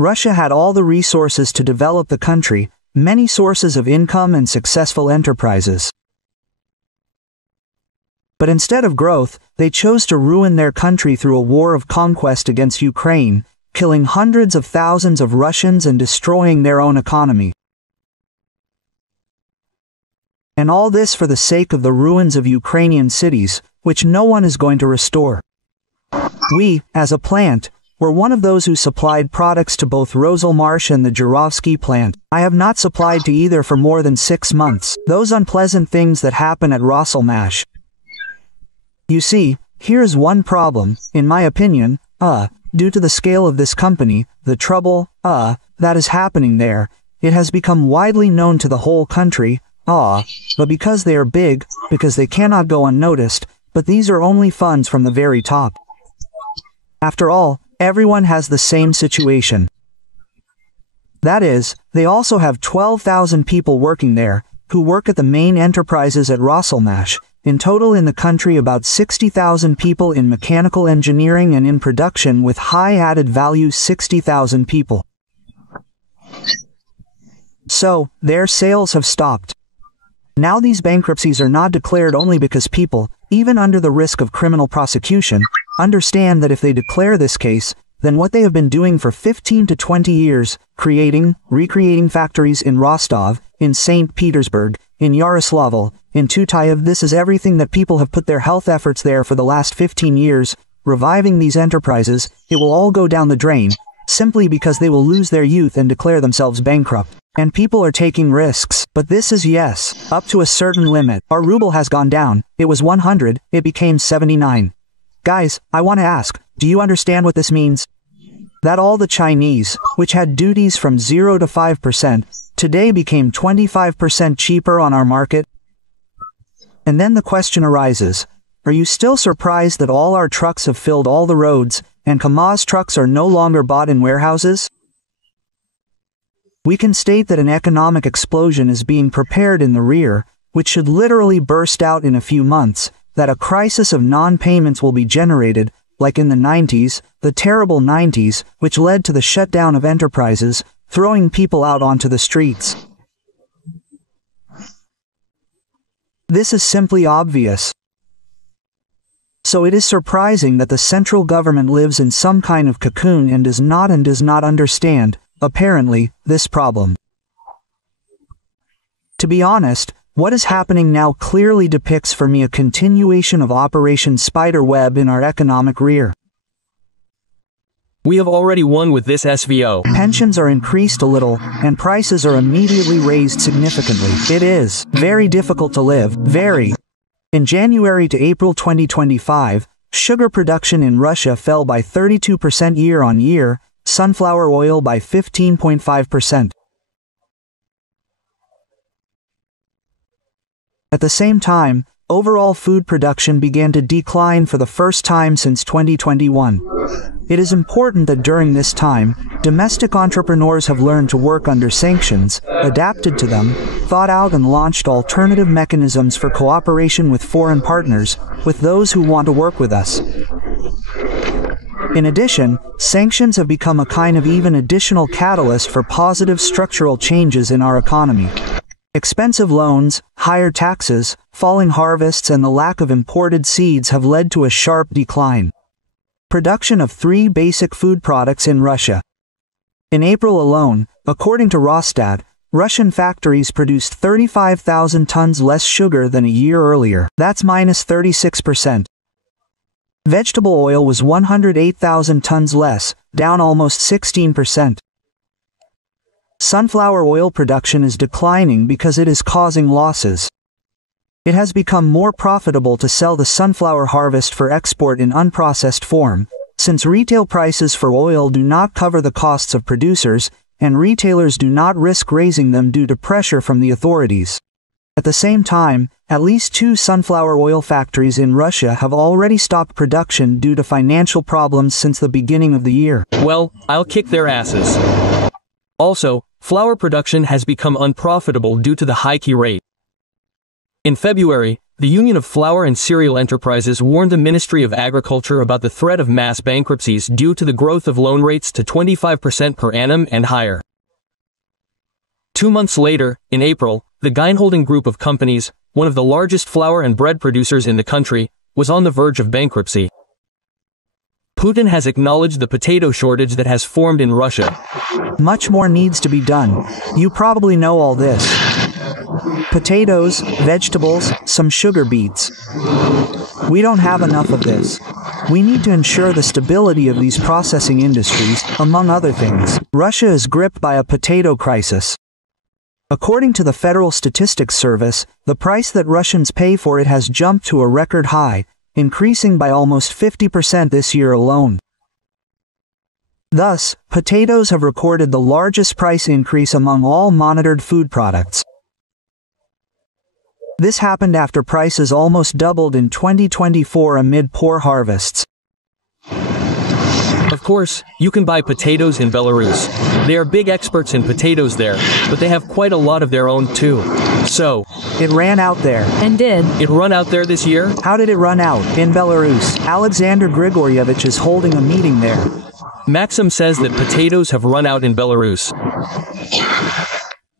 Russia had all the resources to develop the country, many sources of income and successful enterprises. But instead of growth, they chose to ruin their country through a war of conquest against Ukraine, killing hundreds of thousands of Russians and destroying their own economy. And all this for the sake of the ruins of Ukrainian cities, which no one is going to restore. We, as a plant, were one of those who supplied products to both Roselmarsh and the Jurovsky plant. I have not supplied to either for more than 6 months. Those unpleasant things that happen at Roselmash. You see, here's one problem, in my opinion, due to the scale of this company, the trouble, that is happening there, it has become widely known to the whole country, but because they are big, because they cannot go unnoticed, but these are only funds from the very top. After all, everyone has the same situation. That is, they also have 12,000 people working there, who work at the main enterprises at Roselmash. In total in the country about 60,000 people in mechanical engineering and in production with high added value 60,000 people. So, their sales have stopped. Now these bankruptcies are not declared only because people, even under the risk of criminal prosecution, understand that if they declare this case, then what they have been doing for 15 to 20 years, recreating factories in Rostov, in St. Petersburg, in Yaroslavl, in Tutayev, this is everything that people have put their health efforts there for the last 15 years, reviving these enterprises, it will all go down the drain, simply because they will lose their youth and declare themselves bankrupt. And people are taking risks, but this is yes, up to a certain limit. Our ruble has gone down, it was 100, it became 79. Guys, I want to ask, do you understand what this means? That all the Chinese, which had duties from 0 to 5%, today became 25% cheaper on our market? And then the question arises, are you still surprised that all our trucks have filled all the roads, and KAMAZ trucks are no longer bought in warehouses? We can state that an economic explosion is being prepared in the rear, which should literally burst out in a few months, that a crisis of non-payments will be generated, like in the 90s, the terrible 90s, which led to the shutdown of enterprises, throwing people out onto the streets. This is simply obvious. So it is surprising that the central government lives in some kind of cocoon and does not understand, apparently, this problem. To be honest, what is happening now clearly depicts for me a continuation of Operation Spiderweb in our economic rear. We have already won with this SVO. Pensions are increased a little, and prices are immediately raised significantly. It is very difficult to live, very. In January to April 2025, sugar production in Russia fell by 32% year-on-year, sunflower oil by 15.5%. At the same time, overall food production began to decline for the first time since 2021. It is important that during this time, domestic entrepreneurs have learned to work under sanctions, adapted to them, thought out and launched alternative mechanisms for cooperation with foreign partners, with those who want to work with us. In addition, sanctions have become a kind of even additional catalyst for positive structural changes in our economy. Expensive loans, higher taxes, falling harvests and the lack of imported seeds have led to a sharp decline. Production of 3 basic food products in Russia. In April alone, according to Rosstat, Russian factories produced 35,000 tons less sugar than a year earlier. That's minus 36%. Vegetable oil was 108,000 tons less, down almost 16%. Sunflower oil production is declining because it is causing losses. It has become more profitable to sell the sunflower harvest for export in unprocessed form, since retail prices for oil do not cover the costs of producers, and retailers do not risk raising them due to pressure from the authorities. At the same time, at least 2 sunflower oil factories in Russia have already stopped production due to financial problems since the beginning of the year. Well, I'll kick their asses. Also, flour production has become unprofitable due to the high key rate. In February, the Union of Flour and Cereal Enterprises warned the Ministry of Agriculture about the threat of mass bankruptcies due to the growth of loan rates to 25% per annum and higher. 2 months later, in April, the Geinholding Group of companies, one of the largest flour and bread producers in the country, was on the verge of bankruptcy. Putin has acknowledged the potato shortage that has formed in Russia. Much more needs to be done. You probably know all this. Potatoes, vegetables, some sugar beets. We don't have enough of this. We need to ensure the stability of these processing industries, among other things. Russia is gripped by a potato crisis. According to the Federal Statistics Service, the price that Russians pay for it has jumped to a record high, increasing by almost 50% this year alone. Thus, potatoes have recorded the largest price increase among all monitored food products. This happened after prices almost doubled in 2024 amid poor harvests. Of course, you can buy potatoes in Belarus. They are big experts in potatoes there, but they have quite a lot of their own too. So, it ran out there. And did it run out there this year? How did it run out? In Belarus. Alexander Grigoryevich is holding a meeting there. Maxim says that potatoes have run out in Belarus.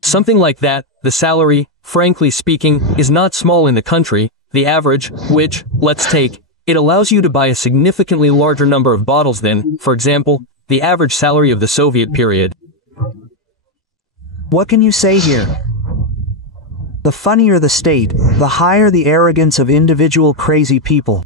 Something like that. The salary, frankly speaking, is not small in the country. The average, which, let's take, it allows you to buy a significantly larger number of bottles than, for example, the average salary of the Soviet period. What can you say here? The funnier the state, the higher the arrogance of individual crazy people.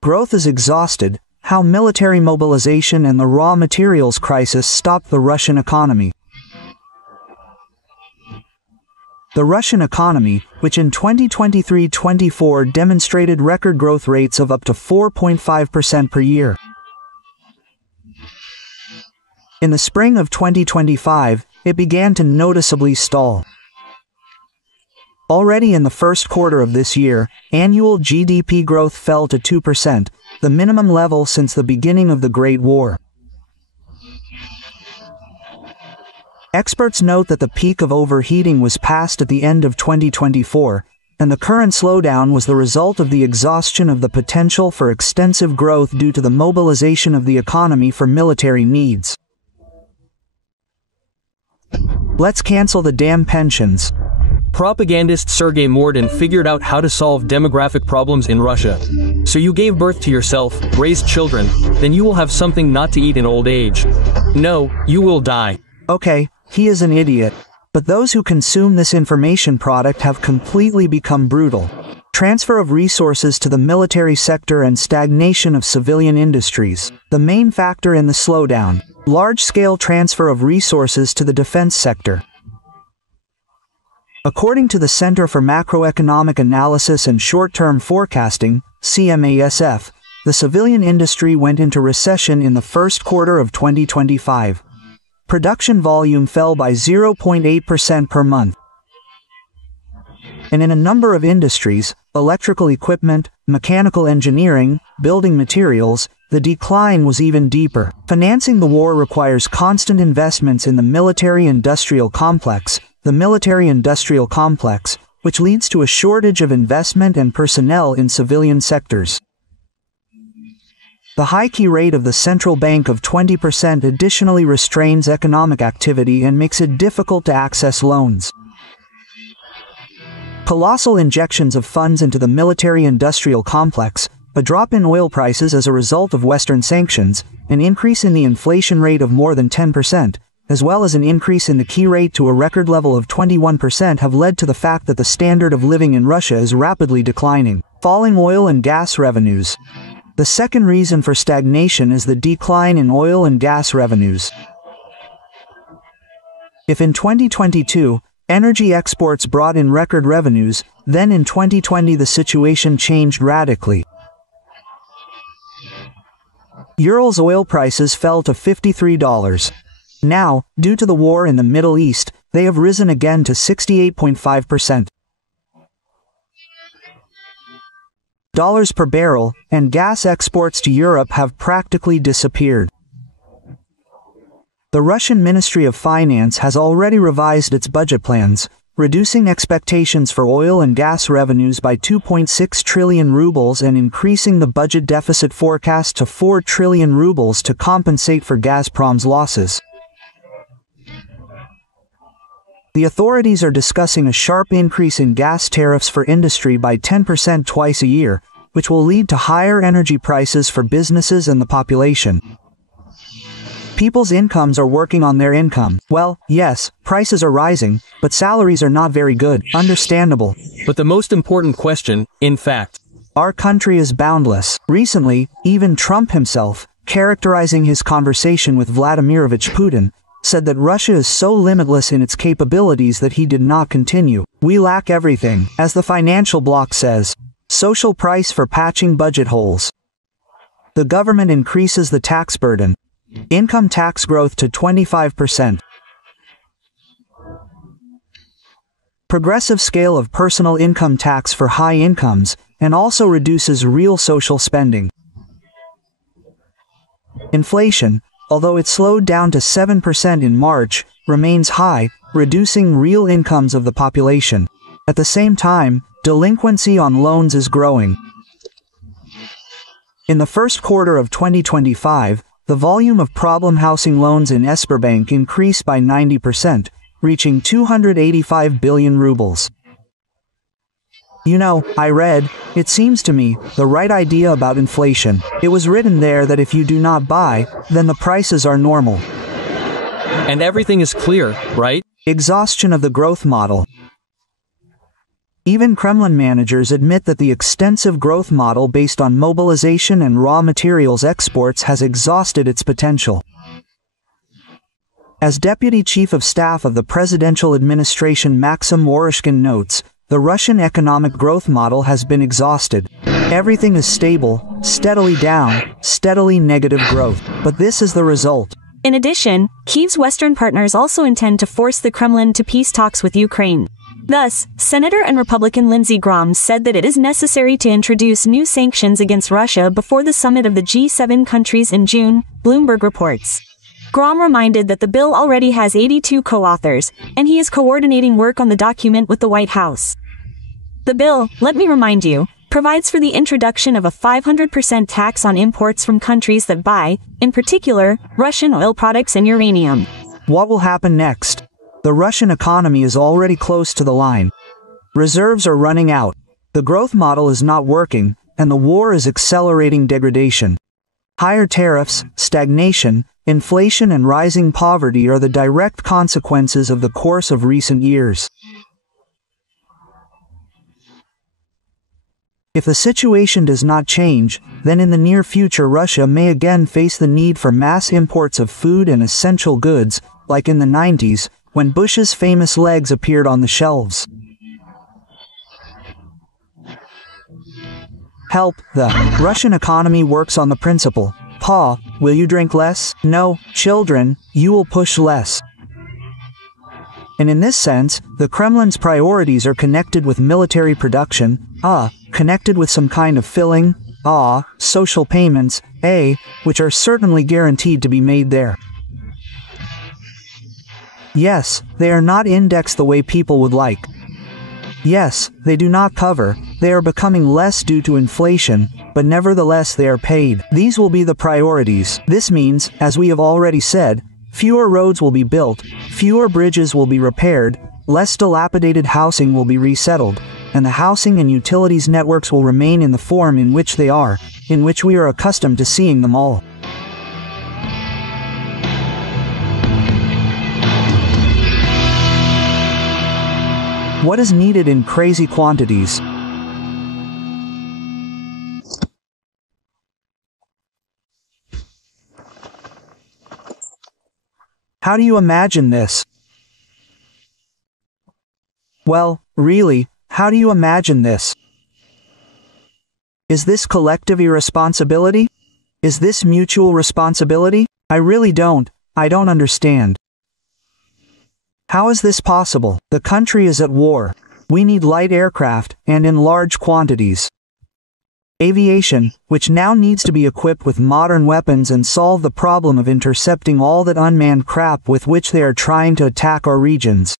Growth is exhausted. How military mobilization and the raw materials crisis stopped the Russian economy. The Russian economy, which in 2023-24 demonstrated record growth rates of up to 4.5% per year. In the spring of 2025, it began to noticeably stall. Already in the first quarter of this year, annual GDP growth fell to 2%, the minimum level since the beginning of the Great War. Experts note that the peak of overheating was passed at the end of 2024, and the current slowdown was the result of the exhaustion of the potential for extensive growth due to the mobilization of the economy for military needs. Let's cancel the damn pensions. Propagandist Sergei Mordin figured out how to solve demographic problems in Russia. So you gave birth to yourself, raised children, then you will have something not to eat in old age. No, you will die. Okay, he is an idiot. But those who consume this information product have completely become brutal. Transfer of resources to the military sector and stagnation of civilian industries. The main factor in the slowdown. Large-scale transfer of resources to the defense sector. According to the Center for Macroeconomic Analysis and Short-Term Forecasting, CMASF, the civilian industry went into recession in the first quarter of 2025. Production volume fell by 0.8% per month. And in a number of industries, electrical equipment, mechanical engineering, building materials, the decline was even deeper. Financing the war requires constant investments in the military-industrial complex, which leads to a shortage of investment and personnel in civilian sectors. The high key rate of the central bank of 20% additionally restrains economic activity and makes it difficult to access loans. Colossal injections of funds into the military-industrial complex, a drop in oil prices as a result of Western sanctions, an increase in the inflation rate of more than 10%, as well as an increase in the key rate to a record level of 21% have led to the fact that the standard of living in Russia is rapidly declining. Falling oil and gas revenues. The second reason for stagnation is the decline in oil and gas revenues. If in 2022, energy exports brought in record revenues, then in 2020 the situation changed radically. Urals oil prices fell to $53. Now, due to the war in the Middle East, they have risen again to 68.5%. Dollars per barrel, and gas exports to Europe have practically disappeared. The Russian Ministry of Finance has already revised its budget plans, reducing expectations for oil and gas revenues by 2.6 trillion rubles and increasing the budget deficit forecast to 4 trillion rubles to compensate for Gazprom's losses. The authorities are discussing a sharp increase in gas tariffs for industry by 10% twice a year, which will lead to higher energy prices for businesses and the population. People's incomes are working on their income. Well, yes, prices are rising, but salaries are not very good. Understandable. But the most important question, in fact, our country is boundless. Recently, even Trump himself, characterizing his conversation with Vladimirovich Putin, said that Russia is so limitless in its capabilities that he did not continue. We lack everything, as the financial bloc says. Social price for patching budget holes. The government increases the tax burden. Income tax growth to 25%. Progressive scale of personal income tax for high incomes, and also reduces real social spending. Inflation, although it slowed down to 7% in March, remains high, reducing real incomes of the population. At the same time, delinquency on loans is growing. In the first quarter of 2025, the volume of problem housing loans in Sberbank increased by 90%, reaching 285 billion rubles. You know, I read, it seems to me, the right idea about inflation. It was written there that if you do not buy, then the prices are normal. And everything is clear, right? Exhaustion of the growth model. Even Kremlin managers admit that the extensive growth model based on mobilization and raw materials exports has exhausted its potential. As Deputy Chief of Staff of the Presidential Administration Maxim Woreshkin notes, the Russian economic growth model has been exhausted. Everything is stable, steadily down, steadily negative growth. But this is the result. In addition, Kyiv's Western partners also intend to force the Kremlin to peace talks with Ukraine. Thus, Senator and Republican Lindsey Graham said that it is necessary to introduce new sanctions against Russia before the summit of the G7 countries in June, Bloomberg reports. Graham reminded that the bill already has 82 co-authors, and he is coordinating work on the document with the White House. The bill, let me remind you, provides for the introduction of a 500% tax on imports from countries that buy, in particular, Russian oil products and uranium. What will happen next? The Russian economy is already close to the line. Reserves are running out. The growth model is not working, and the war is accelerating degradation. Higher tariffs, stagnation, inflation and rising poverty are the direct consequences of the course of recent years. If the situation does not change, then in the near future Russia may again face the need for mass imports of food and essential goods, like in the 90s, when Bush's famous legs appeared on the shelves. Help, the Russian economy works on the principle, Pa, will you drink less? No, children, you will push less. And in this sense, the Kremlin's priorities are connected with military production, connected with some kind of filling, social payments, which are certainly guaranteed to be made there. Yes, they are not indexed the way people would like. Yes, they do not cover, they are becoming less due to inflation, but nevertheless they are paid. These will be the priorities. This means, as we have already said, fewer roads will be built, fewer bridges will be repaired, less dilapidated housing will be resettled, and the housing and utilities networks will remain in the form in which they are, in which we are accustomed to seeing them all. What is needed in crazy quantities? How do you imagine this? Well, really, how do you imagine this? Is this collective irresponsibility? Is this mutual responsibility? I really don't. I don't understand. How is this possible? The country is at war. We need light aircraft, and in large quantities. Aviation, which now needs to be equipped with modern weapons and solve the problem of intercepting all that unmanned crap with which they are trying to attack our regions.